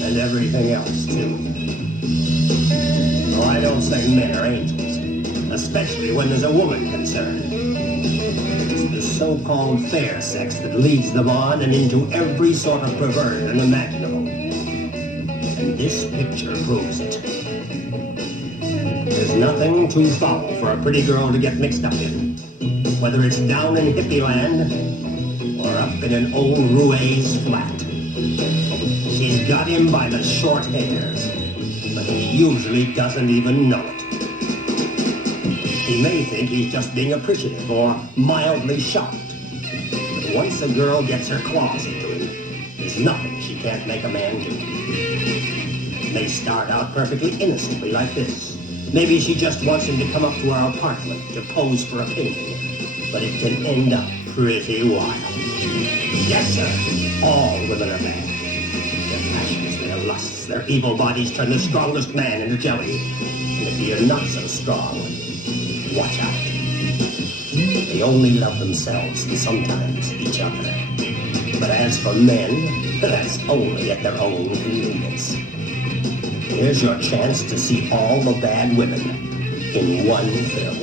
and everything else too. Oh, I don't say men are angels, especially when there's a woman concerned. It's the so-called fair sex that leads them on and into every sort of perversion imaginable. And this picture proves it. There's nothing too foul for a pretty girl to get mixed up in, whether it's down in hippie land or up in an old roué's flat. She's got him by the short hairs, but he usually doesn't even know it. He may think he's just being appreciative or mildly shocked, but once a girl gets her claws into him, there's nothing she can't make a man do. They start out perfectly innocently like this. Maybe she just wants him to come up to our apartment to pose for a painting, but it can end up pretty wild. Yes, sir, all women are bad. Their passions, their lusts, their evil bodies turn the strongest man into jelly. And if you're not so strong, watch out. They only love themselves and sometimes each other. But as for men, that's only at their own convenience. Here's your chance to see all the bad women in one film.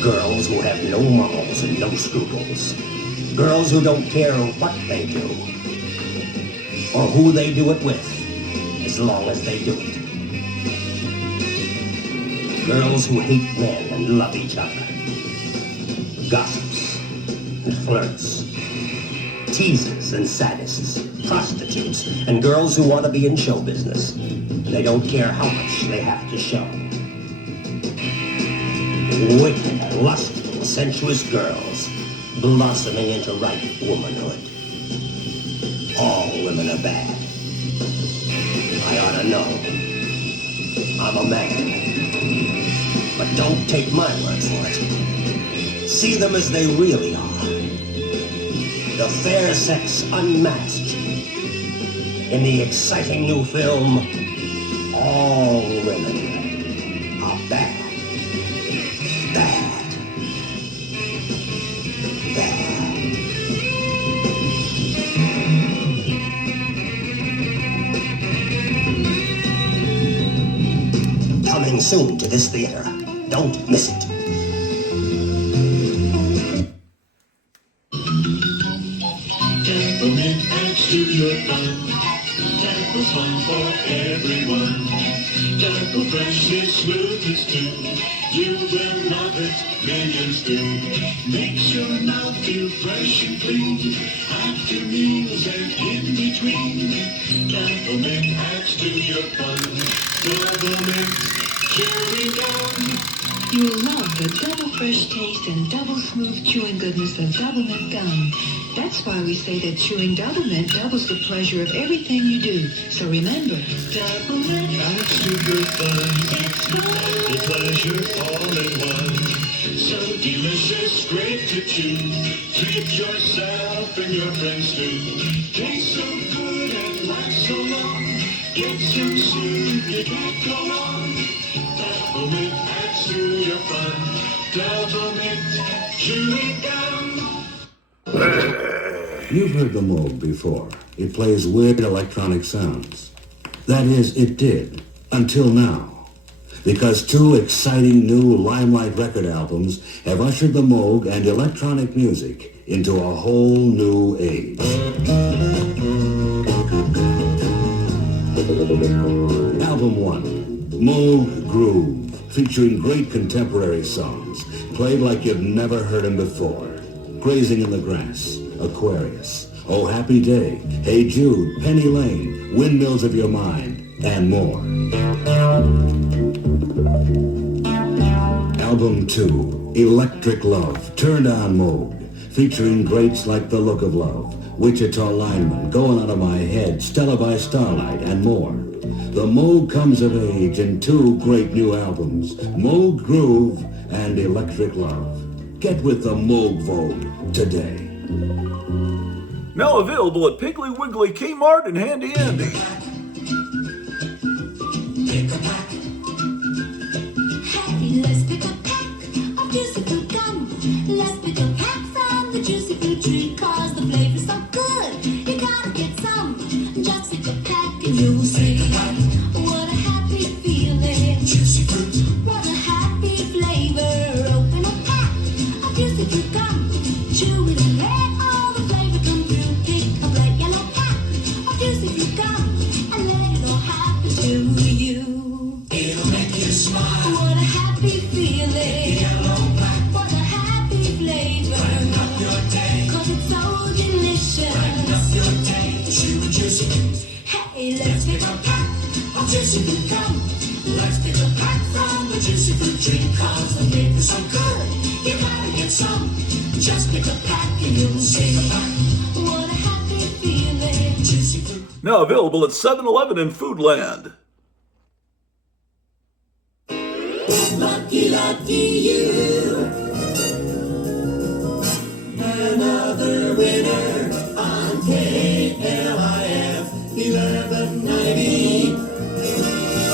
Girls who have no morals and no scruples. Girls who don't care what they do or who they do it with, as long as they do it. Girls who hate men and love each other. Gossips and flirts. Teasers and sadists. Prostitutes and girls who want to be in show business. They don't care how much they have to show. Wicked, lustful, sensuous girls blossoming into ripe womanhood. All women are bad. I ought to know. I'm a man. But don't take my word for it. See them as they really are. The fair sex unmasked. In the exciting new film, all women are bad. Bad. Bad. Coming soon to this theater. Don't miss it. Gentlemen, add to your fun. Tackle fun for everyone. Tackle fresh is smooth as too. You will love it, millions do. Makes your mouth feel fresh and clean. After meals and in between. Gentlemen, adds to your fun. Double mint, chewing gum. You'll love the double fresh taste and double smooth chewing goodness of Double Mint gum. That's why we say that chewing Double Mint doubles the pleasure of everything you do. So remember, Double Mint adds to good fun. It's fun. The pleasure all in one. So delicious, great to chew. Treat yourself and your friends too. Tastes so good and lasts so long. Get some soon, you can't go wrong. Double Mint adds to your fun. Double Mint chewing gum. You've heard the Moog before. It plays weird electronic sounds. That is, it did, until now. Because two exciting new Limelight record albums have ushered the Moog and electronic music into a whole new age. Album 1, Moog Groove, featuring great contemporary songs, played like you'd never heard them before. Grazing in the Grass, Aquarius, Oh Happy Day, Hey Jude, Penny Lane, Windmills of Your Mind, and more. Album 2, Electric Love, Turned On Moog, featuring greats like The Look of Love, Wichita Lineman, Going Out of My Head, Stella by Starlight, and more. The Moog comes of age in two great new albums, Moog Groove and Electric Love. Get with the Moog Vogue today. Now available at Piggly Wiggly, Kmart, and Handy Andy. Pick a pack. Hey, let's pick a pack of juicy fruit gum. Let's pick a pack from the juicy fruit tree, 'cause the flavor's so good. You gotta get some. Just pick a pack and you'll see what a happy feeling. Juicy fruit. What a happy flavor. Open a pack of juicy fruit gum. Chew it and let all the flavor come through. Pick a bright yellow pack of juicy fruit gum and let it all happen to you. It'll make you smile. What a happy feeling. Yellow pack. What a happy flavor. Brighten up your day. 'Cause it's so delicious. Brighten up your day. Chewing juicy fruit. Hey, let's pick a pack of juicy fruit gum. Let's pick a pack from the juicy fruit tree, 'cause the flavor's so good. You gotta get some. Just pick a pack and you'll see. What a happy feeling. Juicy fruit. Now available at 7-Eleven and Foodland. Lucky, lucky you. Another winner on KLIF 1190.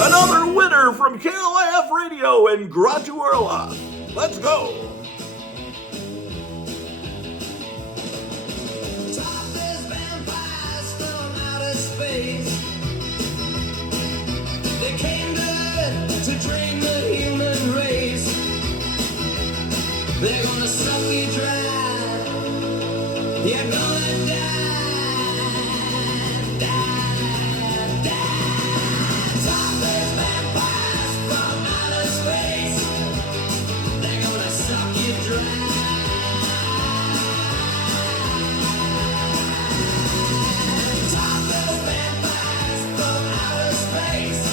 Another winner from KLIF Radio and Grottu Orloff. Let's go. Topless vampires from outer space. They came to Earth to drain the human race. They're gonna suck you dry. You're gonna die. Topless vampires from outer space. They're gonna suck you dry. Topless vampires from outer space.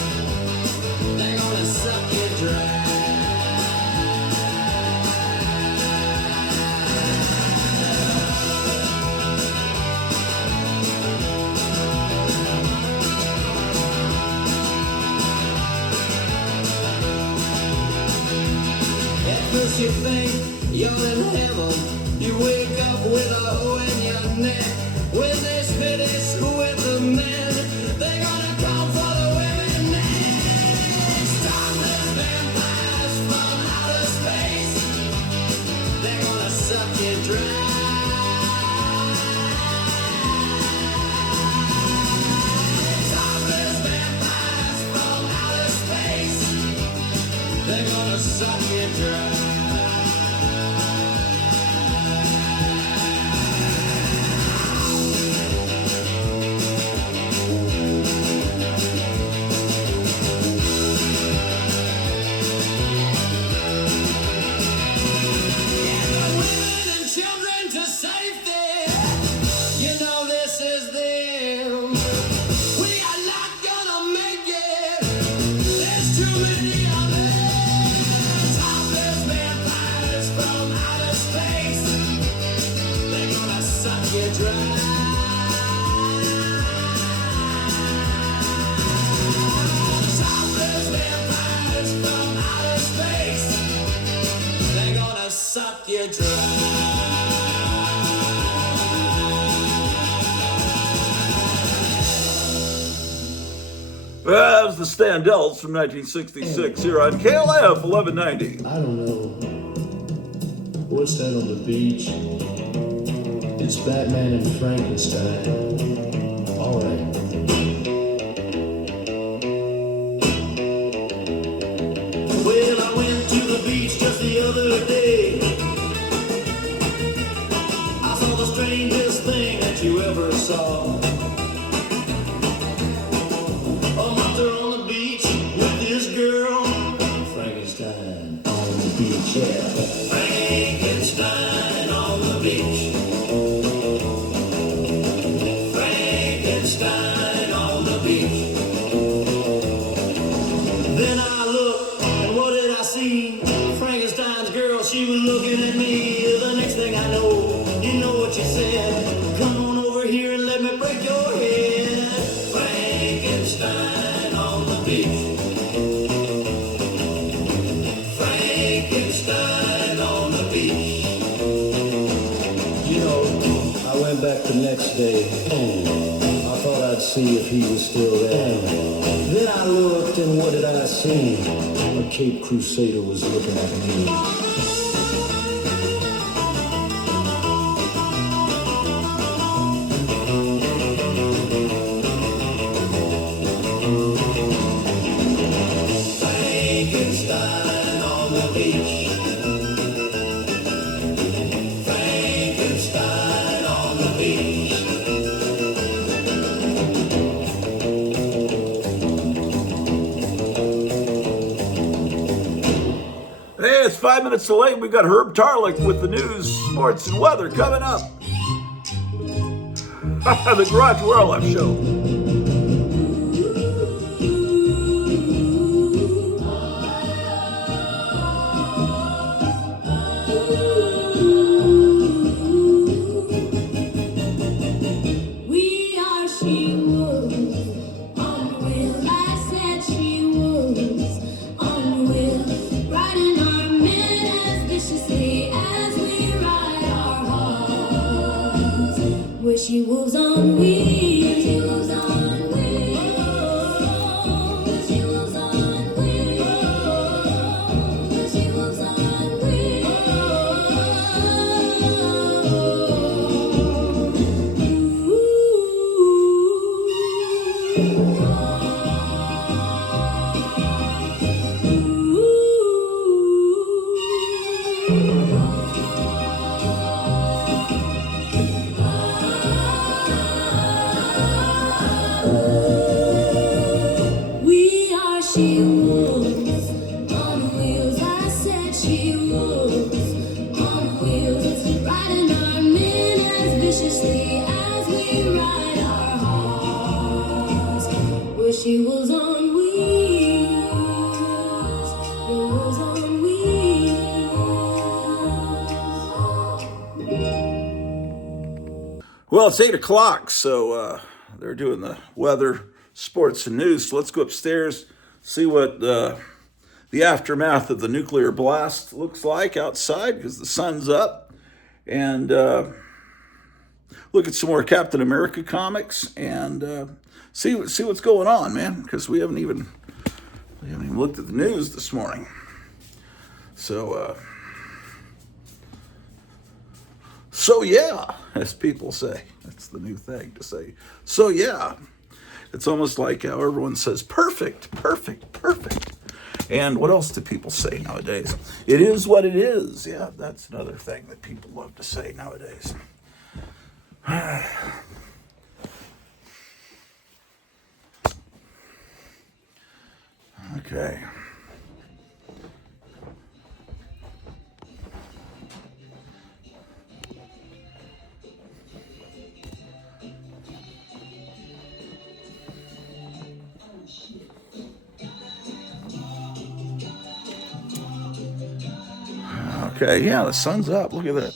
They're gonna suck you dry. At first you think you're in heaven. You wake up with a O in your neck. When they finish with the men, they're gonna come for the women next. Topless vampires from outer space. They're gonna suck you dry. Topless vampires from outer space. They're gonna suck you dry. And the women and children to safety. You know this is them. We are not gonna make it. There's too many of them. Topless vampires from outer space. They're gonna suck you dry. Topless vampires from outer space. They're gonna suck you dry. That was the Standells from 1966 here on KLIF 1190. I don't know. What's that on the beach? It's Batman and Frankenstein. All right. Well, I went to the beach just the other day. I saw the strangest thing that you ever saw. A monster on the beach with this girl. Frankenstein on the beach, yeah. Frankenstein on the beach. Frankenstein on the beach. Then I looked, and what did I see? Frankenstein's girl, she was looking at me. The next thing I know, you know what she said. Come on over here and let me break your head. Frankenstein on the beach. Frankenstein on the beach. You know, I went back the next day. I thought I'd see if he was still there. Then I looked and what did I see? A Cape Crusader was looking at me. Frankenstein on the beach. Frankenstein on the beach. Hey, it's 5 minutes delayed. We've got Herb Tarlick with the news, sports, and weather coming up. The Grottu Orloff Show. We are she-wolves on wheels. I said she-wolves on wheels, riding our men as viciously as we ride our horses. We're she-wolves on wheels. She-wolves on wheels. We're she-wolves on wheels. We're she-wolves on We are she-wolves on wheels. I said she-wolves on wheels, riding our men as viciously as we ride our horses. We're she-wolves on wheels. Wolves on wheels. Well, it's 8 o'clock, so they're doing the weather, sports, and news. So let's go upstairs, see what the aftermath of the nuclear blast looks like outside, because the sun's up, and look at some more Captain America comics, and see what's going on, man, because we haven't even looked at the news this morning. So yeah, as people say. That's the new thing to say. So yeah. It's almost like how everyone says, perfect, perfect, perfect. And what else do people say nowadays? It is what it is. Yeah, that's another thing that people love to say nowadays. Okay. Okay, yeah, the sun's up. Look at that.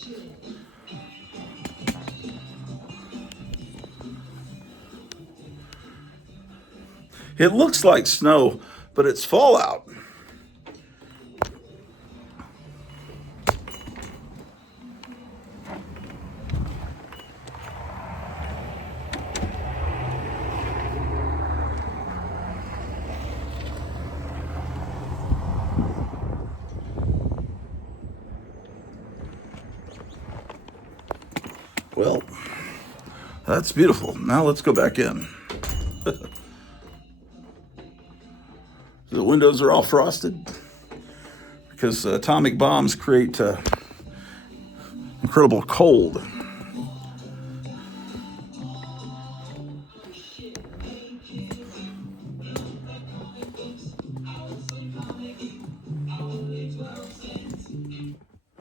It looks like snow, but it's fallout. Well, that's beautiful. Now let's go back in. The windows are all frosted because atomic bombs create incredible cold.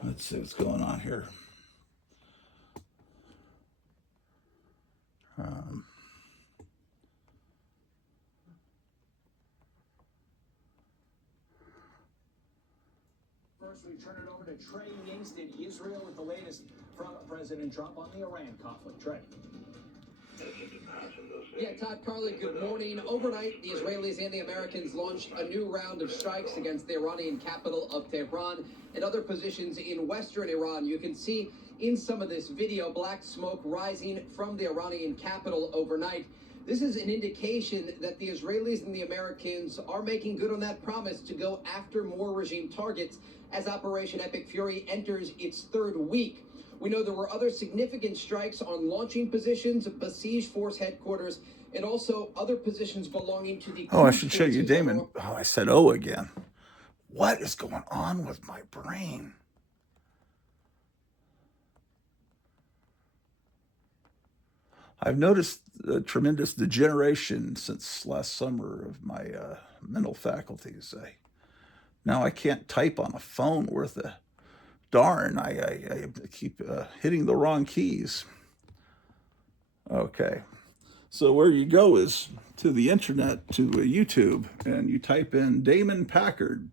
Let's see what's going on here. First, we turn it over to Trey Yingstead, Israel, with the latest from President Trump on the Iran conflict. Trey. Yeah, Todd Carlin, good morning. Overnight, the Israelis and the Americans launched a new round of strikes against the Iranian capital of Tehran and other positions in western Iran. You can see in some of this video black smoke rising from the Iranian capital overnight. This is an indication that the Israelis and the Americans are making good on that promise to go after more regime targets as Operation Epic Fury enters its third week. We know there were other significant strikes on launching positions, besieged force headquarters, and also other positions belonging to the... Oh, I should show you Damon. Oh, I said oh again. What is going on with my brain? I've noticed a tremendous degeneration since last summer of my mental faculties. Now I can't type on a phone worth a darn. I keep hitting the wrong keys. Okay. So where you go is to the internet, to YouTube, and you type in Damon Packard,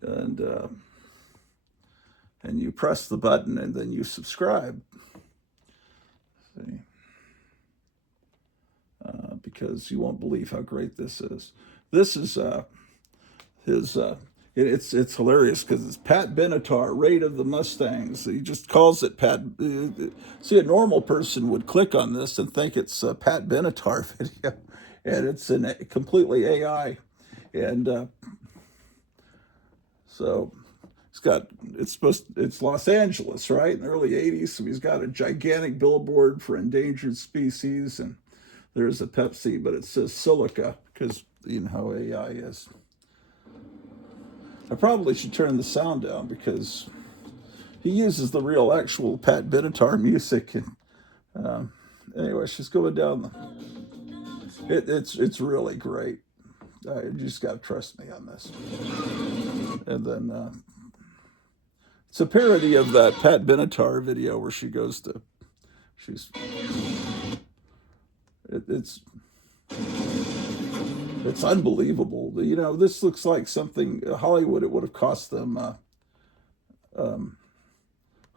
and you press the button, and then you subscribe. See? Because you won't believe how great this is. This is his. It's hilarious because it's Pat Benatar, Raid of the Mustangs. He just calls it Pat. See, a normal person would click on this and think it's a Pat Benatar video, and it's completely AI. And so it's Los Angeles, right, in the early 80s. So he's got a gigantic billboard for endangered species, and there's a Pepsi, but it says silica because you know how AI is. I probably should turn the sound down because he uses the real actual Pat Benatar music. And anyway, she's going down. It's really great. You just got to trust me on this. And then it's a parody of that Pat Benatar video where she goes to, it's unbelievable. You know, this looks like something Hollywood, it would have cost them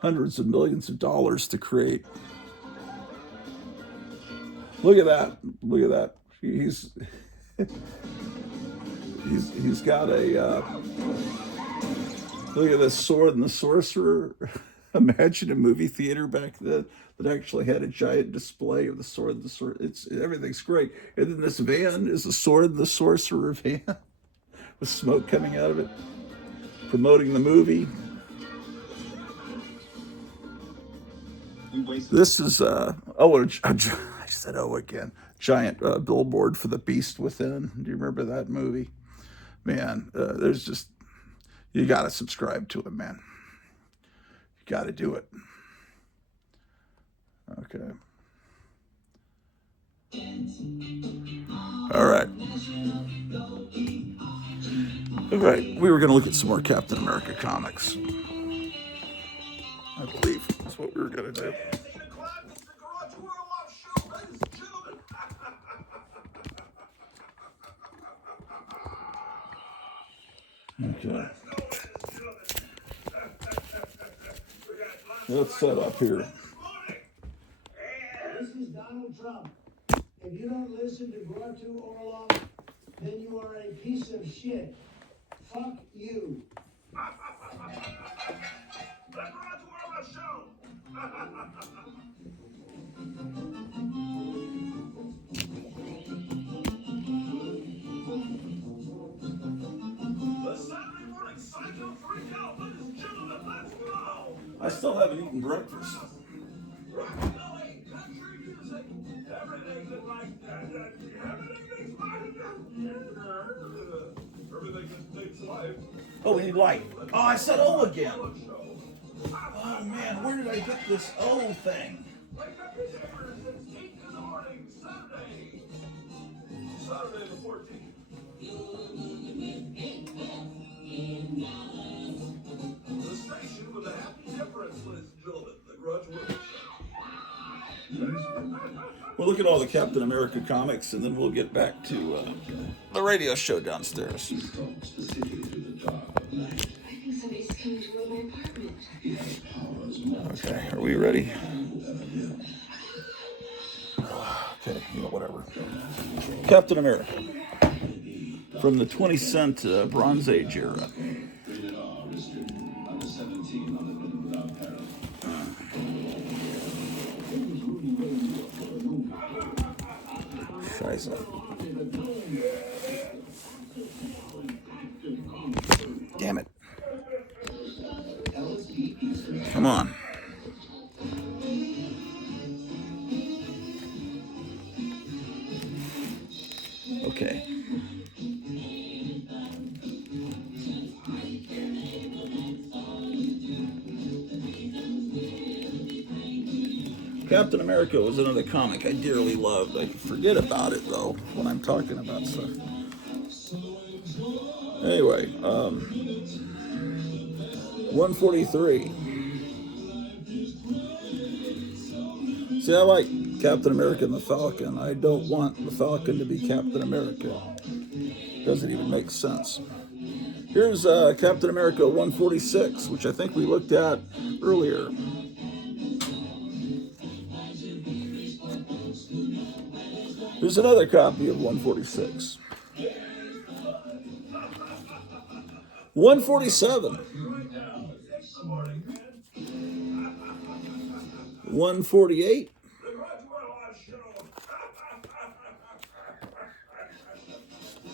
hundreds of millions of dollars to create. Look at that. Look at that. He's got a look at this Sword and the Sorcerer. Imagine a movie theater back then that actually had a giant display of the Sword and the Sorcerer. Everything's great. And then this van is the Sword and the Sorcerer van with smoke coming out of it, promoting the movie. This is I said oh again. Giant billboard for The Beast Within. Do you remember that movie? Man, there's just, you got to subscribe to it, man. You got to do it. Okay. All right. All right. We were going to look at some more Captain America comics. I believe that's what we were going to do. Okay. Let's set up here. This is Donald Trump. If you don't listen to Grottu Orloff, then you are a piece of shit. Fuck you. The Grottu Orloff Show. The Saturday morning psycho freak out, ladies and gentlemen, let's go. I still haven't eaten breakfast. Rockabilly, country music, everything that like everything makes life. Oh, we need light. Oh, I said oh again. Oh man, where did I get this oh thing? Wake up your neighbors, it's 8 in the morning, Saturday the 14th. The station with a happy difference, ladies and gentlemen, the Grottu Orloff Show. We'll look at all the Captain America comics, and then we'll get back to the radio show downstairs. I think somebody's coming to my apartment. Okay, are we ready? Okay, whatever. Captain America from the 20-cent Bronze Age era. eyes up. Damn it. Come on. Okay. Captain America was another comic I dearly loved. I forget about it, though, when I'm talking about stuff. Anyway, 143. See, I like Captain America and the Falcon. I don't want the Falcon to be Captain America. Doesn't even make sense. Here's Captain America 146, which I think we looked at earlier. Here's another copy of 146. 147. 148.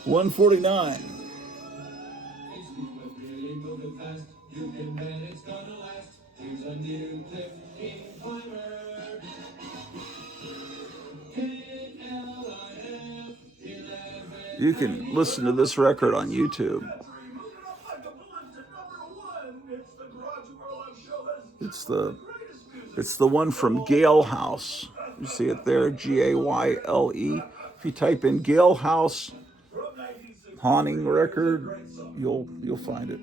149. You can listen to this record on YouTube. It's the one from Gale House. You see it there, Gayle. If you type in Gale House haunting record, you'll find it.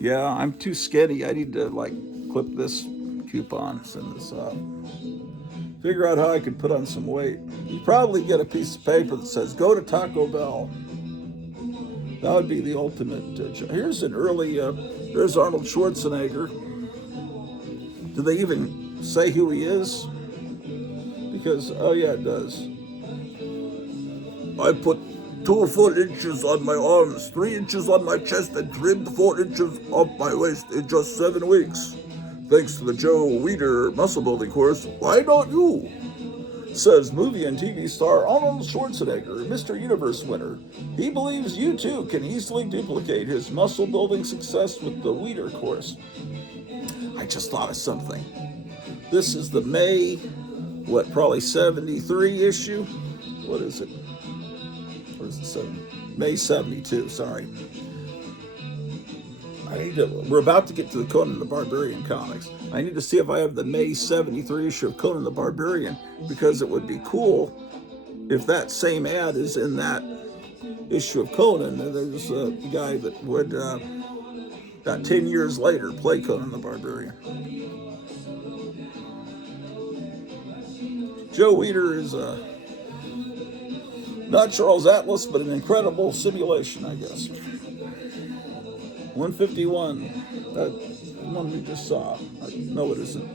Yeah, I'm too skinny. I need to like clip this coupon, send this up. Figure out how I could put on some weight. You probably get a piece of paper that says, go to Taco Bell. That would be the ultimate. Here's an early, there's Arnold Schwarzenegger. Do they even say who he is? Because, oh yeah, it does. I put 2 full inches on my arms, 3 inches on my chest, and trimmed 4 inches off my waist in just 7 weeks. Thanks to the Joe Weider muscle building course. Why don't you? Says movie and TV star Arnold Schwarzenegger, Mr. Universe winner. He believes you too can easily duplicate his muscle building success with the Weider course. I just thought of something. This is the May, probably 73 issue? What is it? What is it? May 72, sorry. We're about to get to the Conan the Barbarian comics. I need to see if I have the May 73 issue of Conan the Barbarian, because it would be cool if that same ad is in that issue of Conan. There's a guy that would, about 10 years later, play Conan the Barbarian. Joe Weider is not Charles Atlas, but an incredible simulation, I guess. 151. That one we just saw. No, it isn't.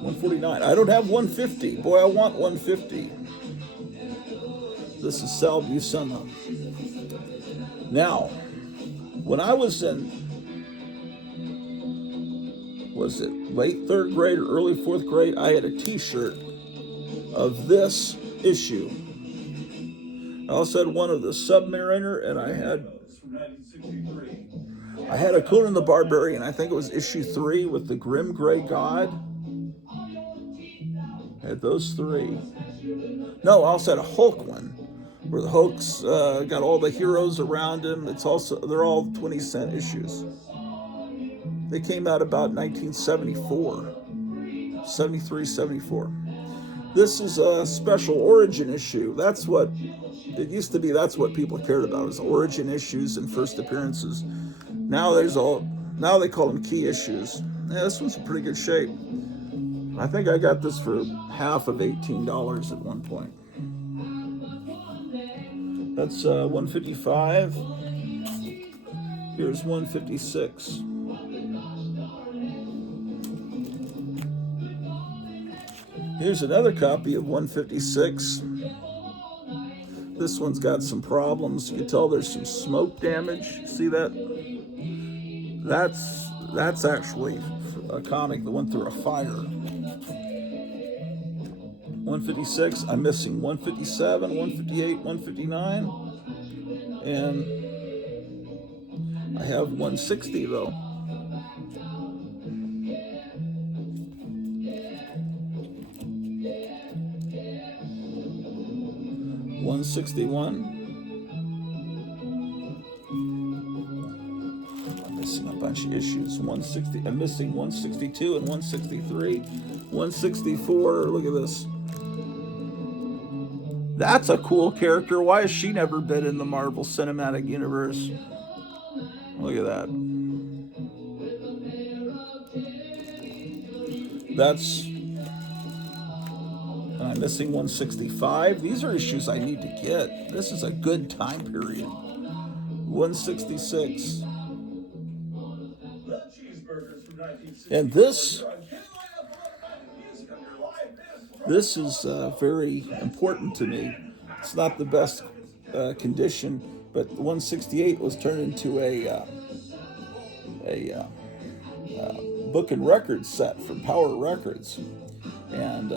149. I don't have 150. Boy, I want 150. This is Sal Buscema. Now, when I was in, was it late 3rd grade or early 4th grade, I had a t-shirt of this issue. I also had one of the Submariner, and I had a Conan the Barbarian. I think it was issue 3 with the Grim Gray God. I had those 3. No, I also had a Hulk one, where the Hulk's got all the heroes around him. They're all 20-cent issues. They came out about 1974, 73, 74. This is a special origin issue. That's what it used to be. That's what people cared about, was origin issues and first appearances. Now they call them key issues. Yeah, this one's in pretty good shape. I think I got this for half of $18 at one point. That's 155. Here's 156. Here's another copy of 156. This one's got some problems. You can tell there's some smoke damage. See that? That's actually a comic that went through a fire. 156. I'm missing 157, 158, 159. And I have 160 though. $161. I'm missing a bunch of issues. 160. I'm missing 162 and 163. 164. Look at this. That's a cool character. Why has she never been in the Marvel Cinematic Universe? Look at that. That's... And I'm missing 165. These are issues I need to get. This is a good time period. 166. And this is very important to me. It's not the best condition, but 168 was turned into a book and record set from Power Records, and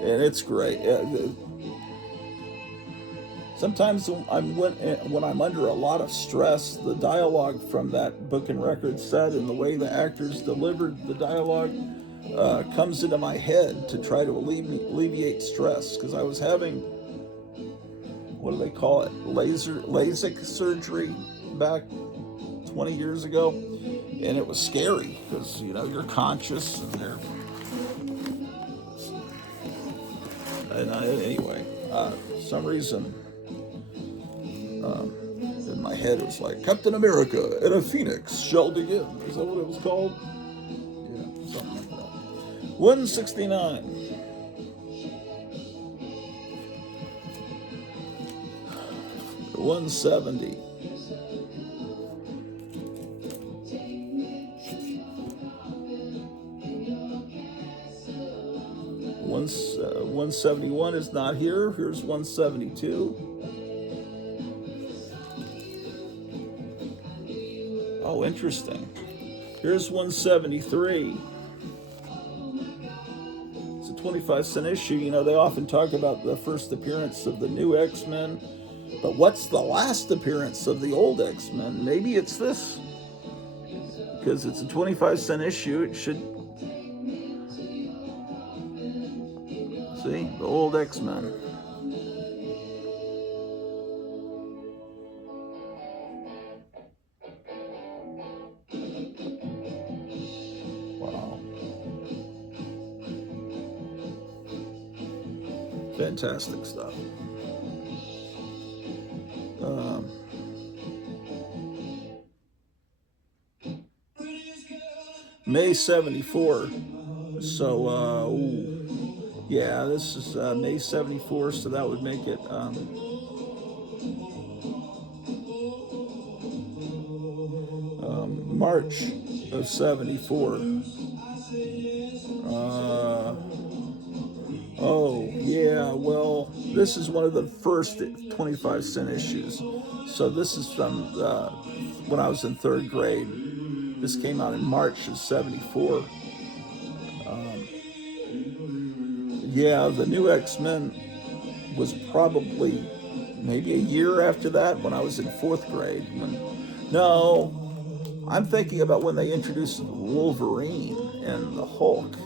it's great. Sometimes when I'm under a lot of stress, the dialogue from that book and record set and the way the actors delivered the dialogue comes into my head to try to alleviate stress, because I was having, what do they call it, LASIK surgery back 20 years ago, and it was scary because you're conscious and they're anyway, for some reason in my head it was like Captain America and a Phoenix shall begin. Is that what it was called? Yeah, something like that. 169. $170. $171 is not here. Here's 172. Oh, interesting. Here's 173. It's a 25-cent issue. They often talk about the first appearance of the new X-Men, but what's the last appearance of the old X-Men? Maybe it's this, because it's a 25-cent issue. It should... See? The old X-Men. Wow. Fantastic stuff. May 74. So, yeah, this is May 74, so that would make it March of 74. Oh, yeah, well, this is one of the first 25-cent issues. So this is from when I was in 3rd grade. This came out in March of 74. Yeah, the new X-Men was probably maybe a year after that, when I was in 4th grade. No, I'm thinking about when they introduced Wolverine and the Hulk.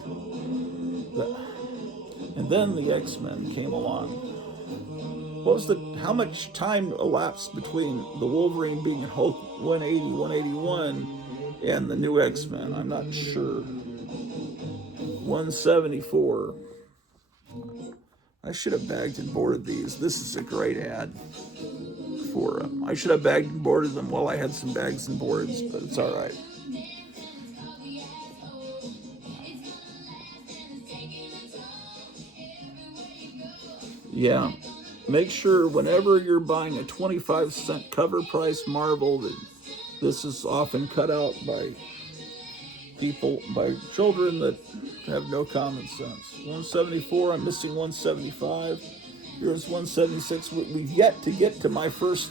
And then the X-Men came along. How much time elapsed between the Wolverine being in Hulk 180, 181 and the new X-Men? I'm not sure. 174. I should have bagged and boarded these. This is a great ad for them. I should have bagged and boarded them while I had some bags and boards, but it's all right. Yeah, make sure whenever you're buying a 25-cent cover price Marvel that this is often cut out by children that have no common sense. 174, I'm missing 175. Here's 176. We've yet to get to my first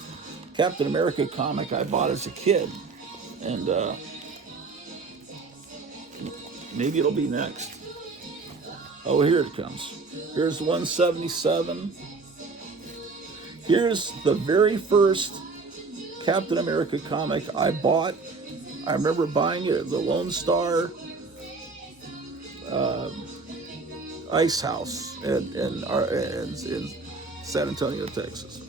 Captain America comic I bought as a kid. And Maybe it'll be next. Oh, here it comes. Here's 177. Here's the very first Captain America comic I bought. I remember buying it at the Lone Star Ice House in San Antonio, Texas.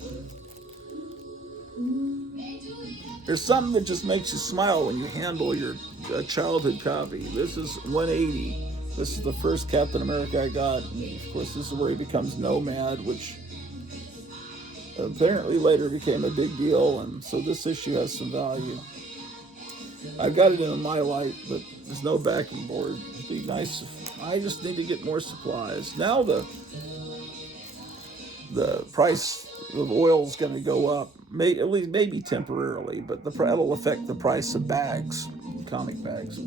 There's something that just makes you smile when you handle your childhood copy. This is 180. This is the first Captain America I got. And of course, this is where he becomes Nomad, which apparently later became a big deal. And so this issue has some value. I've got it in my light, but there's no backing board. It'd be nice if I just need to get more supplies. Now the price of oil is going to go up, at least maybe temporarily, but that'll affect the price of bags, comic bags.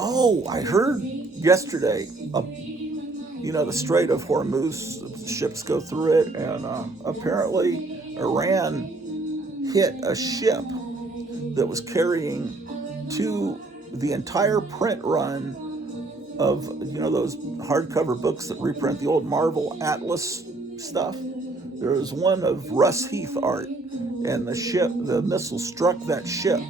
Oh, I heard yesterday, the Strait of Hormuz, ships go through it, and apparently Iran hit a ship that was carrying the entire print run of, those hardcover books that reprint the old Marvel Atlas stuff. There was one of Russ Heath art, and the missile struck that ship.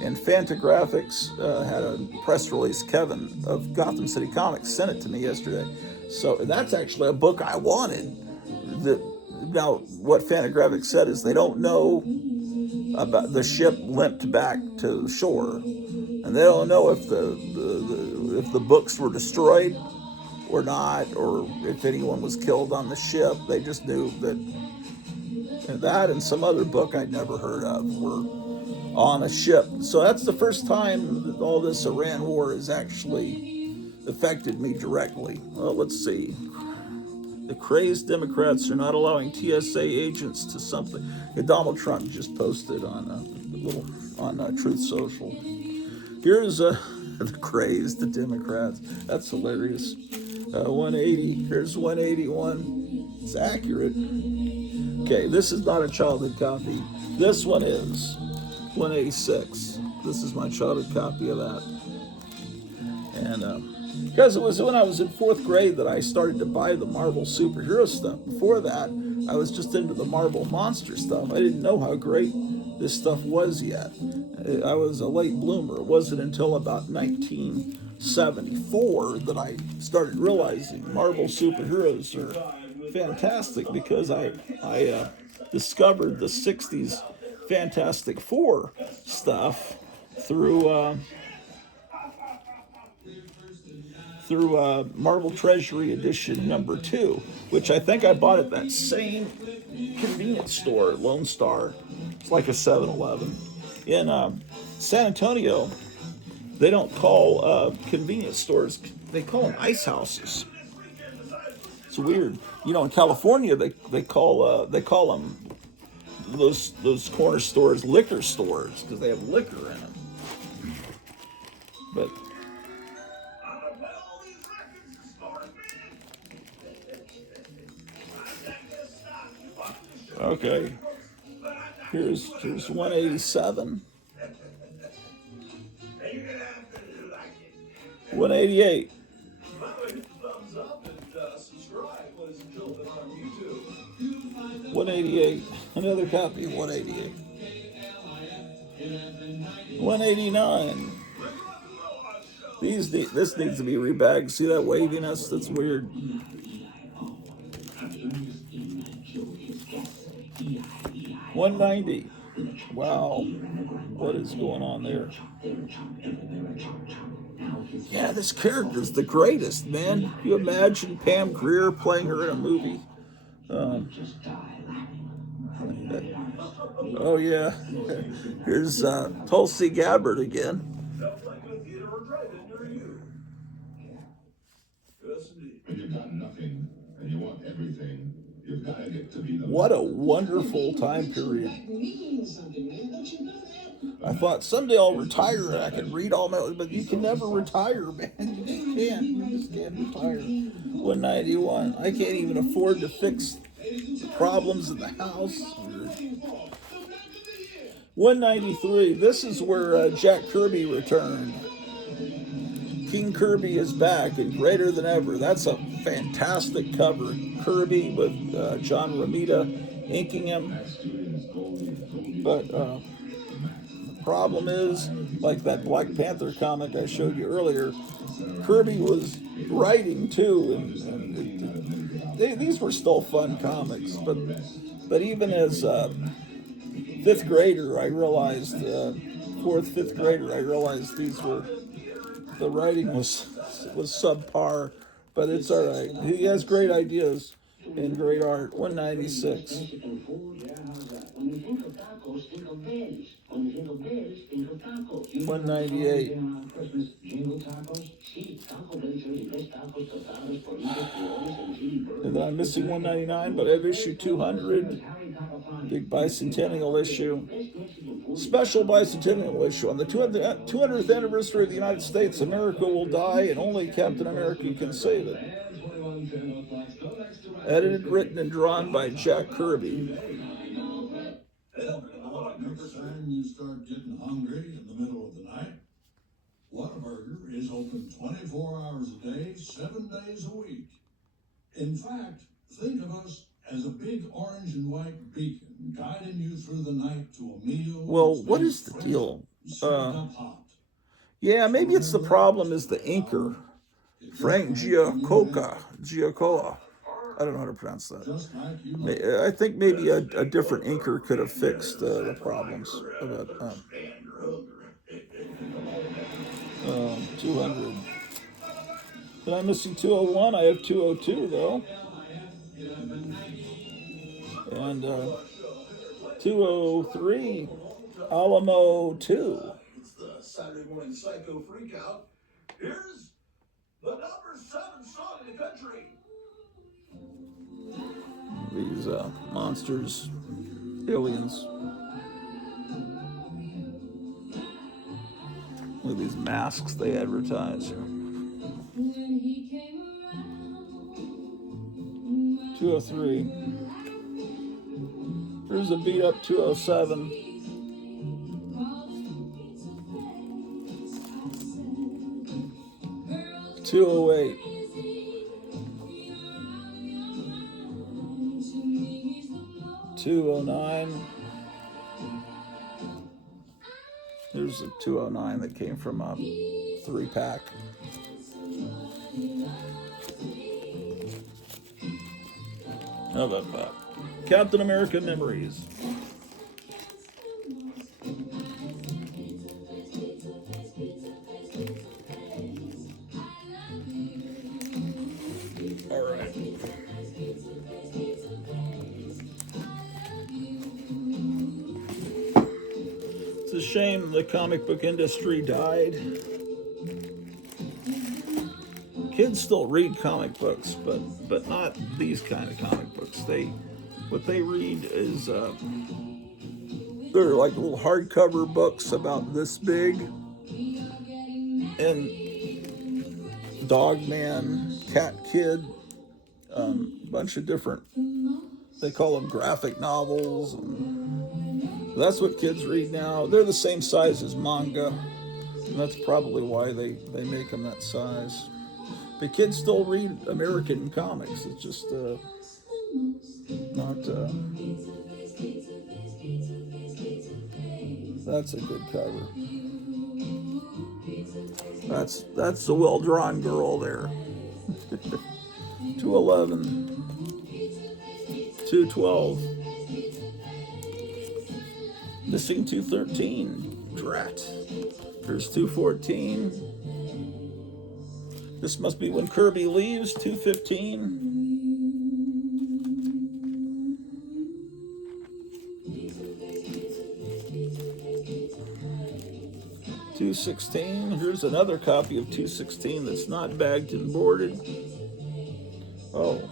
And Fantagraphics had a press release. Kevin of Gotham City Comics sent it to me yesterday. So that's actually a book I wanted. Now, what Fantagraphics said is they don't know about the ship limped back to shore, and they don't know if the books were destroyed or not, or if anyone was killed on the ship. They just knew that and some other book I'd never heard of were on a ship. So that's the first time that all this Iran war has actually affected me directly. Well, let's see. The crazed Democrats are not allowing TSA agents to something. Donald Trump just posted on Truth Social. Here's the crazed Democrats. That's hilarious. 180. Here's 181. It's accurate. Okay, this is not a childhood copy. This one is 186. This is my childhood copy of that. And because it was when I was in 4th grade that I started to buy the Marvel superhero stuff. Before that, I was just into the Marvel monster stuff. I didn't know how great this stuff was yet. I was a late bloomer. It wasn't until about 1974 that I started realizing Marvel superheroes are fantastic, because I discovered the 60s Fantastic Four stuff through Marvel Treasury Edition number 2, which I think I bought at that same convenience store, Lone Star. It's like a 7-Eleven. In San Antonio, they don't call convenience stores, they call them ice houses. It's weird. In California, they call them those corner stores liquor stores, because they have liquor in them. But okay, here's 187, 188. 188, another copy of 188. 189. This needs to be rebagged. See that waviness? That's weird. 190. Wow, what is going on there? Yeah, this character's the greatest, man. You imagine Pam Grier playing her in a movie? Oh yeah, here's Tulsi Gabbard again. What a wonderful time period. I thought someday I'll retire and I can read all my, but you can never retire, man. You just can't retire. 191. I can't even afford to fix the problems in the house. 193. This is where Jack Kirby returned. King Kirby is back and greater than ever. That's a fantastic cover. Kirby with John Romita inking him. But the problem is, like that Black Panther comic I showed you earlier, Kirby was writing too, and these were still fun comics. But even as fifth grader, I realized, fourth, fifth grader, I realized the writing was subpar, but it's all right. He has great ideas and great art. 196. 198. And then I'm missing 199, but I have issue 200. Big bicentennial issue. Special bicentennial issue. On the 200th anniversary of the United States, America will die and only Captain America can save it. Edited, written, and drawn by Jack Kirby. Next time you start getting hungry in the middle of the night, Whataburger is open 24 hours a day, 7 days a week. In fact, think of us as a big orange and white beacon guiding you through the night to a meal. Well, what is the deal? Yeah, maybe it's the problem is the inker, Frank Giacola. I don't know how to pronounce that. I think maybe a different inker could have fixed the problems. But, 200. But I'm missing 201. I have 202 though. And 203, Alamo 2. It's the Saturday morning psycho freakout. Here's the number 7 song in the country. These monsters, aliens. Look at these masks they advertise. 203. Here's a beat up 207. $208. $209. Here's a 209 that came from a 3-pack. How about that? Captain America Memories. All right. It's a shame the comic book industry died. Kids still read comic books, but not these kind of comic books. What they read is they're like little hardcover books about this big, and Dog Man, Cat Kid, bunch of different. They call them graphic novels, and that's what kids read now. They're the same size as manga, and that's probably why they make them that size. But kids still read American comics. It's just not. That's a good cover. That's a well-drawn girl there. 211, 212, missing 213. Drat. There's 214. This must be when Kirby leaves. 215. 216. Here's another copy of 216 that's not bagged and boarded. Oh.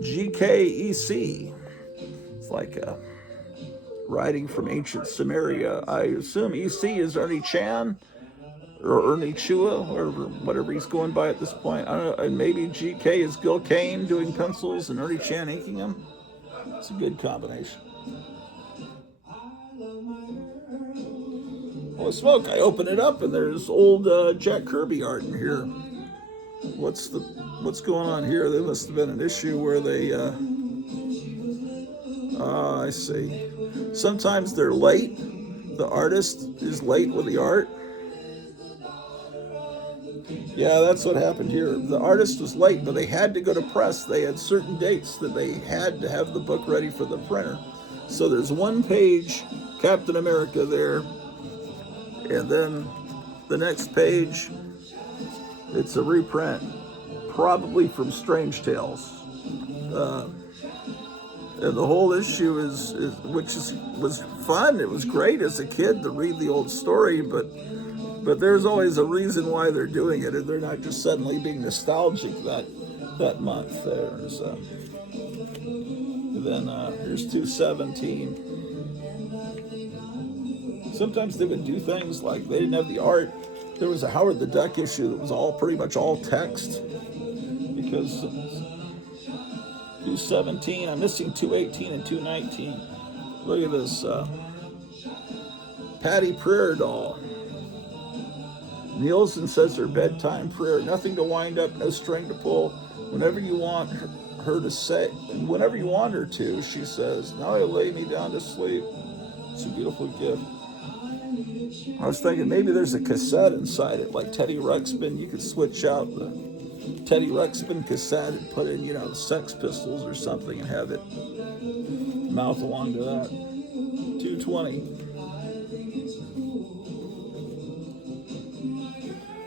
GKEC. It's like writing from ancient Sumeria. I assume EC is Ernie Chan or Ernie Chua, whatever he's going by at this point. I don't know. And maybe GK is Gil Kane doing pencils and Ernie Chan inking them. It's a good combination. Holy smoke, I open it up and there's old Jack Kirby art in here. What's going on here? There must have been an issue where they, I see. Sometimes they're late. The artist is late with the art. Yeah, that's what happened here. The artist was late, but they had to go to press. They had certain dates that they had to have the book ready for the printer. So there's one page, Captain America there, and then the next page, it's a reprint, probably from Strange Tales. And the whole issue was fun. It was great as a kid to read the old story, but there's always a reason why they're doing it, and they're not just suddenly being nostalgic that month. There's here's 217. Sometimes they would do things like they didn't have the art. There was a Howard the Duck issue that was pretty much all text, because 217, I'm missing 218 and 219. Look at this Patty Prayer doll. Nielsen says her bedtime prayer, nothing to wind up, no string to pull. Whenever you want her to say, whenever you want her to, she says, now I lay me down to sleep. It's a beautiful gift. I was thinking maybe there's a cassette inside it, like Teddy Ruxpin. You could switch out the Teddy Ruxpin cassette and put in, the Sex Pistols or something and have it mouth along to that. 220.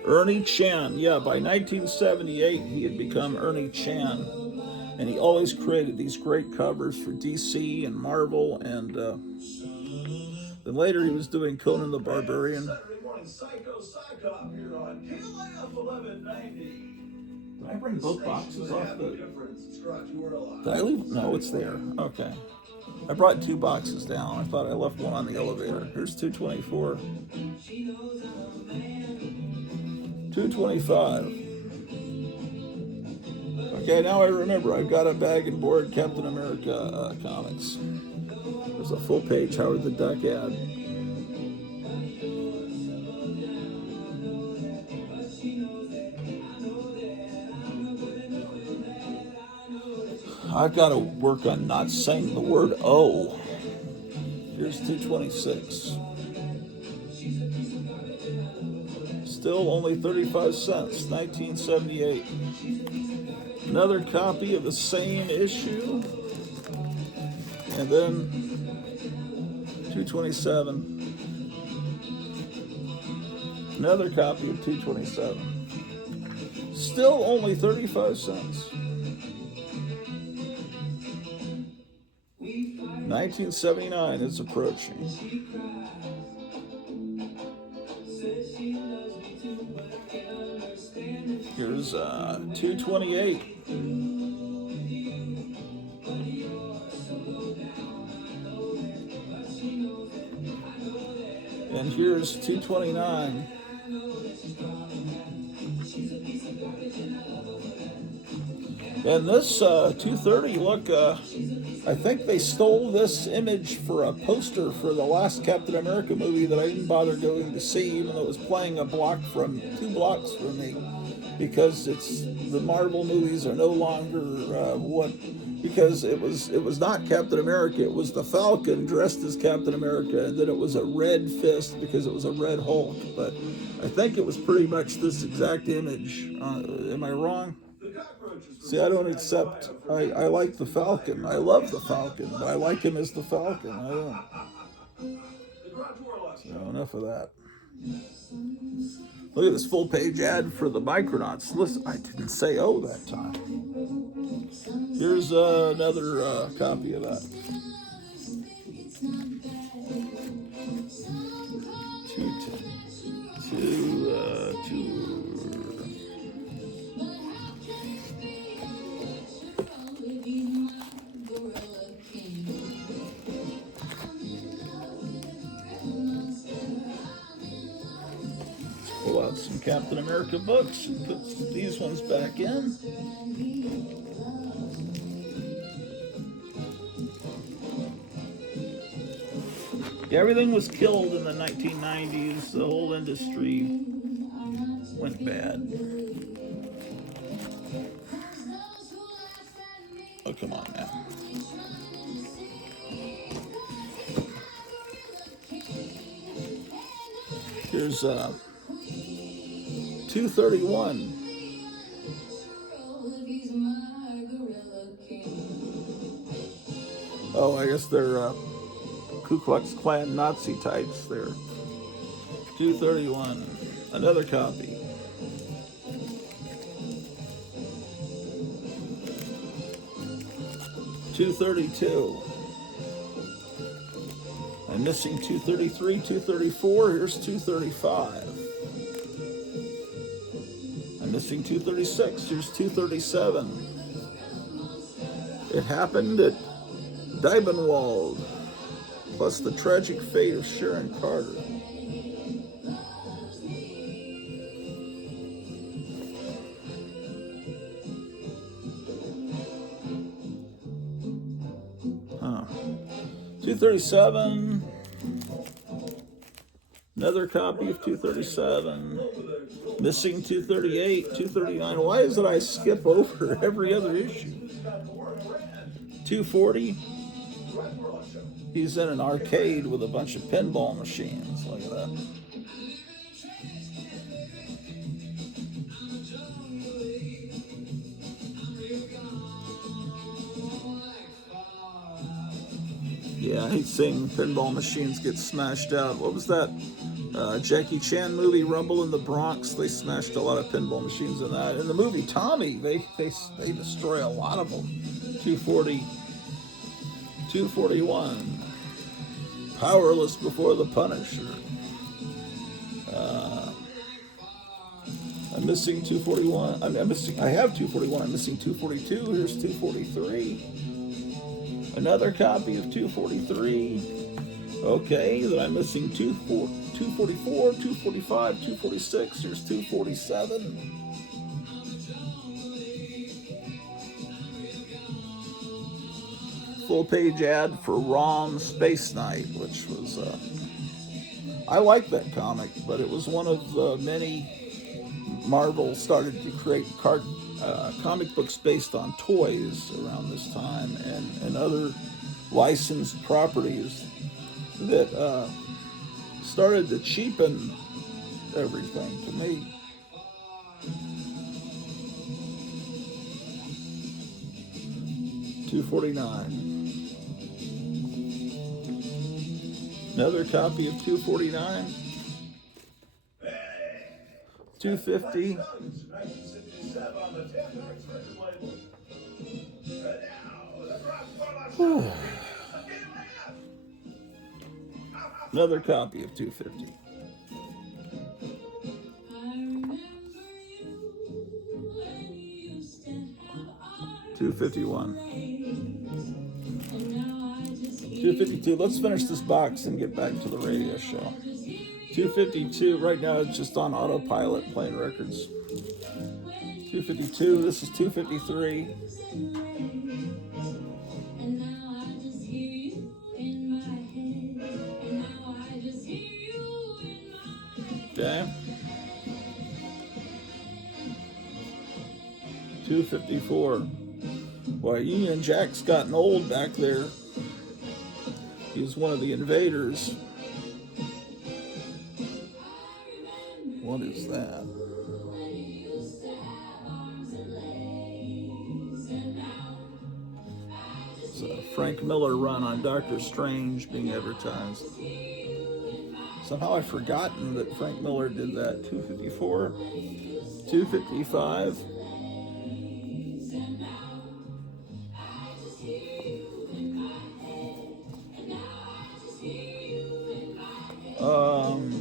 Ernie Chan. Yeah, by 1978, he had become Ernie Chan. And he always created these great covers for DC and Marvel. And then later he was doing Conan the Barbarian. Did I bring both boxes off the... Did I leave? No, it's there. Okay. I brought 2 boxes down. I thought I left one on the elevator. Here's 224. 225. Okay, now I remember. I've got a bag and board Captain America comics. There's a full page Howard the Duck ad. I've got to work on not saying the word O. Here's 226. Still only 35 cents, 1978. Another copy of the same issue. And then 227. Another copy of 227. Still only 35 cents. 1979 is approaching. Here's 228. And here's 229. And this 230, look, I think they stole this image for a poster for the last Captain America movie that I didn't bother going to see, even though it was playing 2 blocks from me, because the Marvel movies are no longer because it was not Captain America, it was the Falcon dressed as Captain America, and then it was a red fist because it was a red Hulk. But I think it was pretty much this exact image. Am I wrong? See, I don't accept. I like the Falcon. I love the Falcon, but I like him as the Falcon. I don't. So enough of that. Look at this full page ad for the Micronauts. Listen, I didn't say oh that time. Here's another copy of that. 210. Pull out some Captain America books and put these ones back in. Yeah, everything was killed in the 1990s. The whole industry went bad. Oh, come on now. Here's 231. Oh, I guess they're Ku Klux Klan Nazi types. They're 231. Another copy. 232. I'm missing 233, 234. Here's 235. I'm missing 236. Here's 237. It happened at Diebenwald, plus the tragic fate of Sharon Carter. Huh. 237. Another copy of 237. Missing 238, 239. Why is it I skip over every other issue? 240. He's in an arcade with a bunch of pinball machines. Look at that. Yeah, I hate seeing pinball machines get smashed out. What was that Jackie Chan movie, Rumble in the Bronx? They smashed a lot of pinball machines in that. In the movie Tommy, they destroy a lot of them. 240, 241. Powerless before the Punisher. I'm missing 241. I have 241. I'm missing 242. Here's 243. Another copy of 243. Okay, then I'm missing 244, 245, 246. Here's 247. Full page ad for Rom Space Knight, which was, I like that comic, but it was one of the many Marvel started to create comic books based on toys around this time and other licensed properties that started to cheapen everything to me. $249. Another copy of 249. 250. Another copy of 250. $251. 252. Let's finish this box and get back to the radio show. 252. Right now it's just on autopilot playing records. 252. This is 253. Okay. 254. Boy, Union Jack's gotten old back there. He's one of the invaders. What is that? It's a Frank Miller run on Doctor Strange being advertised. Somehow I've forgotten that Frank Miller did that. 254, 255.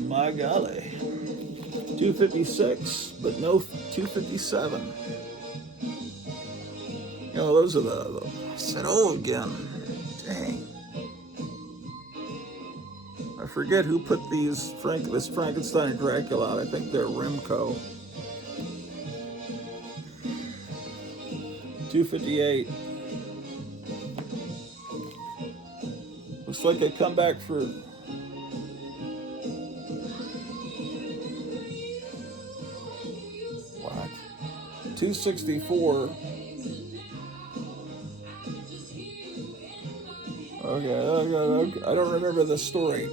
My golly. 256, but no 257. You know, those are the I said, oh, again. Dang. I forget who put this Frankenstein and Dracula out. I think they're Remco. 258. Looks like a comeback for 264. Okay, I don't remember the story,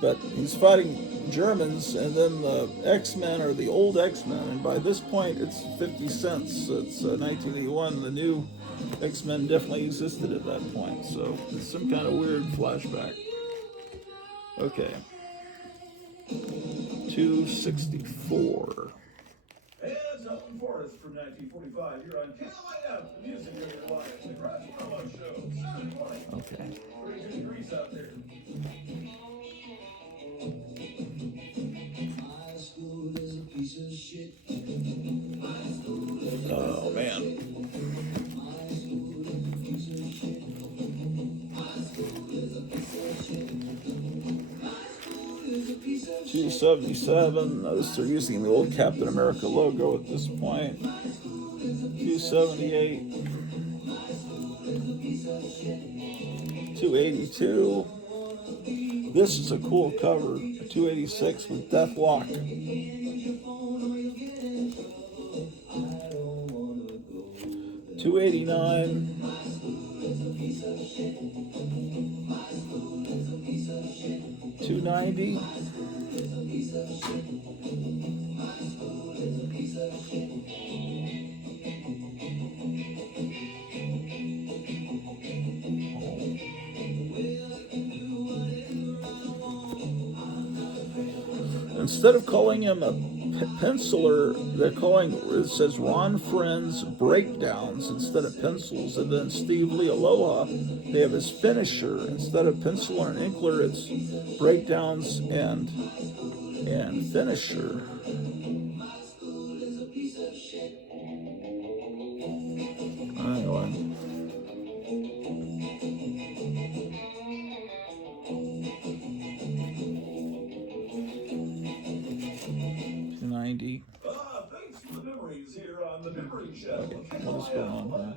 but he's fighting Germans, and then the X-Men are the old X-Men, and by this point it's 50 cents. It's 1981. The new X-Men definitely existed at that point, so it's some kind of weird flashback. Okay. 264. Hey, it's Elton Forrest from 1945 here on KLIF, the music of your life, the Grottu Orloff Show, Saturday morning. Okay. 32 degrees out there. Oh, man. $277. Notice they're using the old Captain America logo at this point. $278. $282. This is a cool cover. $286 with Deathlock. $289. $290. Instead of calling him a penciler, they're calling, it says Ron Friends Breakdowns instead of pencils. And then Steve Lee Aloha, they have his finisher. Instead of penciler and inkler, it's breakdowns and finisher. Anyway. Thanks for the memories here on the Memory Show. Okay, what is going on here?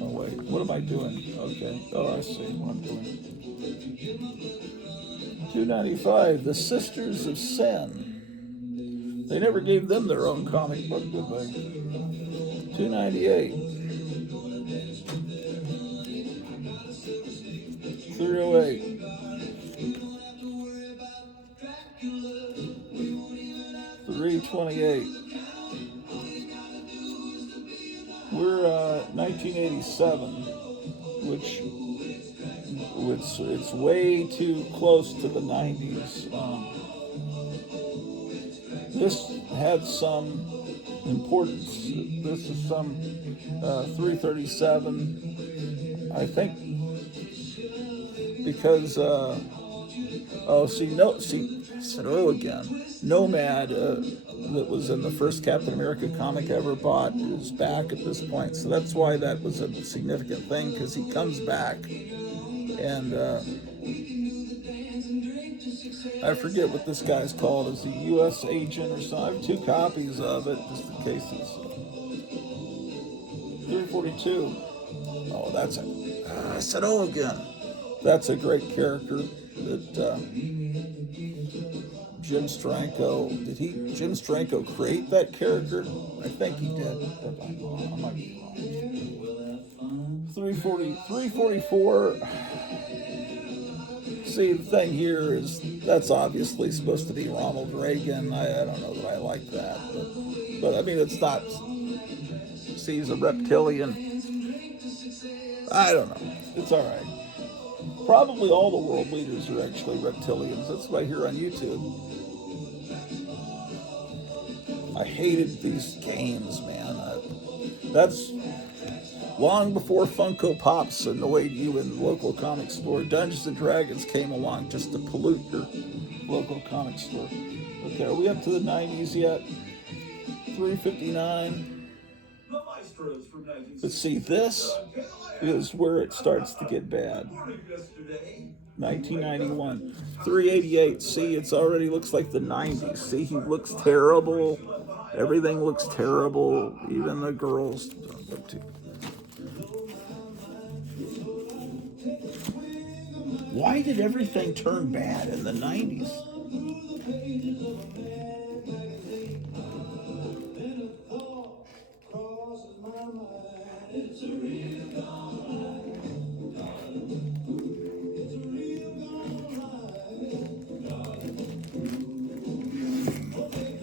Oh, wait. What am I doing? Okay. Oh, I see what I'm doing. 295, The Sisters of Sin. They never gave them their own comic book, did they? 298. 308. 328. We're 1987, which it's way too close to the 90s. This had some importance. This is some 337, I think, because again, Nomad, that was in the first Captain America comic I ever bought, is back at this point. So that's why that was a significant thing, because he comes back, and I forget what this guy's called. Is he a U.S. agent or something? I have 2 copies of it, just in case it's 342. Oh, that's it. I said, oh, again. That's a great character that Jim Stranko, did Jim Stranko create that character? I think he did, but I might be wrong. 344. See, the thing here is that's obviously supposed to be Ronald Reagan. I don't know that I like that, but I mean, it's not. See, he's a reptilian. I don't know. It's all right. Probably all the world leaders are actually reptilians. That's what I hear on YouTube. I hated these games, man. That's long before Funko Pops annoyed you in the local comic store. Dungeons and Dragons came along just to pollute your local comic store. Okay, are we up to the 90s yet? 359. Let's see, this is where it starts to get bad. 1991. 388. See, it's already looks like the 90s. See, he looks terrible. Everything looks terrible. Even the girls don't look too. Why did everything turn bad in the 90s?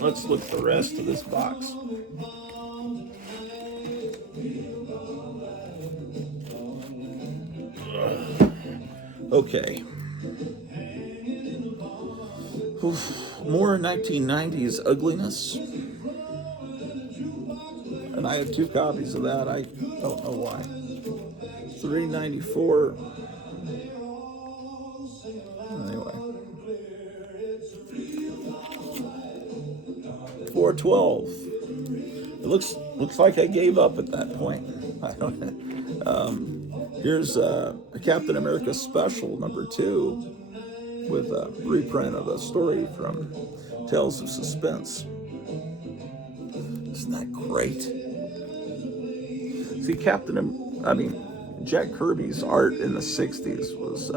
Let's look at the rest of this box. Okay. More 1990s ugliness. And I have 2 copies of that. I don't know why. $3.94. Anyway. $4.12. It looks like I gave up at that point. I don't know. Here's a Captain America Special #2 with a reprint of a story from Tales of Suspense. Isn't that great? See, Jack Kirby's art in the 60s was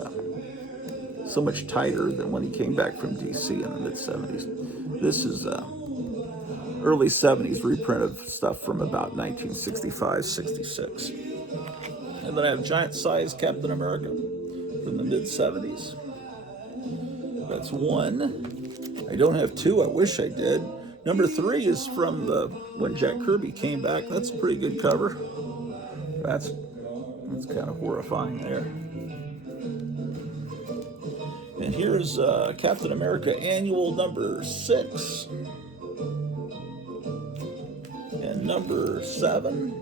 so much tighter than when he came back from DC in the mid-70s. This is early 70s reprint of stuff from about 1965-66. And then I have giant-sized Captain America from the mid-70s. That's 1. I don't have 2. I wish I did. #3 is from when Jack Kirby came back. That's a pretty good cover. That's kind of horrifying there. And here's Captain America Annual #6. And #7.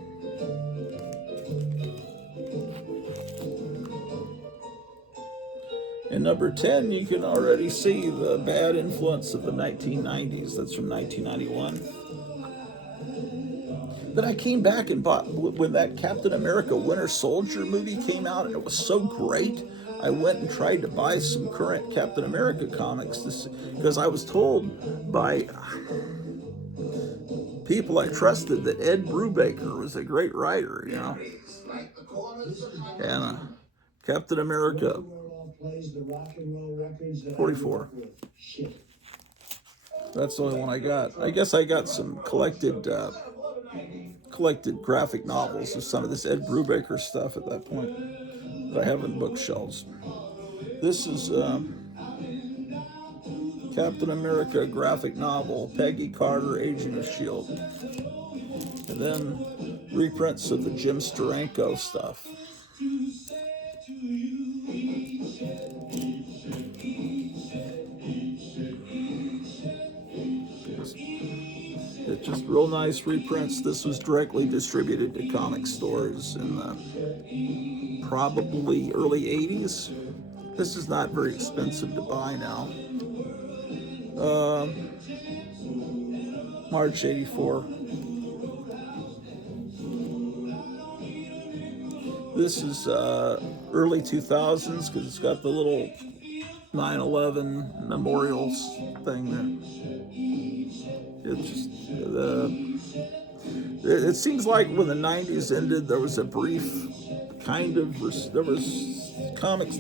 And #10, you can already see the bad influence of the 1990s. That's from 1991. Then I came back and bought, when that Captain America Winter Soldier movie came out, and it was so great, I went and tried to buy some current Captain America comics because I was told by people I trusted that Ed Brubaker was a great writer, you know. And Captain America 44. That's the only one I got. I guess I got some collected graphic novels of some of this Ed Brubaker stuff at that point that I have in bookshelves. This is Captain America graphic novel, Peggy Carter, Agent of S.H.I.E.L.D. And then reprints of the Jim Steranko stuff. It's just real nice reprints. This was directly distributed to comic stores in the probably early 80s. This is not very expensive to buy now. March 84. This is early 2000s because it's got the little 9/11 memorials thing there. It's just it seems like when the 90s ended, there was a brief there was comics.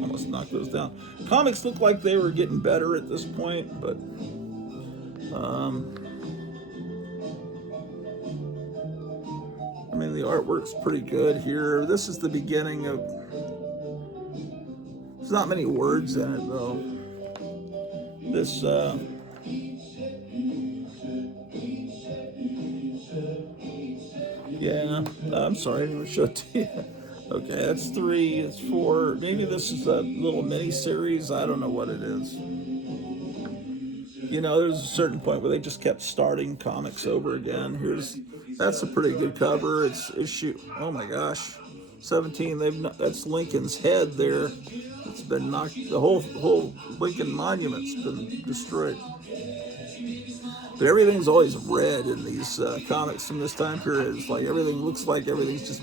Almost knocked those down. Comics looked like they were getting better at this point, but I mean, the artwork's pretty good here. This is the beginning of. There's not many words in it though. This yeah, I'm sorry, I didn't show it to you. Okay, that's 3, it's 4. Maybe this is a little mini series. I don't know what it is. You know, there's a certain point where they just kept starting comics over again. That's a pretty good cover. It's issue, oh my gosh, 17. That's Lincoln's head there. It's been knocked. The whole Lincoln Monument's been destroyed. But everything's always red in these comics from this time period. It's like everything looks like everything's just.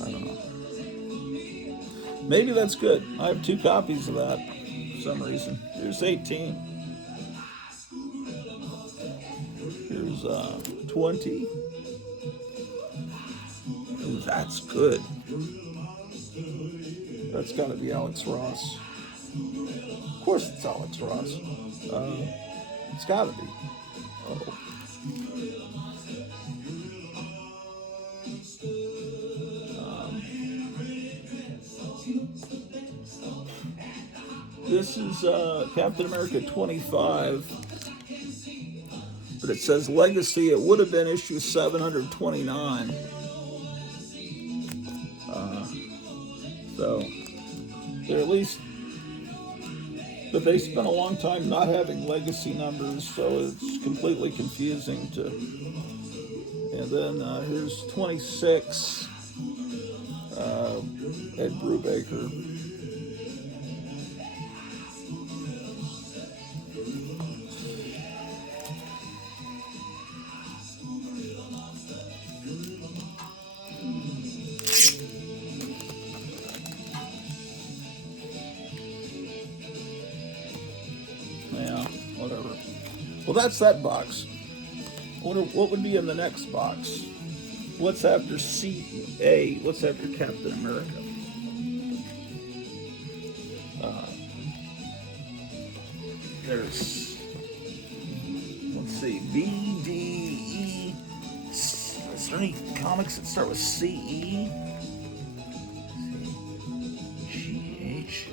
I don't know. Maybe that's good. I have 2 copies of that for some reason. Here's 18. Here's 20. Ooh, that's good. That's got to be Alex Ross. Of course it's Alex Ross. It's got to be. Oh. This is Captain America 25, but it says Legacy. It would have been issue 729. So they're at least, but they spent a long time not having Legacy numbers, so it's completely confusing to. And then here's 26, Ed Brubaker. Yeah, whatever. Well, that's that box. What would be in the next box? What's after CA? What's after Captain America? There's, let's see, BDE. Is there any comics that start with CE? GH.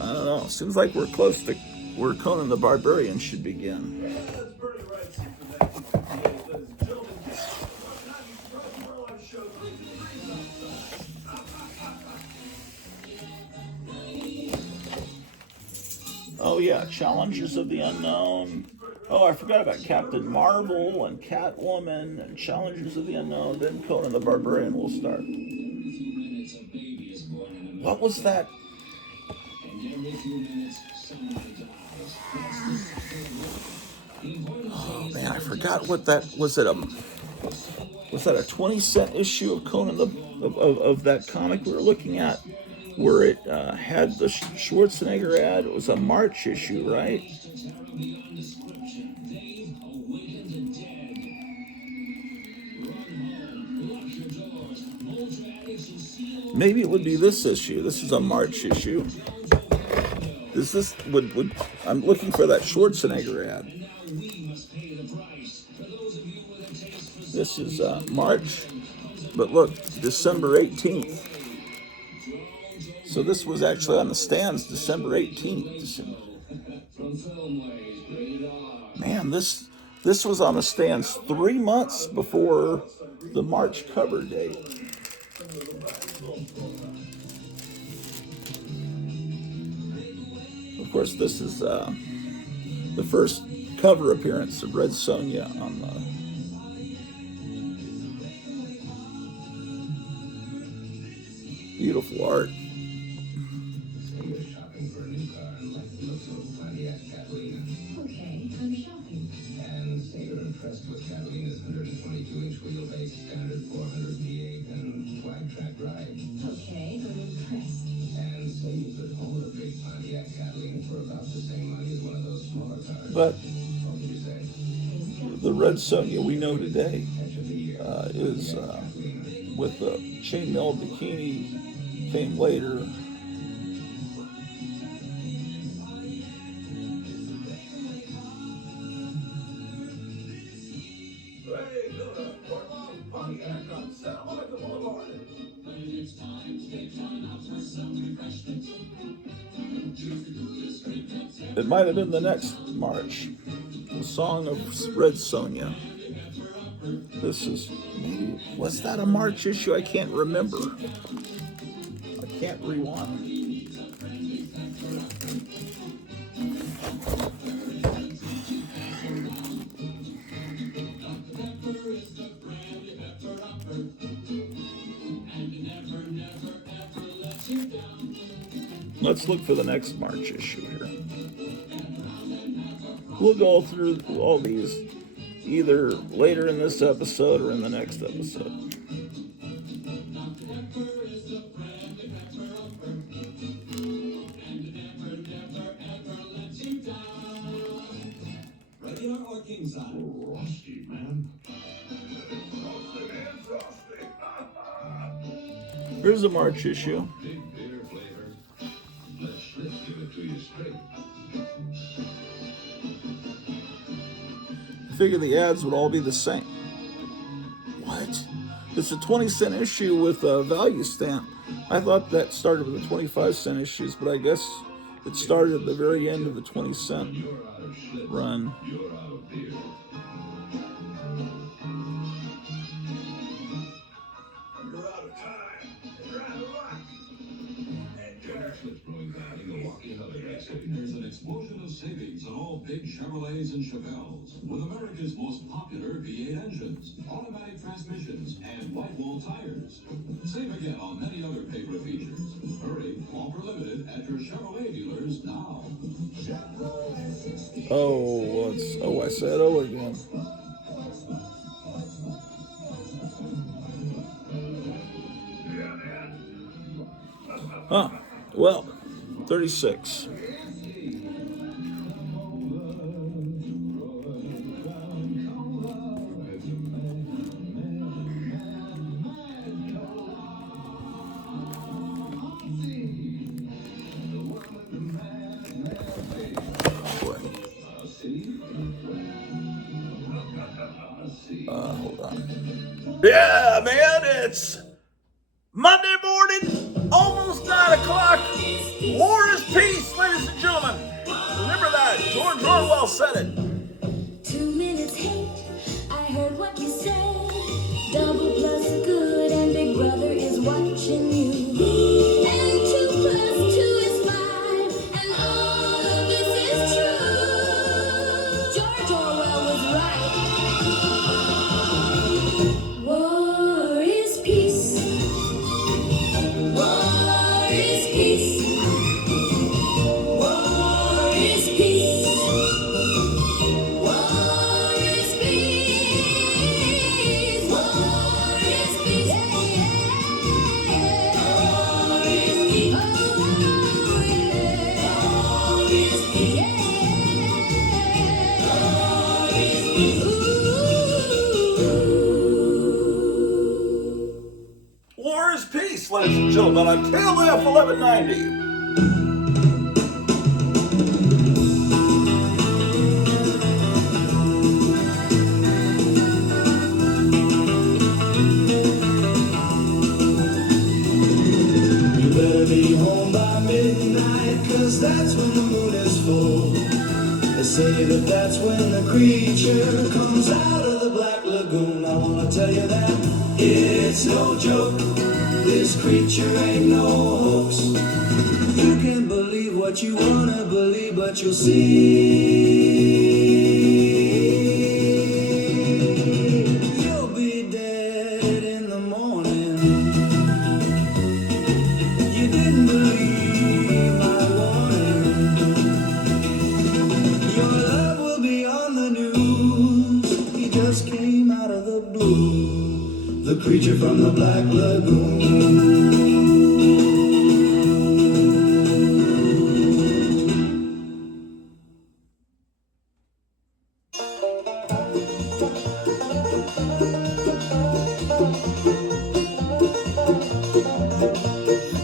I don't know. Seems like we're close to where Conan the Barbarian should begin. Oh yeah, Challengers of the Unknown. Oh, I forgot about Captain Marvel and Catwoman and Challengers of the Unknown. Then Conan the Barbarian will start. What was that? Oh man, I forgot what that was. Was that a 20-cent issue of Conan of that comic we were looking at, where it had the Schwarzenegger ad? It was a March issue, right? Maybe it would be this issue. This is a March issue. Would I'm looking for that Schwarzenegger ad. This is March, but look, December 18th. So this was actually on the stands December 18th. Man, this was on the stands 3 months before the March cover date. Of course, this is the first cover appearance of Red Sonja on the beautiful art. Impressed with Catalina's 122-inch wheelbase, standard 400 V8, and flag-track ride. Okay, I'm impressed. And say you could own a big Pontiac Catalina for about the same money as one of those smaller cars. But what would you say? The Red Sonja we know today is with the chainmail bikini, came later. It might have been the next March. The Song of Red Sonja. This is, was that a March issue? I can't remember. I can't rewind. Let's look for the next March issue here. We'll go through all these either later in this episode or in the next episode. Regular or king size? Frosty, man. Here's a March issue. Big beer flavor. Let's give it to you straight. I figure the ads would all be the same. What? It's a 20-cent issue with a value stamp. I thought that started with the 25-cent issues, but I guess it started at the very end of the 20-cent run. You're out of beer. You're out of time. You're out of luck. And Schlips Brewing Company, Milwaukee, and other great cities. There's an explosion of savings on all big Chevrolets and Chevelles with America's most popular V8 engines, automatic transmissions, and white wall tires. Save again on many other favorite features. Hurry, offer limited at your Chevrolet dealers now. I said oh again. Huh. Well, 36. Hold on. Yeah, man, it's Monday morning, almost 9 o'clock. War is peace, ladies and gentlemen. Remember that. George Orwell said it. 2 minutes hate, I heard what you said. Double plus good and Big Brother is watching you. And 2 plus 2 is 5, and all of this is true. George Orwell was right. War is peace. War is peace. War is peace. War is peace. War is peace. War is peace. War is peace. War is peace. War is peace, ladies and gentlemen, on KLF 1190. You better be home by midnight, 'cause that's when the moon is full. They say that that's when the creature comes out of the Black Lagoon. I wanna tell you that it's no joke. This creature ain't no hoax. You can believe what you wanna believe, but you'll see. You'll be dead in the morning. You didn't believe my warning. Your love will be on the news. He just came out of the blue. The creature from the Black Lagoon.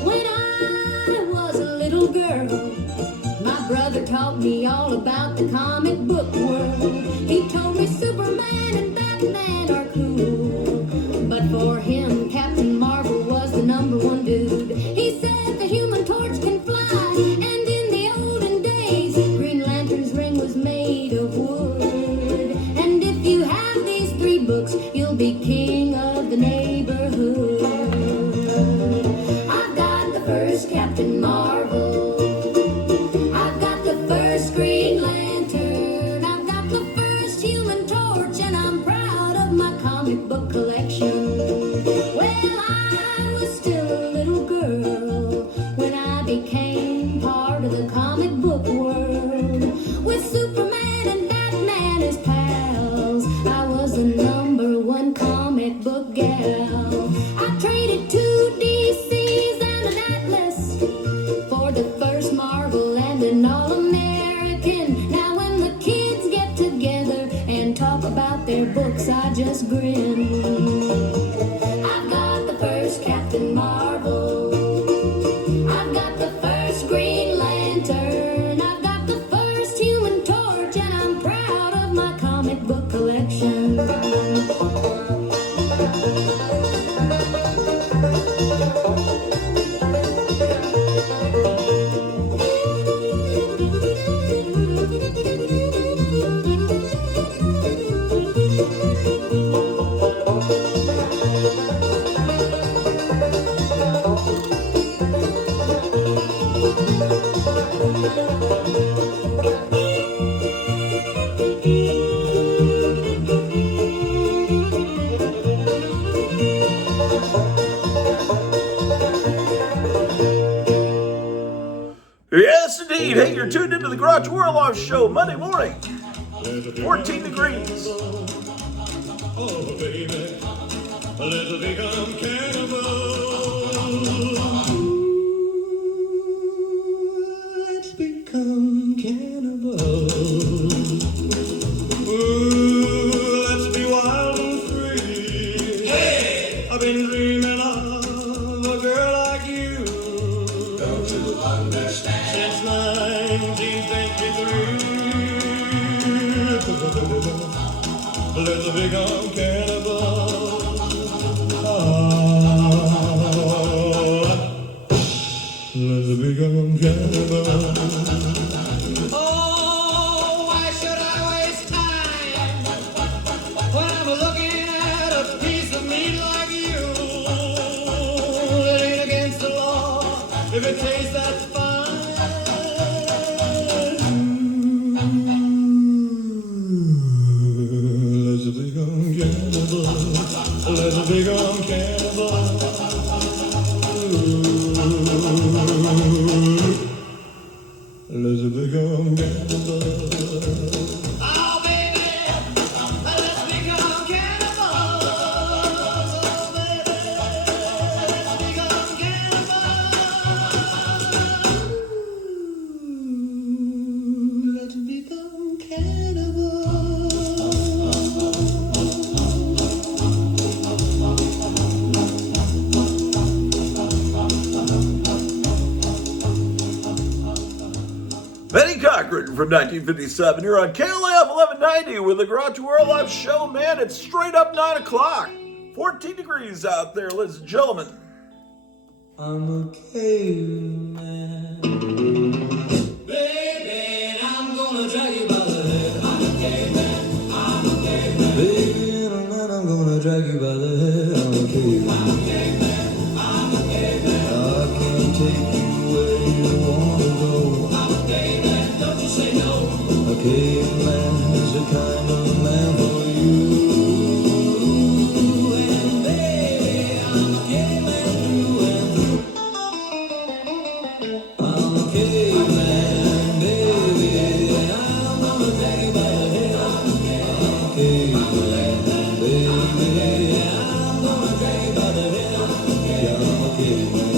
When I was a little girl, my brother taught me all about the comic book world. He told me Superman and Batman are cool, but for him, Captain Marvel was the #1 dude. He said the Human Torch can fly, and in the olden days, Green Lantern's ring was made of wood. And if you have these 3 books, you'll be king of the neighborhood. I've got the first Captain Marvel. I've got the first Green Lantern. I've got the first Human Torch, and I'm proud of my comic book collection. Well, I was still a little girl when I became part of the comic book world. With Superman and Batman as pals, I was the #1 comic book gal. I traded 2 DCs and an Atlas for the first Marvel and an All-American. Now when the kids get together and talk about their books, I just grin. I've got the first Captain Marvel. I've got the first Green Lantern. I've got the first Human Torch, and I'm proud of my comic book collection. Hey, you're tuned into the Grottu Orloff Show Monday morning. 14 degrees. Oh, baby, let's become cannibals. Let's become cannibals. Ooh, let's be wild and free. Hey! I've been dreaming of a girl like you. Don't you understand? Since 1953. Let's become cannibals. Let's become cannibals. Oh, why should I waste time when I'm looking at a piece of meat like you? It ain't against the law if it tastes that fine. Let's become cannibals. Let's become cannibals. Let's become cannibals. Oh, baby, let's become cannibals. Oh, baby, let's become cannibals. Let's become Benny Cochran from 1957. You're on KLAF 1190 with the Grottu Orloff Show, man. It's straight up 9 o'clock. 14 degrees out there, ladies and gentlemen. I'm a caveman. Baby, I'm gonna drag you by the head. I'm a caveman. I'm a caveman. Baby, in a night I'm gonna drag you by the head. I'm a caveman. I'm a caveman. I'm a caveman. I can take you where you wanna go. I'm a caveman. Don't you say no. A caveman is the kind of man for you. And baby, I'm a caveman through and through. I'm a caveman, baby, and I'm gonna drag you by the head. I'm a caveman, baby, and I'm gonna drag you by the head. Yeah, I'm a caveman.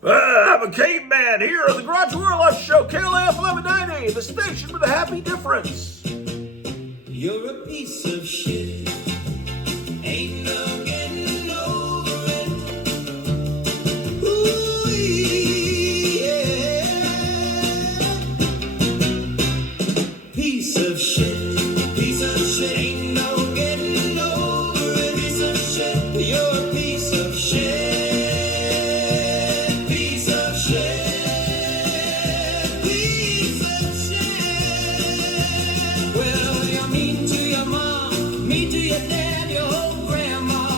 I'm a caveman here on the Grottu Orloff Show, KLAF 1190, the station with a happy difference. You're a piece of shit. Ain't no getting over it. Ooh, yeah. Piece of shit. Piece of shit. Ain't no getting over it. Piece of shit. You're a piece of shit. Piece of shit. Piece of shit. Well, you're mean to your mom, mean to your dad, your whole grandma.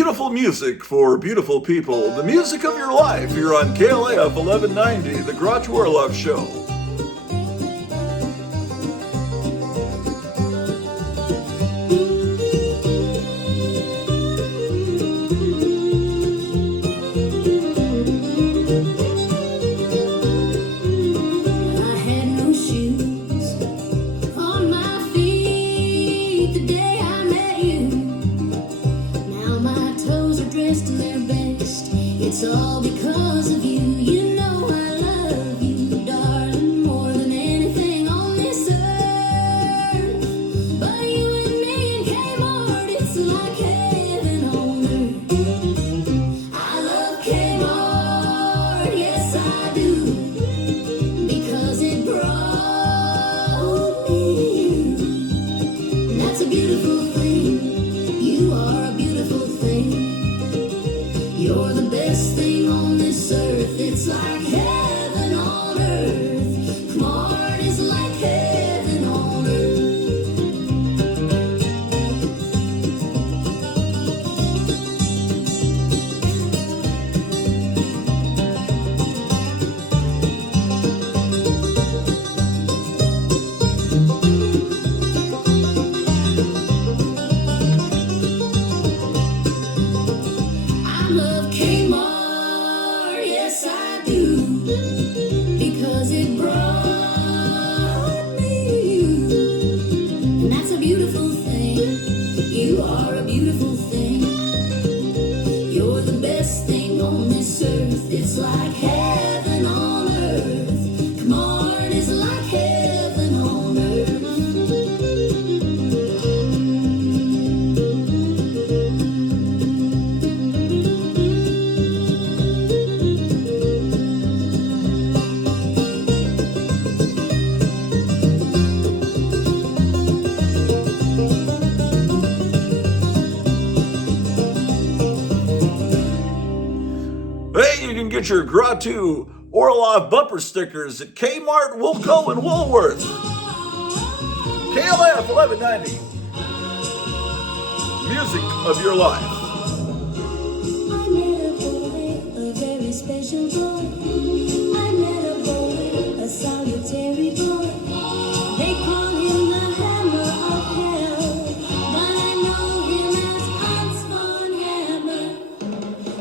Beautiful music for beautiful people. The music of your life here on KLAF 1190, The Grottu Orloff Show. I had no shoes on my feet the day I met you. Now my toes are dressed in their best. It's all because of you. You know I love you, darling, more than anything on this earth. But you and me and Kmart, it's like heaven on earth. I love Kmart, yes I do, because it brought me you. And that's a beautiful thing. You are a beautiful thing. You're the best thing on this earth. It's like heaven on earth. Smart is like heaven on earth. I love Kmart, yes I do, because it brought me you. And that's a beautiful thing. You are a beautiful thing. You're the best thing on this earth. It's like heaven on earth. Kmart is like heaven on earth. Hey, you can get your Grottu Orloff bumper stickers at Kmart, Wilco, and Woolworth. KLAF 1190. Music of your life. I met a boy, a very special boy. I met a boy, a solitary boy. They call him the Hammer of Hell, but I know him as Hans von Hammer,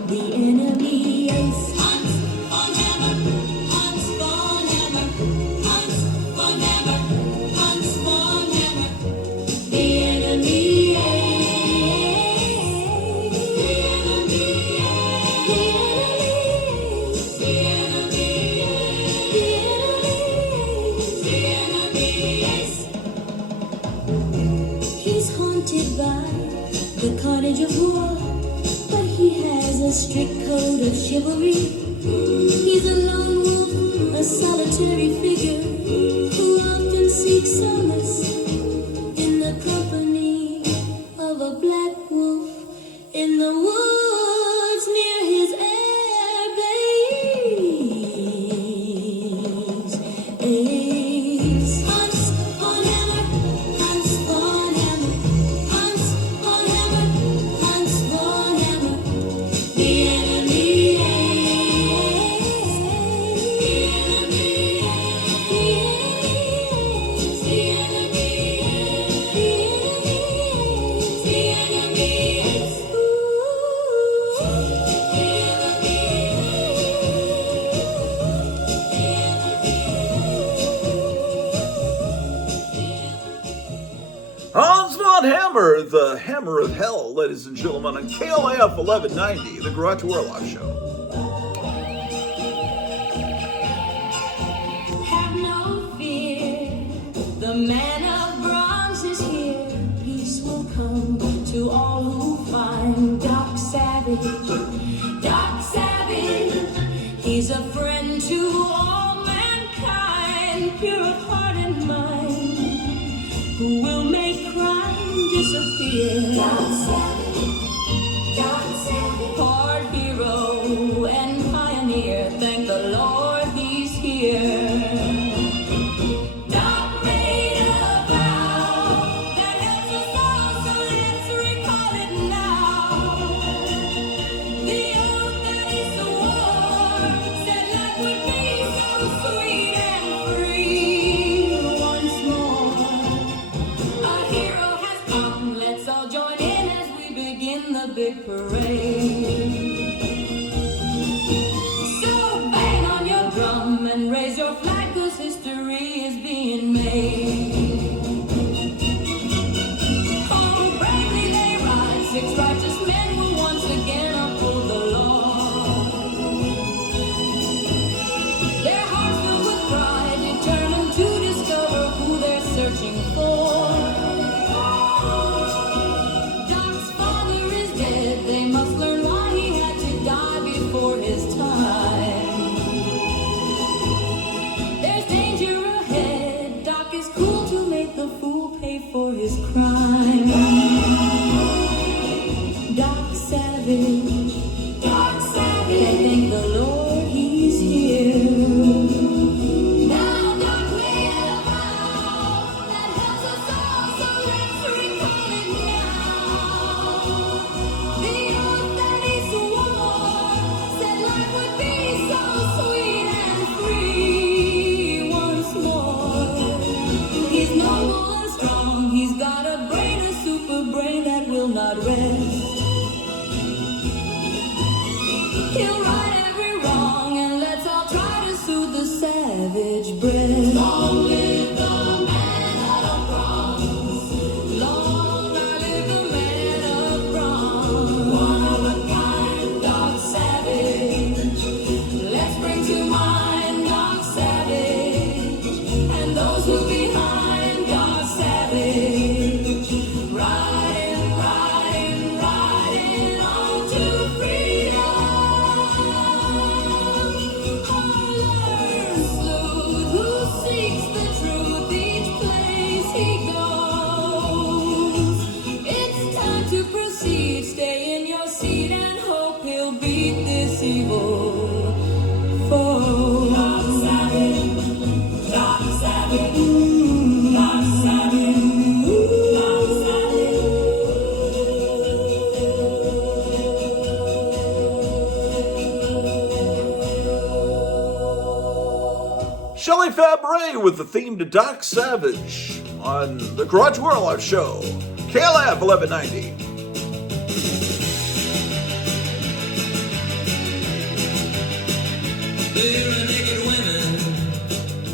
the enemy ace. Hans von Hammer, Hans von Hammer, Hans von Hammer, Hans von Hammer, the enemy He's haunted by the cottage of war, but he has a strict code of chivalry. He's a lone wolf, a solitary figure, who often seeks solace in the company of a black wolf in the woods near his air base. Hans von Hammer, Hans von Hammer, Hans von Hammer, Hans von Hammer, the enemy Hans von Hammer, the Hammer of Hell, ladies and gentlemen, on KLAF 1190, The Grottu Orloff Show. Have no fear, the man of bronze is here. Peace will come to all who find Doc Savage. Doc Savage, he's a friend to all mankind, pure of heart and mind, who will make crime disappear. Doc Savage, Doc Savage, hard hero and pioneer. Thank the Lord he's here. Doc made a vow that helps us all, so let's recall it now. all join in as we begin the big parade. So bang on your drum and raise your flag, 'cause history is being made. Oh, bravely they rise, 6 righteous men will once again uphold the law. Their hearts filled with pride, determined to discover who they're searching for. Doc's father is dead, they must learn why he had to die before his time. There's danger ahead, Doc is cool to make the fool pay for his crime. Doc Savage, Doc Savage, they thank the Lord he's here. Now Doc made a vow that helps us all, so let's recall it now. The oath that he swore said life would be so sweet and free once more. He's noble and strong, he's got a brain, a super brain that will not rest. He'll right every wrong, and let's all try to soothe the savage breast. Long live the man of bronze. Long live the man of bronze. One of a kind, Doc Savage. Let's bring to mind Doc Savage and those who behind Doc Savage. Riding, riding, riding on to freedom. Learn sleuth who seeks the truth each place he goes. It's time to proceed. Stay in your seat and hope he'll beat this evil foe. Doc Savage, Doc Savage, Doc Savage, Doc Savage. Shelley Fabre with the theme to Doc Savage on the Grottu Orloff Show, KLF 1190. There are naked women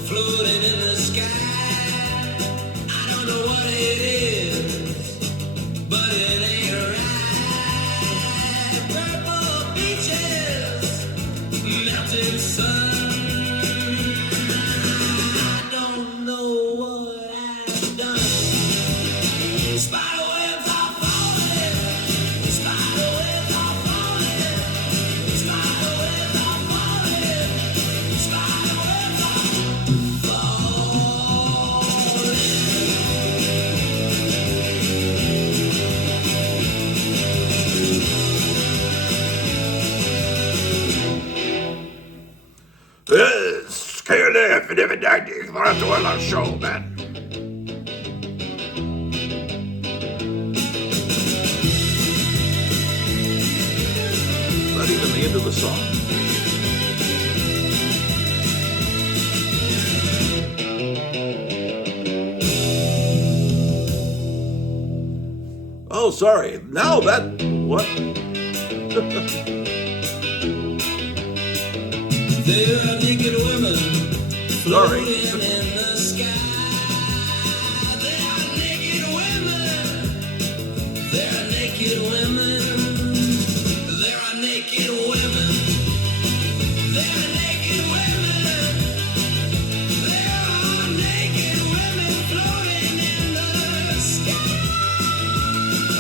floating in the sky. I don't know what it is, but it ain't right. Purple beaches, melting sun. I don't know what I've done. Spider webs are falling. Spider webs are falling. Spider webs are falling. Spider webs are It's KLF 1190, Grottu Orloff Show, man. Not even the end of the song. Oh, sorry. Now that, what? There are naked women Sorry. floating in the sky. There are naked women. There are naked women. There are naked women. There are naked women. There are naked women floating in the sky.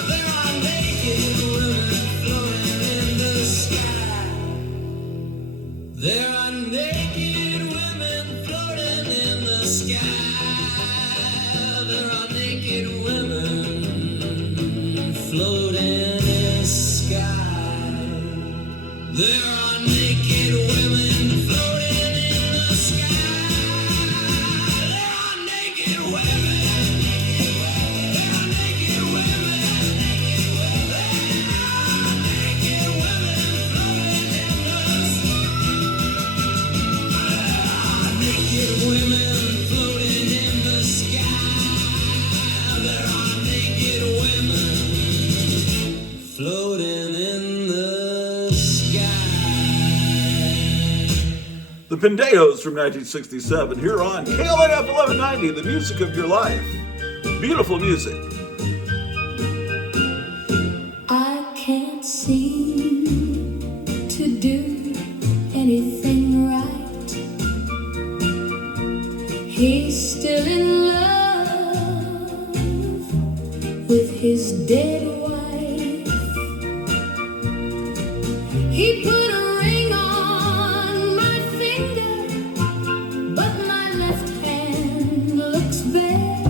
There are naked women floating in the sky. There are naked women floating in the sky. There are naked women floating in the sky. There are naked women floating in the sky. There are naked women. There are naked women. There are naked women floating in the sky. Naked women floating in the sky. There are naked women. The Pendeos from 1967 here on KLAF 1190, the music of your life. Beautiful music. I can't seem to do anything right. He's still in love with his dead wife. He put a ring on my finger, but my left hand looks bare.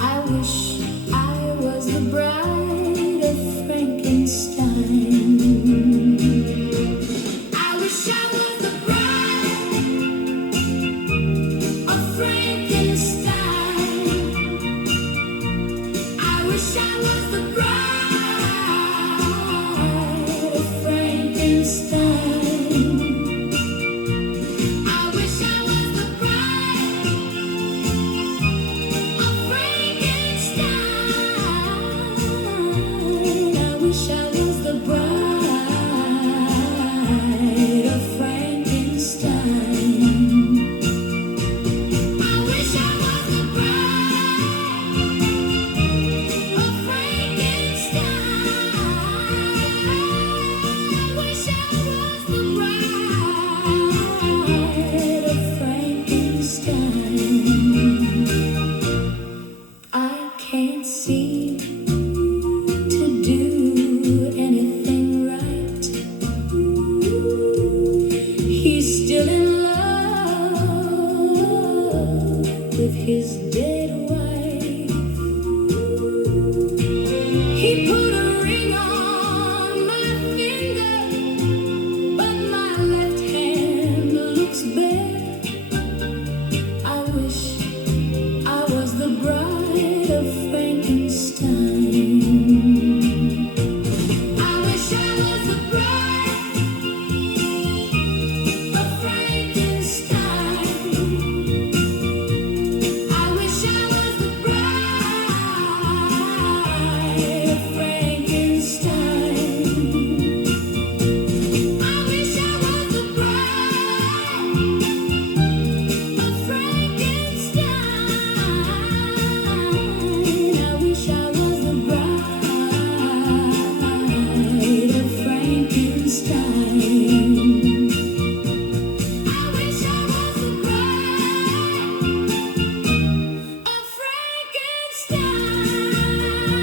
I wish I was the bride of Frankenstein. I wish I was the bride of Frankenstein. I wish I was the bride of Frankenstein. I wish I was the bride of Frankenstein. I wish I was the bride of Frankenstein. I wish I was the bride of Frankenstein. I wish I was the bride of Frankenstein. I can't seem to do anything right. He's still in love with his dead wife. He put a ring on my finger, but my left hand looks bare. I wish I was the bride of Frankenstein. I wish I was the bride of Frankenstein. I wish I was the bride of Frankenstein. I wish I was the bride of Frankenstein. I wish I was the bride of Frankenstein. I wish I was the bride of Frankenstein. I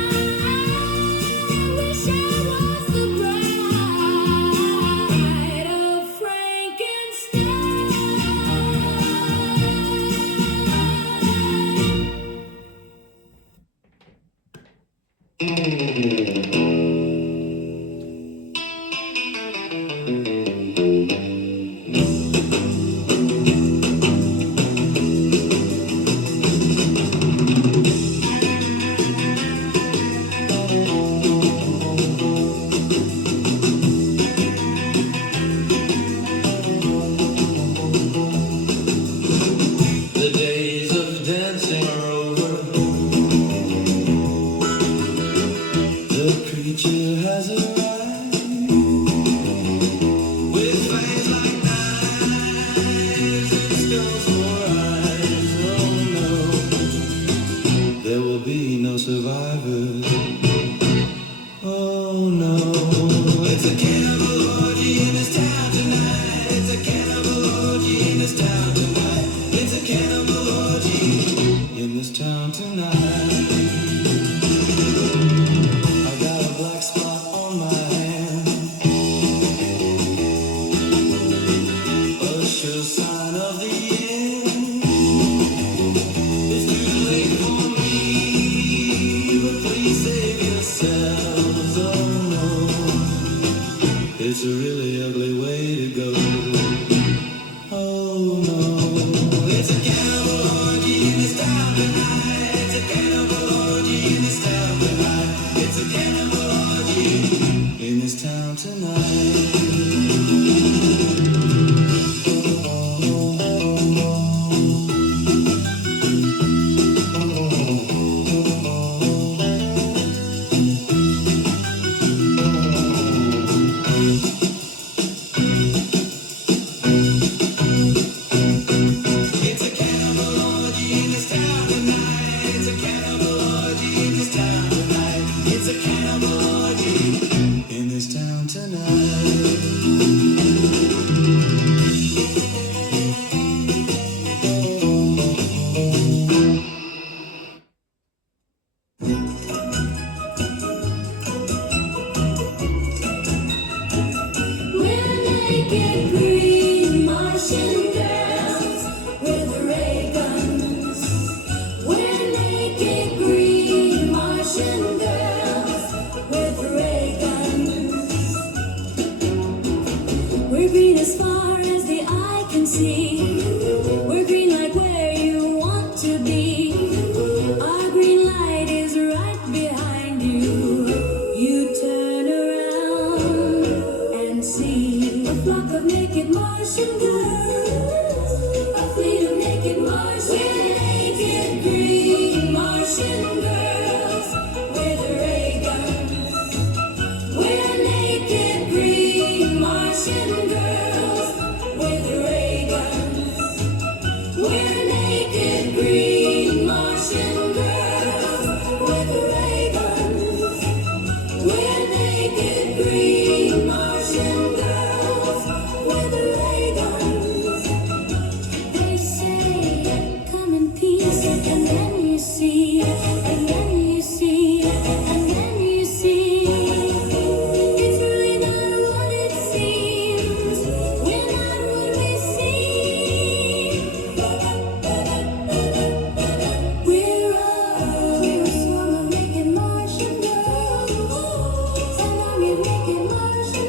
wish I was the bride of The days of dancing are over. The preacher has arrived with fangs like knives and stones for eyes. Oh no, there will be no survivors. Oh no, it's a cannibal orgy in this town tonight. It's a cannibal orgy in this town tonight. It's a cannibal orgy in this town tonight. I got a black spot on my hand, a sure sign of the end. It's too late for me, but please save yourselves. Oh no, it's a really ugly way to go. Oh no, it's a cannibal orgy in this town tonight. It's a cannibal orgy in this town tonight. It's a cannibal orgy in this town tonight. It's a cannibal orgy in this town tonight. We're green as far as the eye can see. We're green like where you want to be. Our green light is right behind you. You turn around and see a flock of naked Martian girls. A fleet of naked Martian. We're naked green Martian girls with ray guns. We're naked green Martian girls with ray guns. We're naked green Martian girls with ray guns. We're naked green Martian girls with ray guns. They say, come in peace, and then you see, and then you see, and then you see. It's really not what it seems. We're not what we seem. We're a swarm of naked Martian girls, an army of naked Martian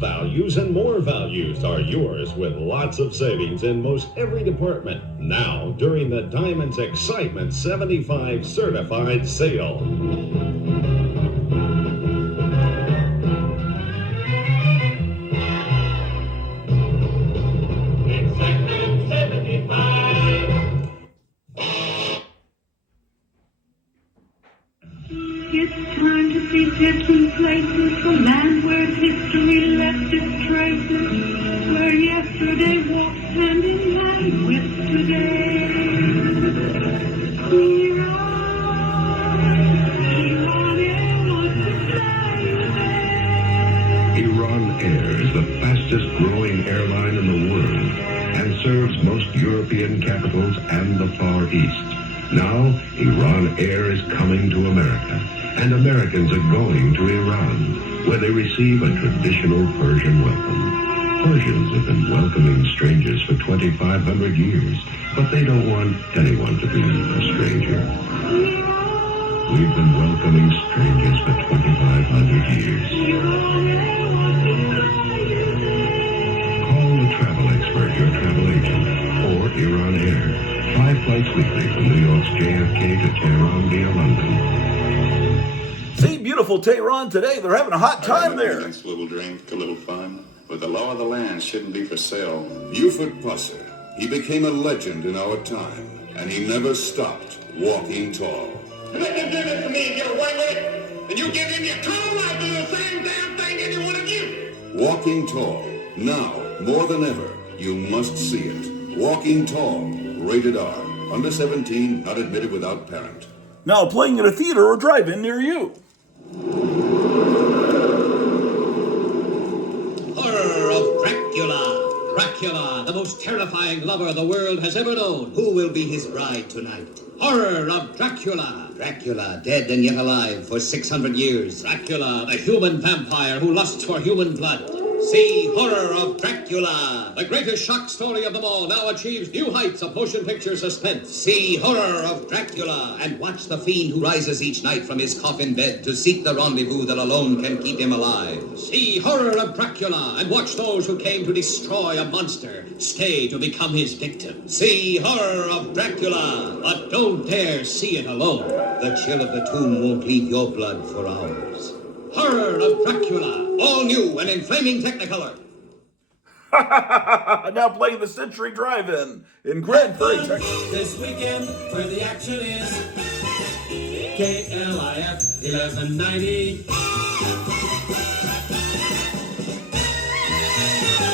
Values, and more values are yours with lots of savings in most every department. Now, during the Diamonds Excitement 75 Certified Sale. Excitement 75. It's time to see different places, the land where history left its traces, where yesterday walked hand in hand with today. Iran Air is the fastest growing airline in the world and serves most European capitals and the Far East. Now, Iran Air is coming to America, and Americans are going to Iran, where they receive a traditional Persian welcome. Persians have been welcoming strangers for 2,500 years, but they don't want anyone to be a stranger. We've been welcoming strangers for 2,500 years. Call the travel expert, your travel agent, or Iran Air. 5 flights weekly from New York's JFK to Tehran via London. See beautiful Tehran today. They're having a hot time there. A little drink, a little fun. But the law of the land shouldn't be for sale. Buford Pusser. He became a legend in our time, and he never stopped walking tall. You let them do this to me and get away with it, then you give him your total life to do the same damn thing, any one of you. Walking Tall. Now, more than ever, you must see it. Walking Tall. Rated R. Under 17, not admitted without parent. Now playing at a theater or drive-in near you. Horror of Dracula. Dracula, the most terrifying lover the world has ever known. Who will be his bride tonight? Horror of Dracula. Dracula, dead and yet alive for 600 years. Dracula, the human vampire who lusts for human blood. See Horror of Dracula. The greatest shock story of them all now achieves new heights of motion picture suspense. See Horror of Dracula and watch the fiend who rises each night from his coffin bed to seek the rendezvous that alone can keep him alive. See Horror of Dracula and watch those who came to destroy a monster stay to become his victim. See Horror of Dracula, but don't dare see it alone. The chill of the tomb won't leave your blood for hours. Horror of Dracula, all new and in flaming Technicolor. Now playing the Century Drive-In in Grand Prairie, Texas. This weekend, where the action is, KLIF 1190.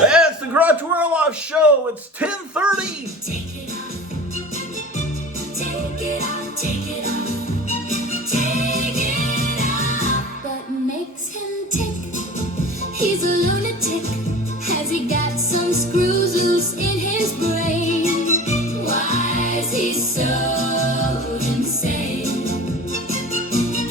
It's the Grottu Orloff Show. It's 10:30. Take it off. Take it off. Take it off. Take it off. What makes him tick? He's a lunatic. Has he got some screws loose in his brain? Why is he so insane?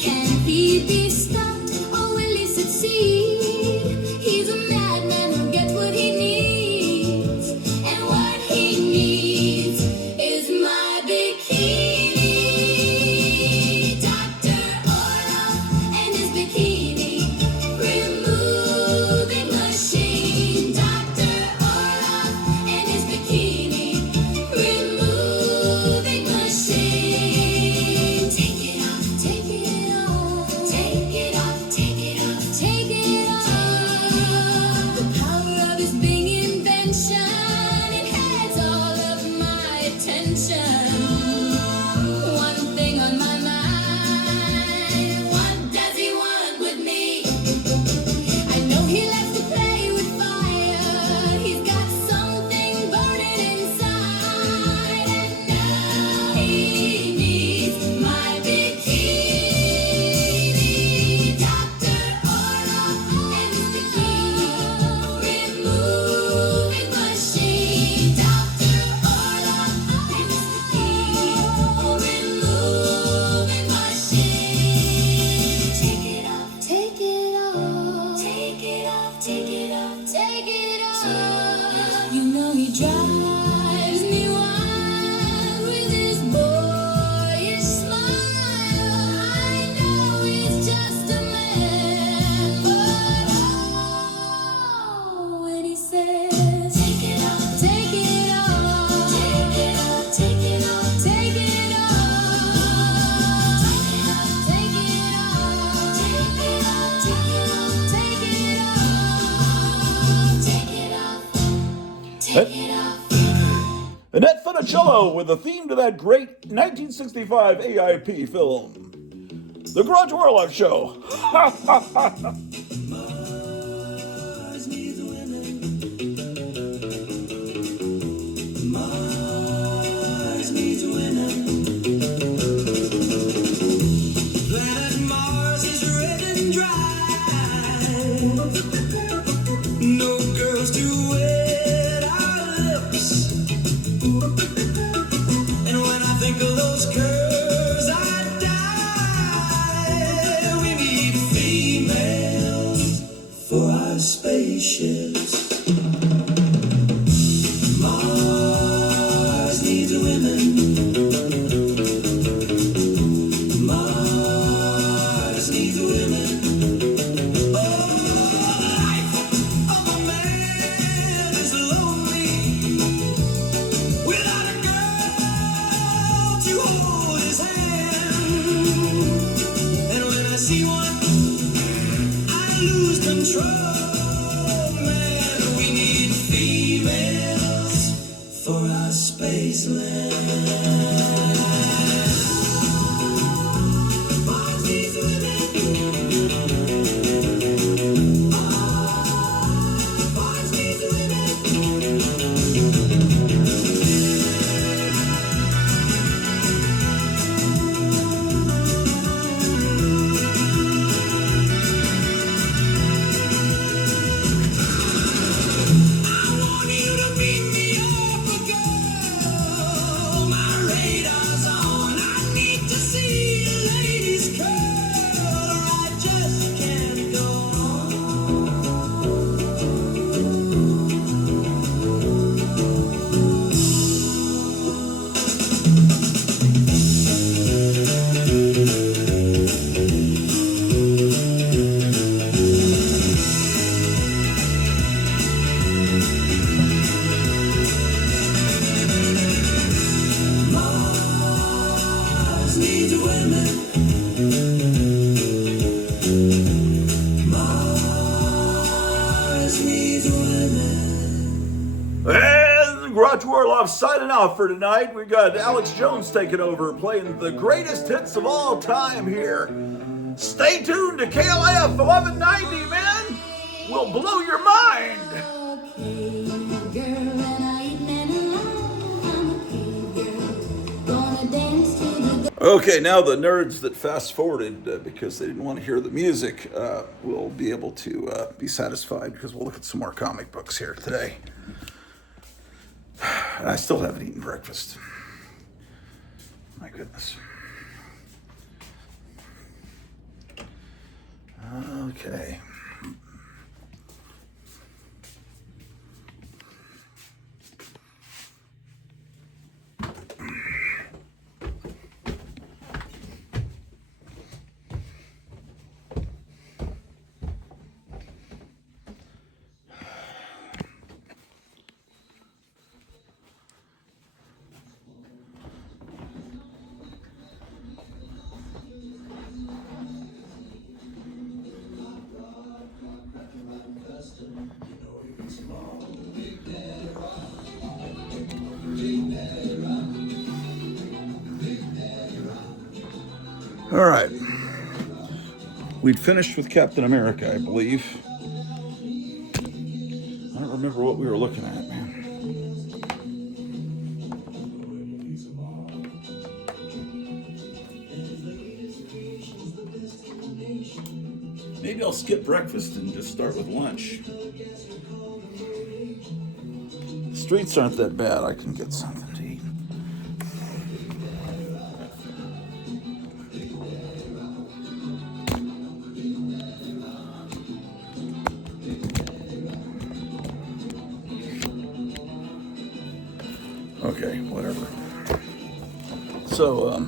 Can he be stopped or will he succeed? He's a madman who gets what he needs. And what he needs is my bikini. Dr. Orloff and his bikini removing machine. Dr. Orloff and his bikini removing machine. Take it off, take it off, take it off, take it off, take it off. The power of his big invention, it has all of my attention. One thing on my mind, what does he want with me? I know he likes to play with fire. He's got something burning inside. And now he needs my bikini. Dr. Orloff and his bikini removing machine. Dr. Orloff and his bikini removing machine. Take it off, take it off, take it off, take it off, take it off. You know he drives me wild with his boyish smile. I know he's just a man, but oh, when he says, take it off, take it off, take it off, take it off, take it off, take it off, take it off, take it off, take it off, take it off, take it off. Annette Funicello with the theme to that great 1965 AIP film, The Grottu Orloff Show. Mars needs women. Mars needs women. Planet Mars is red and dry. No girls to wet our lips. And when I think of those curves, I die. We need females for our spaceships. Mars needs women. Mars needs women. Oh, the life of a man is lonely without a girl to hold his hand. And when I see one, I lose control. Man, we need females for our spaceland. Mars needs women. Mars needs women. I want you to meet me up, girl. My radar needs women. Mars needs women. And Grottu Orloff signing off for tonight. We got Alex Jones taking over, playing the greatest hits of all time here. Stay tuned to KLAF 1190, man. We'll blow your mind. Okay, now the nerds that fast forwarded because they didn't want to hear the music will be able to be satisfied because we'll look at some more comic books here today. And I still haven't eaten breakfast. My goodness. Okay. All right. We'd finished with Captain America, I believe. I don't remember what we were looking at, man. Maybe I'll skip breakfast and just start with lunch. The streets aren't that bad. I can get something to eat. Okay, whatever. So,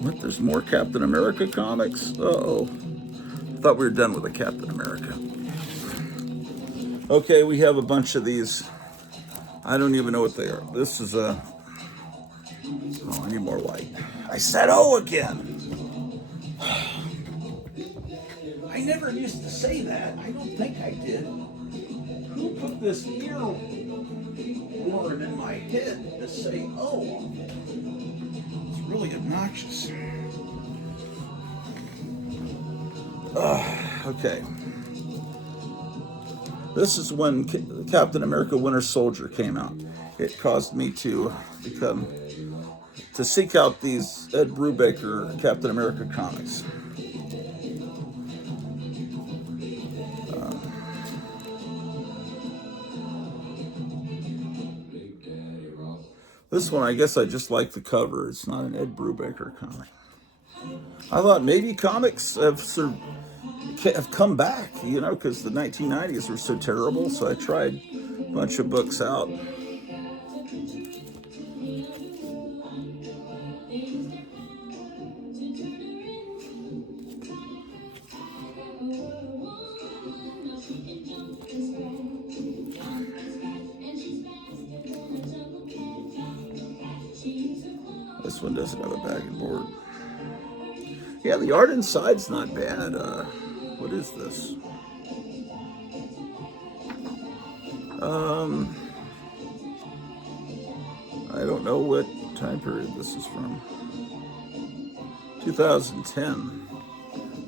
what? There's more Captain America comics? Uh-oh. Thought we were done with the Captain America. Okay, we have a bunch of these. I don't even know what they are. This is a... Oh, I need more light. I said oh again! I never used to say that. I don't think I did. Who put this ear horn in my head to say oh? It's really obnoxious. Okay. This is when Captain America Winter Soldier came out. It caused me to seek out these Ed Brubaker Captain America comics. This one, I guess I just like the cover. It's not an Ed Brubaker comic. I thought maybe comics have come back, you know, because the 1990s were so terrible. So I tried a bunch of books out. This one doesn't have a bag and board. Yeah, the art inside's not bad. What is this? I don't know what time period this is from. 2010,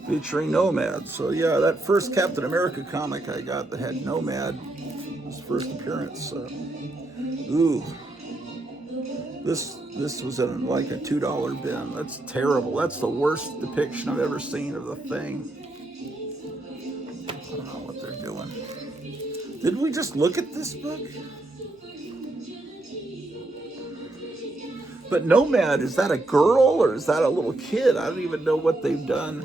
featuring Nomad. So yeah, that first Captain America comic I got that had Nomad, his first appearance. Ooh. This was in like a $2 bin. That's terrible. That's the worst depiction I've ever seen of the thing. I don't know what they're doing. Did we just look at this book? But Nomad, is that a girl or is that a little kid? I don't even know what they've done.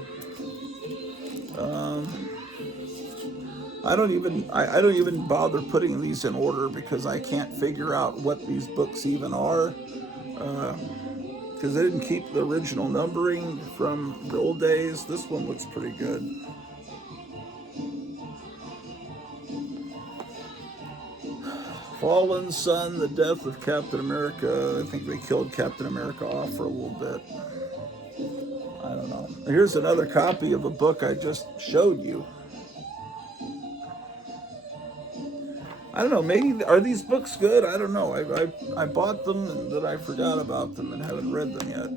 I don't even bother putting these in order because I can't figure out what these books even are. Because they didn't keep the original numbering from the old days. This one looks pretty good. Fallen Sun, the death of Captain America. I think they killed Captain America off for a little bit. I don't know. Here's another copy of a book I just showed you. I don't know, maybe, are these books good? I don't know. I bought them and then I forgot about them and haven't read them yet.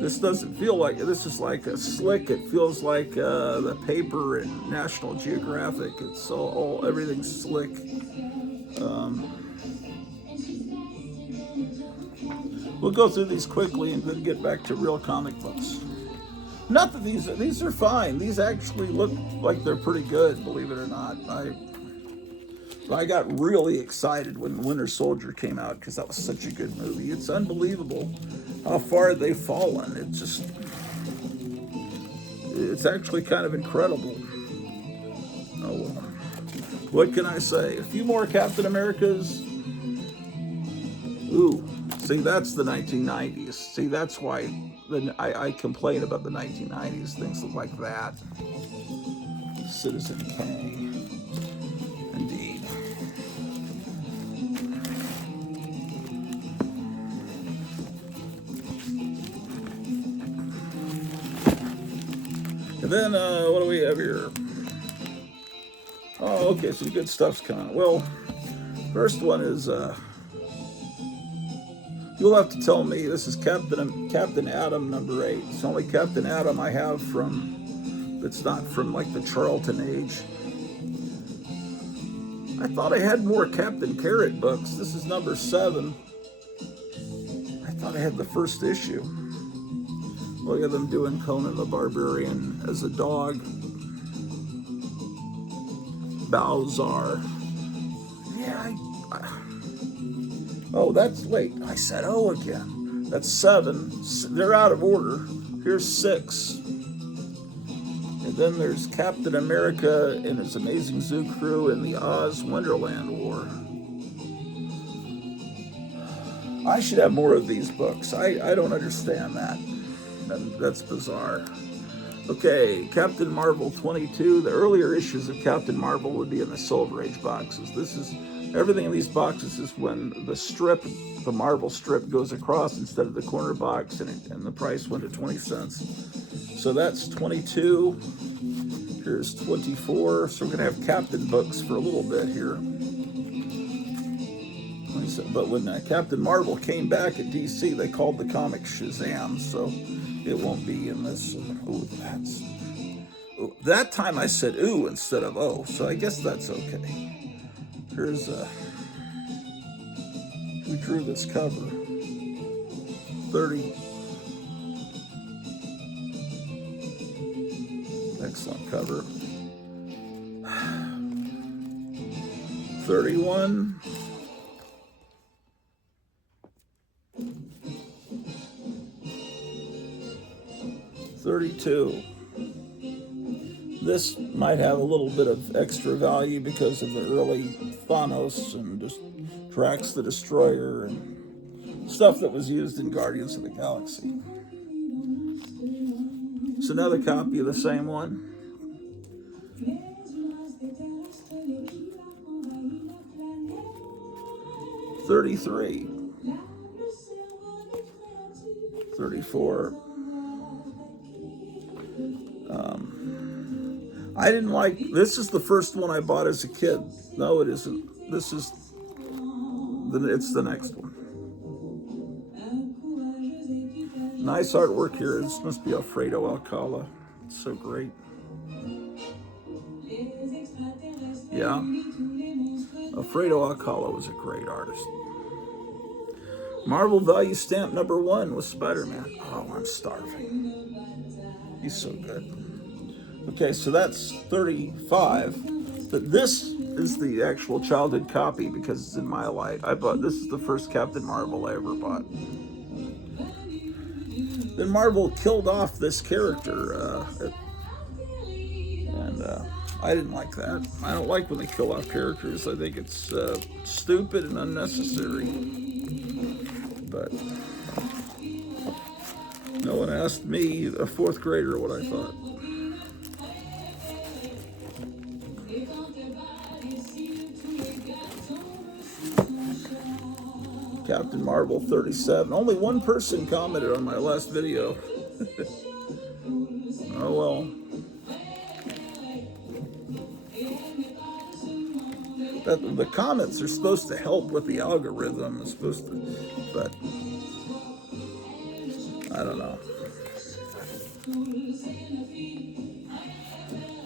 This doesn't feel like, this is like a slick, it feels like the paper in National Geographic. It's all everything's slick. We'll go through these quickly and then get back to real comic books. Not that these are fine. These actually look like they're pretty good, believe it or not. I got really excited when Winter Soldier came out because that was such a good movie. It's unbelievable how far they've fallen. It's actually kind of incredible. Oh well. What can I say? A few more Captain Americas. Ooh, see, that's the 1990s. See, that's why I complain about the 1990s, things like that. Citizen Kane. Indeed. And then, what do we have here? Oh, okay, some good stuff's coming. Well, first one is, you'll have to tell me, this is Captain Atom number 8. It's the only Captain Atom I have that's not from like the Charlton age. I thought I had more Captain Carrot books. This is number 7. I thought I had the first issue. Look at them doing Conan the Barbarian as a dog. Balzar. Yeah, oh, wait, I said oh again. That's 7. They're out of order. Here's 6. And then there's Captain America and his Amazing Zoo Crew in the Oz Wonderland War. I should have more of these books. I don't understand that. That's bizarre. Okay, Captain Marvel 22. The earlier issues of Captain Marvel would be in the Silver Age boxes. Everything in these boxes is when the Marvel strip goes across instead of the corner box, and the price went to 20 cents. So that's 22. Here's 24. So we're going to have Captain books for a little bit here. But when Captain Marvel came back at DC, they called the comic Shazam, so it won't be in this. That time I said ooh instead of oh, so I guess that's okay. Here's who drew this cover? 30. Excellent cover. 31. 32. This might have a little bit of extra value because of the early Thanos and just Drax the Destroyer and stuff that was used in Guardians of the Galaxy. It's another copy of the same one. $33. 34. I didn't like, this is the first one I bought as a kid. No, it isn't. It's the next one. Nice artwork here. This must be Alfredo Alcala. It's so great. Yeah. Alfredo Alcala was a great artist. Marvel Value Stamp number 1 was Spider-Man. Oh, I'm starving. He's so good. Okay, so that's 35. But this is the actual childhood copy because it's in my light. This is the first Captain Marvel I ever bought. Then Marvel killed off this character, and I didn't like that. I don't like when they kill off characters. I think it's stupid and unnecessary. But no one asked me, a 4th grader, what I thought. Captain Marvel 37. Only one person commented on my last video. Oh well. The comments are supposed to help with the algorithm. It's supposed to, but I don't know.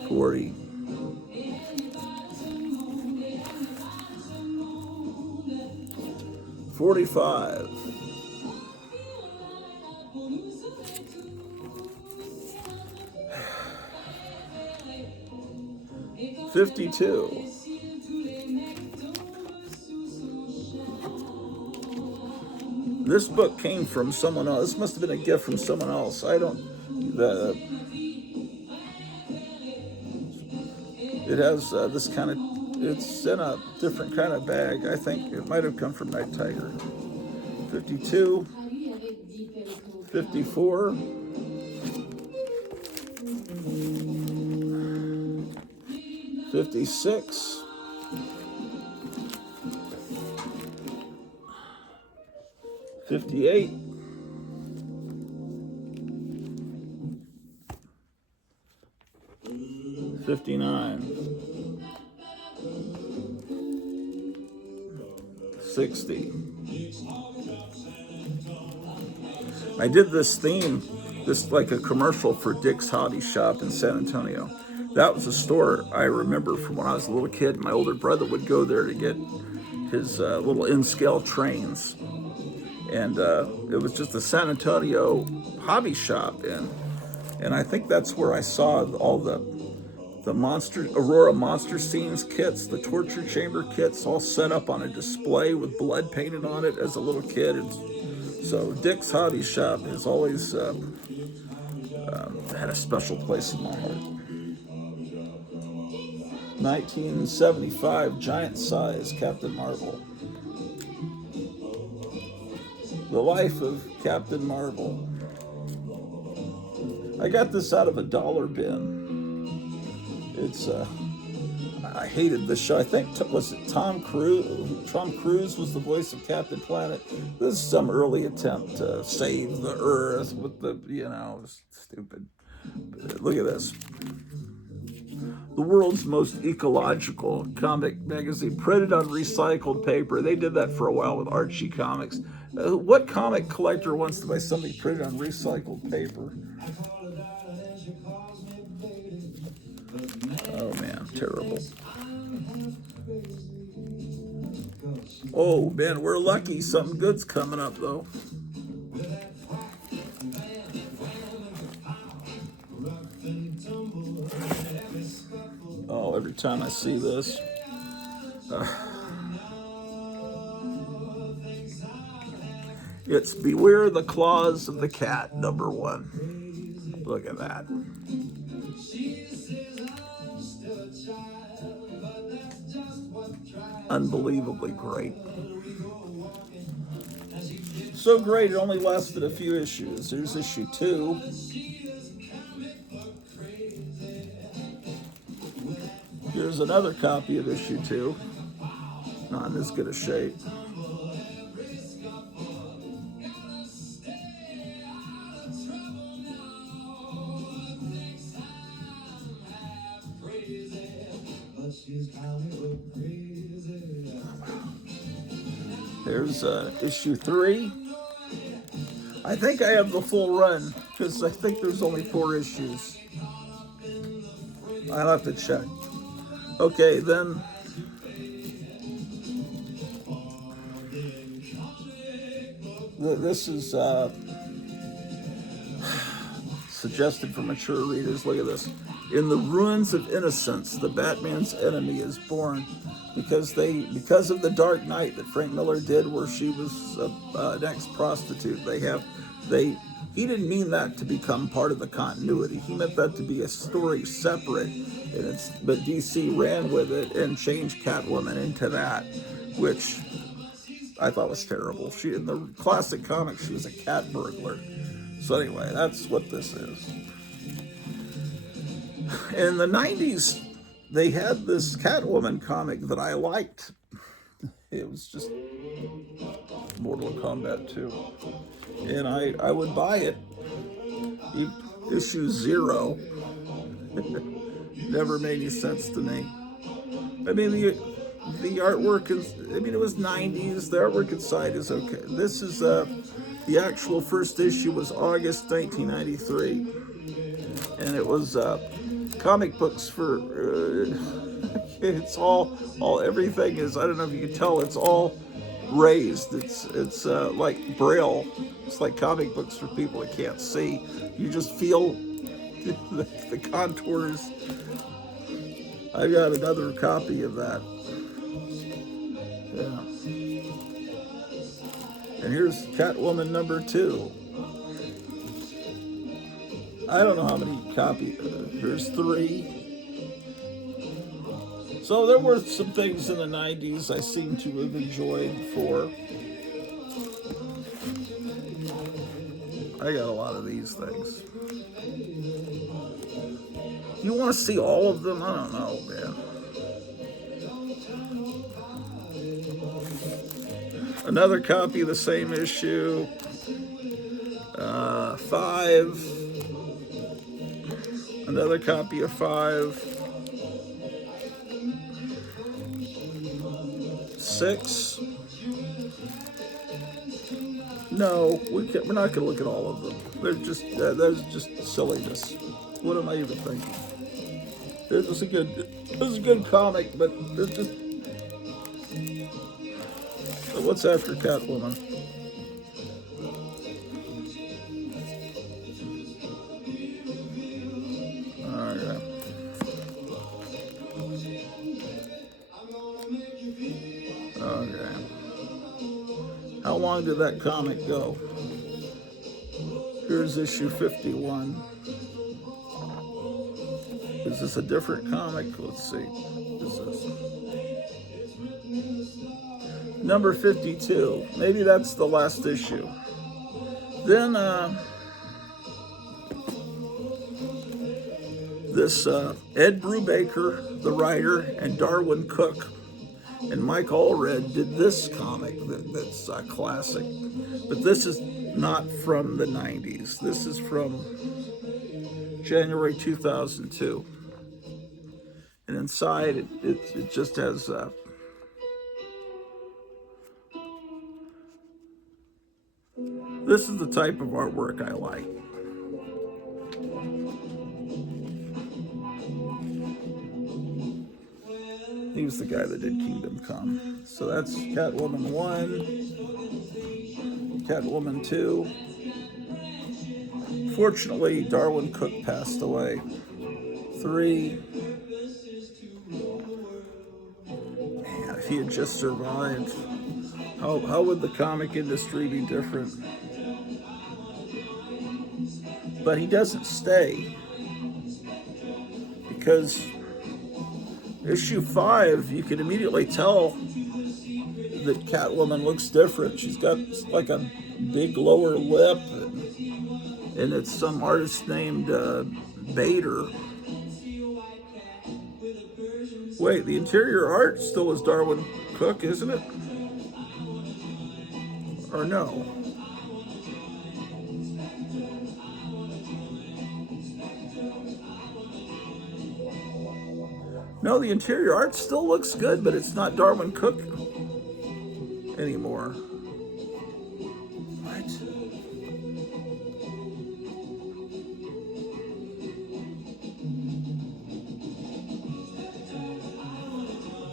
40. 45. 52. This book came from someone else. This must have been a gift from someone else. I don't. It has this kind of. It's in a different kind of bag. I think it might have come from Night Tiger. 52. 54. 56. 58. 59. 60. I did this theme, this like a commercial for Dick's Hobby Shop in San Antonio. That was a store I remember from when I was a little kid. My older brother would go there to get his little in-scale trains. And it was just a San Antonio hobby shop. And I think that's where I saw all the Aurora Monster Scenes kits, the torture chamber kits, all set up on a display with blood painted on it as a little kid. So Dick's Hobby Shop has always had a special place in my heart. 1975 giant size Captain Marvel. The Life of Captain Marvel. I got this out of a dollar bin. It's I hated this show. I think was it Tom Cruise? Tom Cruise was the voice of Captain Planet. This is some early attempt to save the Earth with the stupid. Look at this. The world's most ecological comic magazine, printed on recycled paper. They did that for a while with Archie Comics. What comic collector wants to buy something printed on recycled paper? Oh man, terrible. Oh man, we're lucky. Something good's coming up though. Oh, every time I see this. It's Beware the Claws of the Cat, #1. Look at that. Unbelievably great. So great, it only lasted a few issues. Here's issue 2. Here's another copy of issue 2. Not in as good a shape. There's issue 3. I think I have the full run because I think there's only 4 issues. I'll have to check. Okay, then. This is suggested for mature readers. Look at this. In the ruins of innocence, the Batman's enemy is born. Because of the Dark Knight that Frank Miller did, where she was an ex-prostitute. He didn't mean that to become part of the continuity. He meant that to be a story separate. But DC ran with it and changed Catwoman into that, which I thought was terrible. In the classic comics, she was a cat burglar. So anyway, that's what this is. In the 90s, they had this Catwoman comic that I liked. It was just Mortal Kombat 2. And I would buy it. Issue 0 never made any sense to me. I mean, the artwork is, I mean, it was 90s. The artwork inside is okay. This is, the actual first issue was August 1993. And it was comic books for, it's all everything is, I don't know if you can tell, it's all raised. It's like Braille. It's like comic books for people that can't see. You just feel the contours. I got another copy of that. Yeah. And here's Catwoman number 2. I don't know how many copies. Here's 3. So there were some things in the 90s I seem to have enjoyed for. I got a lot of these things. You want to see all of them? I don't know, man. Another copy of the same issue. 5. Another copy of 5. 6. No, we're not going to look at all of them. That's just silliness. What am I even thinking? It was a good comic, but it's just. So what's after Catwoman? Okay. Okay. How long did that comic go? Here's issue 51. Is this a different comic? Let's see. What is this? Number 52. Maybe that's the last issue. Then this Ed Brubaker, the writer, and Darwin Cook and Mike Allred did this comic that's a classic. But this is not from the 90s. This is from January 2002. And inside, it just has this is the type of artwork I like. He was the guy that did Kingdom Come. So that's Catwoman 1, Catwoman 2. Fortunately, Darwin Cook passed away. 3. Man, if he had just survived, how would the comic industry be different? But he doesn't stay, because issue 5, you can immediately tell that Catwoman looks different. She's got like a big lower lip, and it's some artist named Bader. Wait, the interior art still is Darwin Cook, isn't it? Or no? No, the interior art still looks good, but it's not Darwin Cook anymore. What?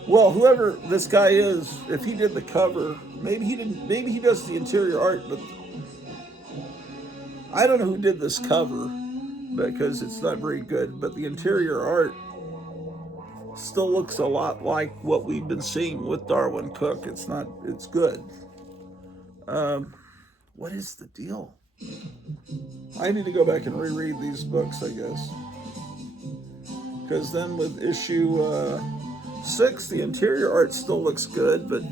Well, whoever this guy is, if he did the cover, maybe he didn't. Maybe he does the interior art, but I don't know who did this cover because it's not very good. But the interior art still looks a lot like what we've been seeing with Darwin Cook. It's not. It's good. What is the deal? I need to go back and reread these books, I guess. Because then with issue 6, the interior art still looks good, but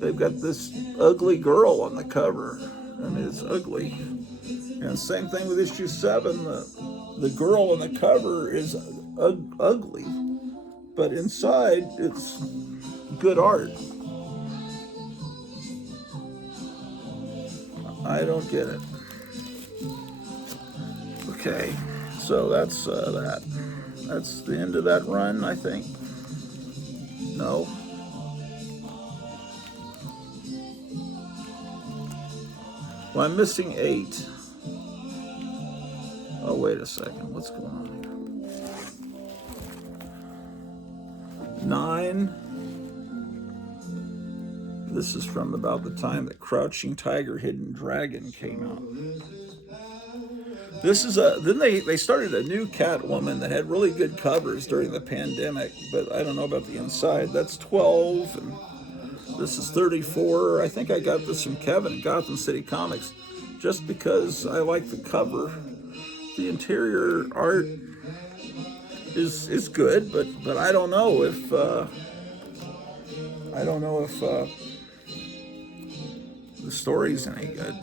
they've got this ugly girl on the cover. I mean, it's ugly. And same thing with issue 7. The girl on the cover is ugly, but inside it's good art. I don't get it. Okay, so that's that. That's the end of that run, I think. No. Well, I'm missing 8. Oh, wait a second. What's going on here? 9. This is from about the time that Crouching Tiger, Hidden Dragon came out. This is then they started a new Catwoman that had really good covers during the pandemic, but I don't know about the inside. That's 12, and this is 34. I think I got this from Kevin at Gotham City Comics, just because I like the cover. The interior art is good, but I don't know if the story's any good.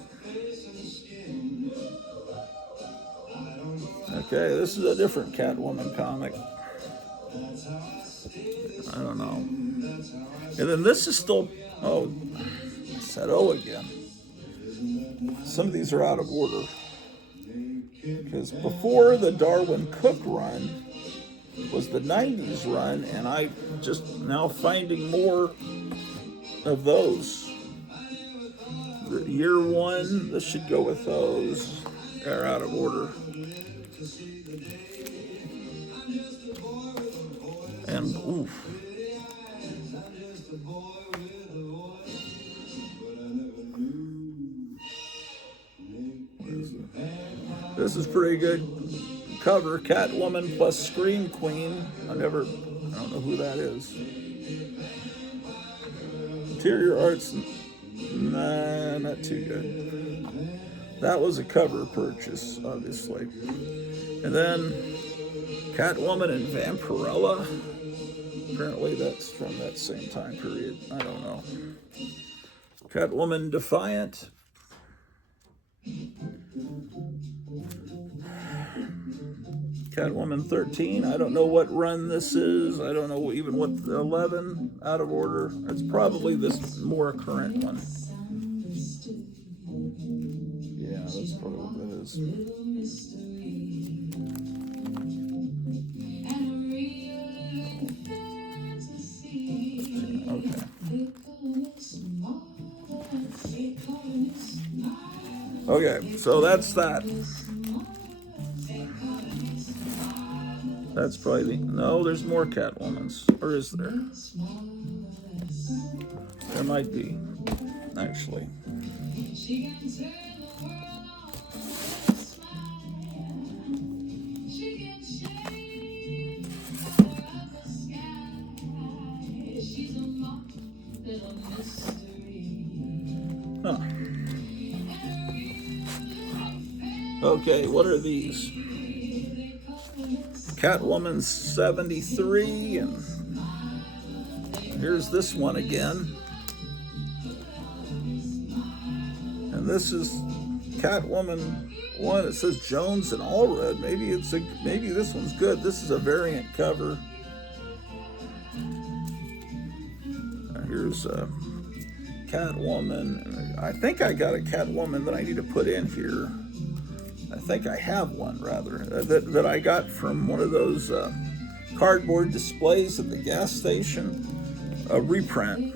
Okay, this is a different Catwoman comic. I don't know. And then this is still, oh, I said oh again. Some of these are out of order. Because before the Darwin Cook run was the 90s run, and I just now finding more of those. The year 1, this should go with those. They're out of order. And oof. This is pretty good cover. Catwoman plus Scream Queen. I don't know who that is. Interior arts, nah, not too good. That was a cover purchase, obviously. And then Catwoman and Vampirella. Apparently that's from that same time period. I don't know. Catwoman Defiant. Catwoman 13. I don't know what run this is. I don't know even what 11. Out of order. It's probably this more current one. Yeah, that's probably what that is. Okay, so that's that. That's probably no, there's more Catwomans. Or is there? There might be, actually. Huh. Okay, what are these? Catwoman 73, and here's this one again. And this is Catwoman 1. It says Jones and Allred. Maybe this one's good. This is a variant cover. Here's Catwoman. I think I got a Catwoman that I need to put in here. I think I have one, rather, that I got from one of those cardboard displays at the gas station. A reprint.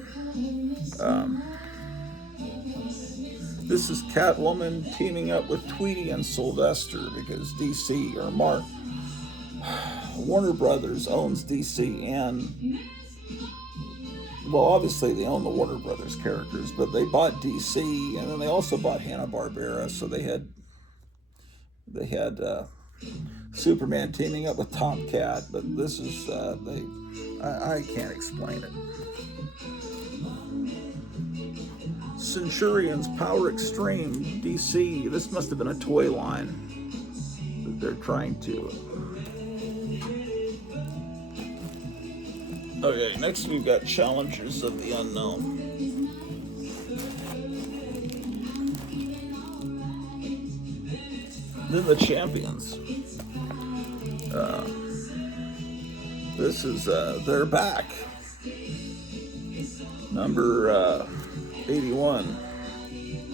This is Catwoman teaming up with Tweety and Sylvester because DC, or Warner Brothers owns DC, and well, obviously they own the Warner Brothers characters, but they bought DC, and then they also bought Hanna-Barbera, so they had Superman teaming up with Tomcat, but this is I can't explain it. Centurion's Power Extreme DC. This must have been a toy line that they're trying to. Okay, next we've got Challengers of the Unknown. Then the Champions. This is, they're back. Number 81.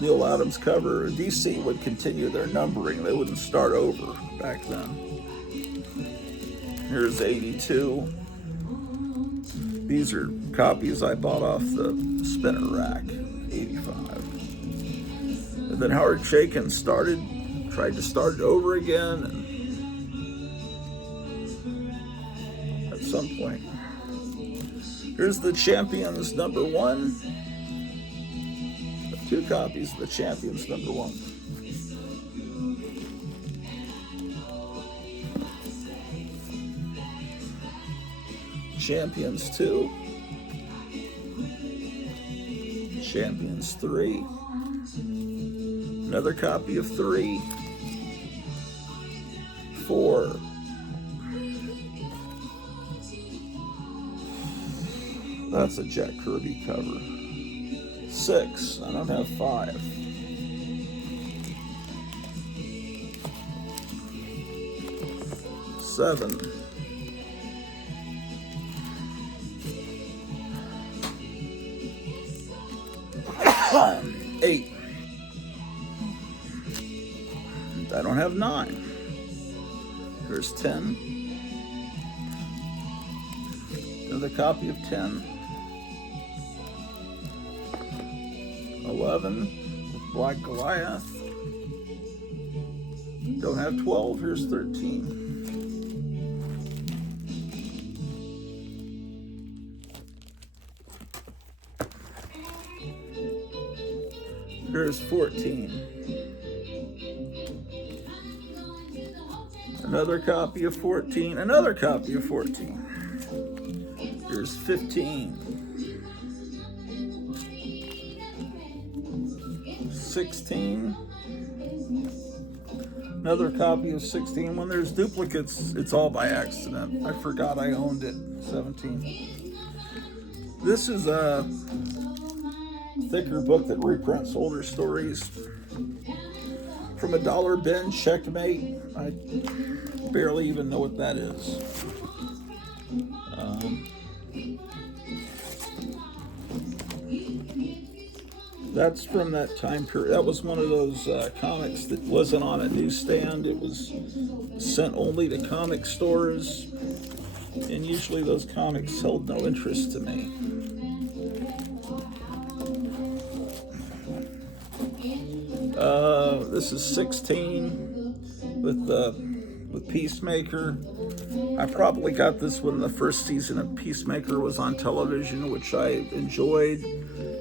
Neil Adams cover. DC would continue their numbering. They wouldn't start over back then. Here's 82. These are copies I bought off the spinner rack. 85. And then Howard Chaykin tried to start it over again, and at some point. Here's the Champions #1. 2 copies of the Champions #1. Champions 2. Champions 3. Another copy of 3. 4. That's a Jack Kirby cover. 6. I don't have 5. 7. 8. I don't have 9. There's 10. Another copy of 10. 11 with Black Goliath. Don't have 12. Here's 13. Here's 14. Another copy of 14. Another copy of 14. Here's 15. 16. Another copy of 16. When there's duplicates, it's all by accident. I forgot I owned it. 17. This is a thicker book that reprints older stories. From a dollar bin, Checkmate. I barely even know what that is. That's from that time period. That was one of those comics that wasn't on a newsstand. It was sent only to comic stores. And usually those comics held no interest to me. This is 16 with Peacemaker. I probably got this when the first season of Peacemaker was on television, which I enjoyed.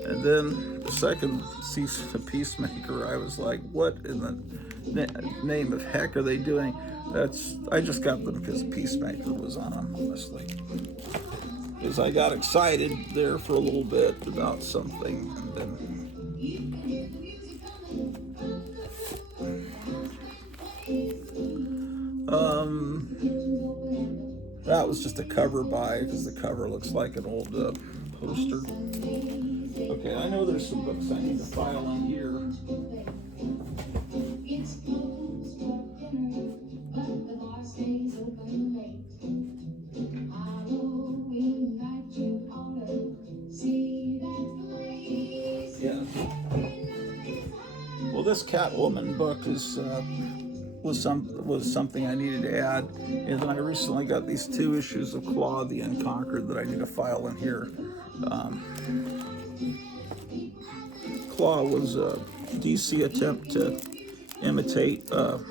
And then the second season of Peacemaker, I was like, what in the name of heck are they doing? I just got them because Peacemaker was on them, honestly. Because I got excited there for a little bit about something, and then that was just a cover buy because the cover looks like an old poster. Okay, I know there's some books I need to file in here. Yeah. Well, this Catwoman book was something I needed to add, and then I recently got these 2 issues of Claw the Unconquered that I need to file in here. Claw was a DC attempt to imitate what?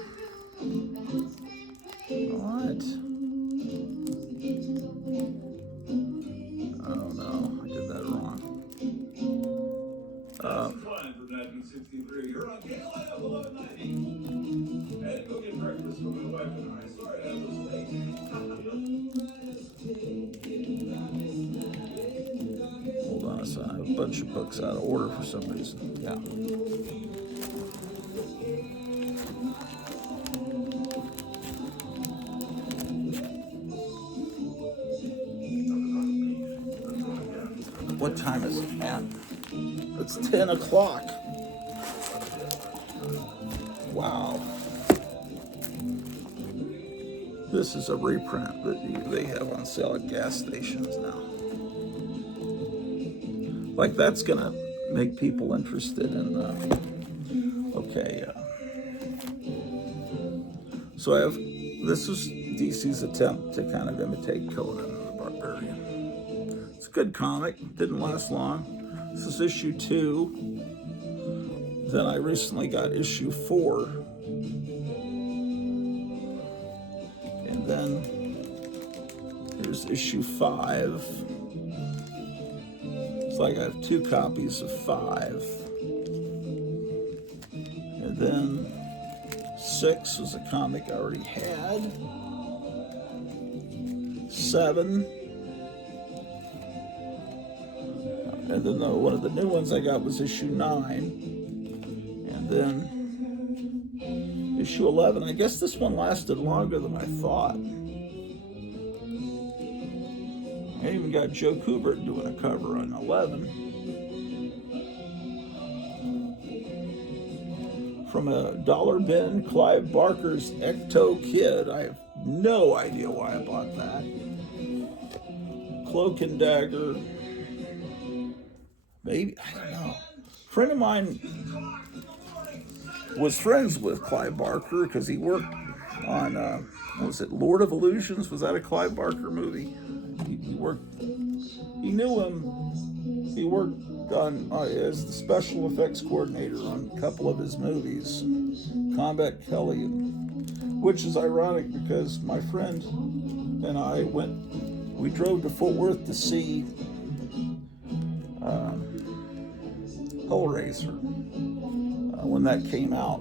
Oh no, I did that wrong. From 1963, you're on KLIF 1190. I had to go get breakfast for my wife and I. Sorry I was late. Hold on a second. I have a bunch of books out of order for some reason. Yeah. What time is it, man? It's 10 o'clock. Wow. This is a reprint that they have on sale at gas stations now. Like, that's gonna make people interested in. So I have. This is DC's attempt to kind of imitate Conan the Barbarian. It's a good comic. Didn't last long. This is issue 2. Then I recently got issue 4. And then here's issue 5. It's like I have 2 copies of 5. And then 6 was a comic I already had. 7. And then one of the new ones I got was issue 9. And then issue 11. I guess this one lasted longer than I thought. I even got Joe Kubert doing a cover on 11. From a dollar bin, Clive Barker's Ecto Kid. I have no idea why I bought that. Cloak and Dagger. Maybe, I don't know. A friend of mine was friends with Clive Barker because he worked on, what was it, Lord of Illusions? Was that a Clive Barker movie? He knew him. He worked on as the special effects coordinator on a couple of his movies, Combat Kelly, which is ironic because my friend and I we drove to Fort Worth to see Hellraiser when that came out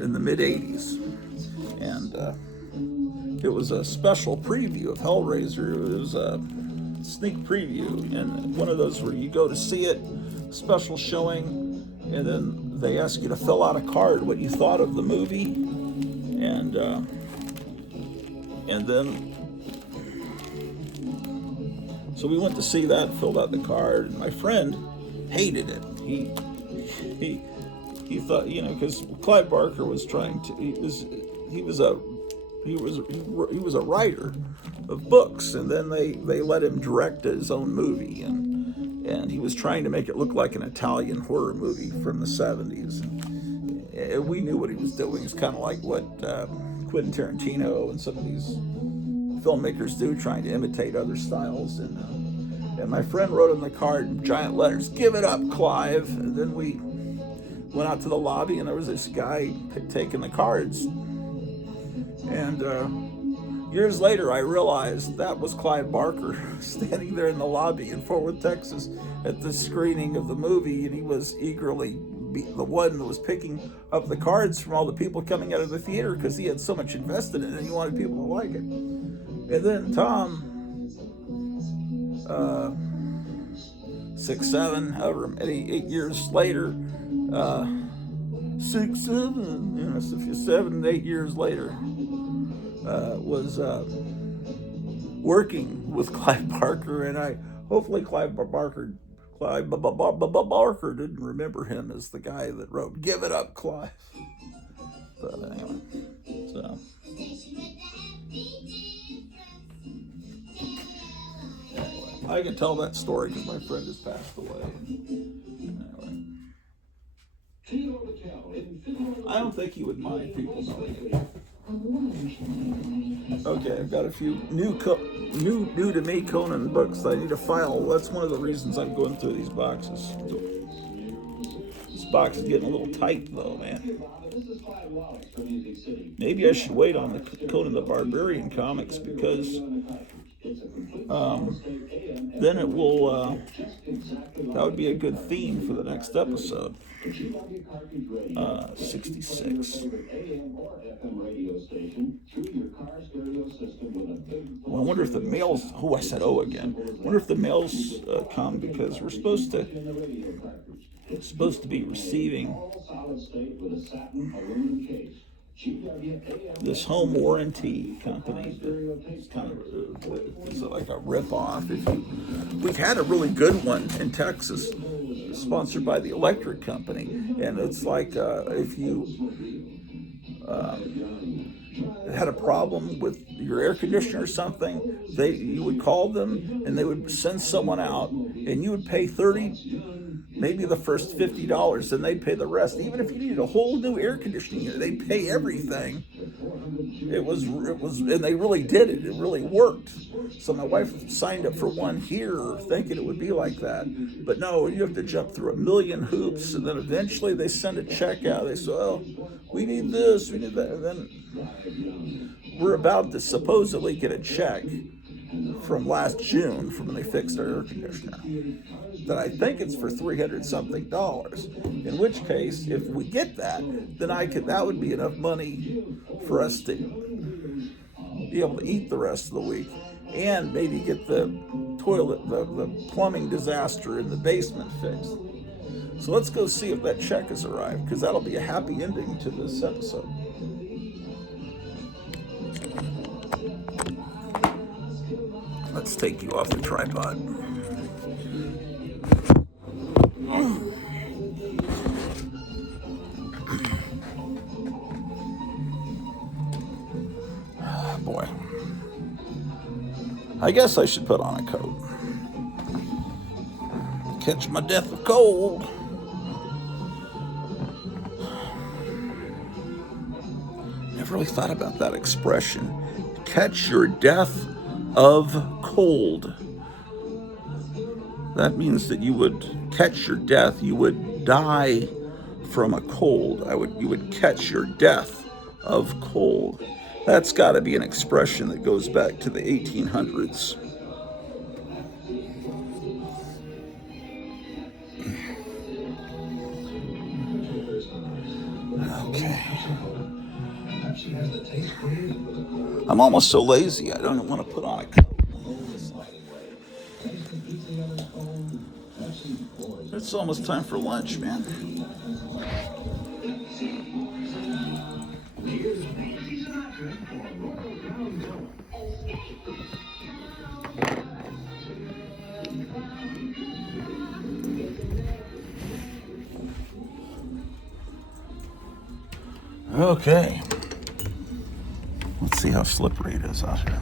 in the mid-'80s, and it was a special preview of Hellraiser. It was a sneak preview, and one of those where you go to see it, special showing, and then they ask you to fill out a card what you thought of the movie, and then so we went to see that, filled out the card, and my friend hated it. He thought, because Clive Barker was trying to, he was a writer of books, and then they let him direct his own movie, and he was trying to make it look like an Italian horror movie from the 70s. And we knew what he was doing. It's kind of like what Quentin Tarantino and some of these filmmakers do, trying to imitate other styles. And my friend wrote on the card in giant letters, "Give it up, Clive." And then we went out to the lobby, and there was this guy taking the cards. And years later, I realized that was Clive Barker standing there in the lobby in Fort Worth, Texas, at the screening of the movie, and he was eagerly the one that was picking up the cards from all the people coming out of the theater because he had so much invested in it, and he wanted people to like it. And then Tom, 6, 7, however, 8 years later, 6, 7, so 7, 8 years later, was working with Clive Barker, and hopefully Clive Barker didn't remember him as the guy that wrote "Give It Up, Clive." But anyway, so I can tell that story because my friend has passed away. Anyway. I don't think he would mind people knowing it. Okay, I've got a few new to me Conan books that I need to file. That's one of the reasons I'm going through these boxes. This box is getting a little tight though, man. Maybe I should wait on the Conan the Barbarian comics because then it will, that would be a good theme for the next episode. 66. Well, I wonder if the mails, I said again. I wonder if the mails come because we're supposed to be receiving this home warranty company that's kind of is like a rip-off. We've had a really good one in Texas, sponsored by the electric company, and it's like if you had a problem with your air conditioner or something, you would call them and they would send someone out, and you would pay $30, maybe the first $50, and they'd pay the rest. Even if you needed a whole new air conditioning unit, they'd pay everything. It was, and they really did it. It really worked. So my wife signed up for one here thinking it would be like that. But no, you have to jump through a million hoops, and then eventually they send a check out. They say, oh, we need this, we need that. And then we're about to supposedly get a check from last June from when they fixed our air conditioner. That I think it's for $300-something. In which case, if we get that, then that would be enough money for us to be able to eat the rest of the week, and maybe get the toilet, the plumbing disaster in the basement fixed. So let's go see if that check has arrived, because that'll be a happy ending to this episode. Let's take you off the tripod. Boy, I guess I should put on a coat. Catch my death of cold. Never really thought about that expression. Catch your death of cold. That means that you would catch your death. You would die from a cold. You would catch your death of cold. That's got to be an expression that goes back to the 1800s. Okay. I'm almost so lazy, I don't want to put on a coat. It's almost time for lunch, man. Okay. Let's see how slippery it is out here.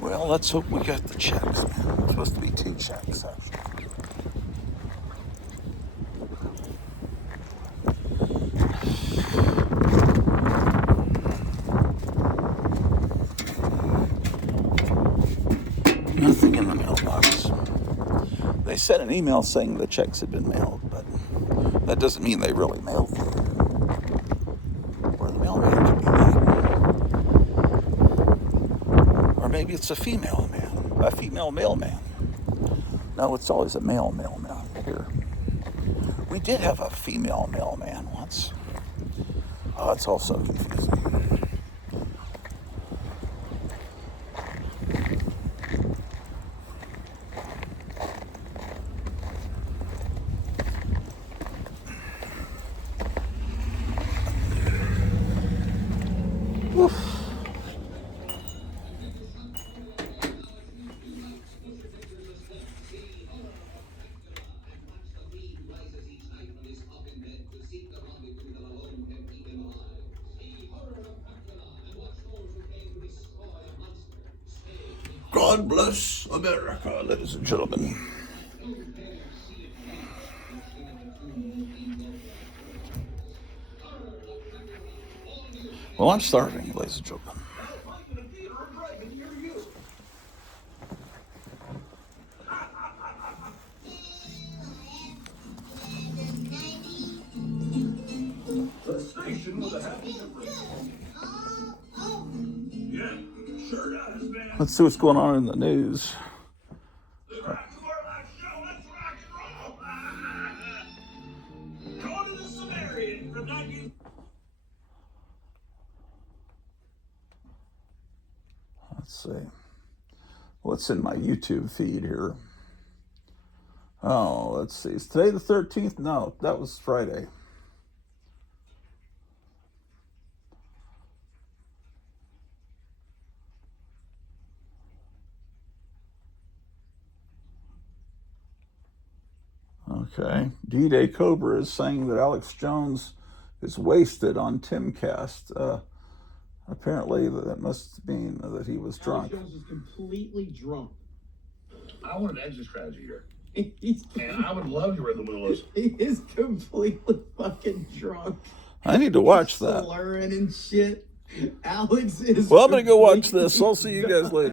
Well, let's hope we got the checks, man. It's supposed to be 2 checks, actually. Nothing in the mailbox. They sent an email saying the checks had been mailed, but that doesn't mean they really mailed them. Or the mailman could be that. Or maybe it's a female mailman. No, it's always a male mailman here. We did have a female mailman once. Oh, it's all so confusing. Oof. God bless America, ladies and gentlemen. Well, I'm starving, ladies and gentlemen. The station with a happy difference. Yeah, sure does, man. Let's see what's going on in the news. The Grottu Orloff Show, let's rock and roll. Go to the Sumerian from 19... Let's see. what's in my YouTube feed here. Oh, let's see. Is today the 13th? No, that was Friday. Okay. D-Day Cobra is saying that Alex Jones is wasted on Timcast. Apparently, that must mean that he was drunk. Alex Jones is completely drunk. I want an exit strategy here. And I would love to rhythm with He is completely fucking drunk. I need to watch that. Slurring and shit. Alex is. Well, I'm going to go watch this. I'll see you guys later.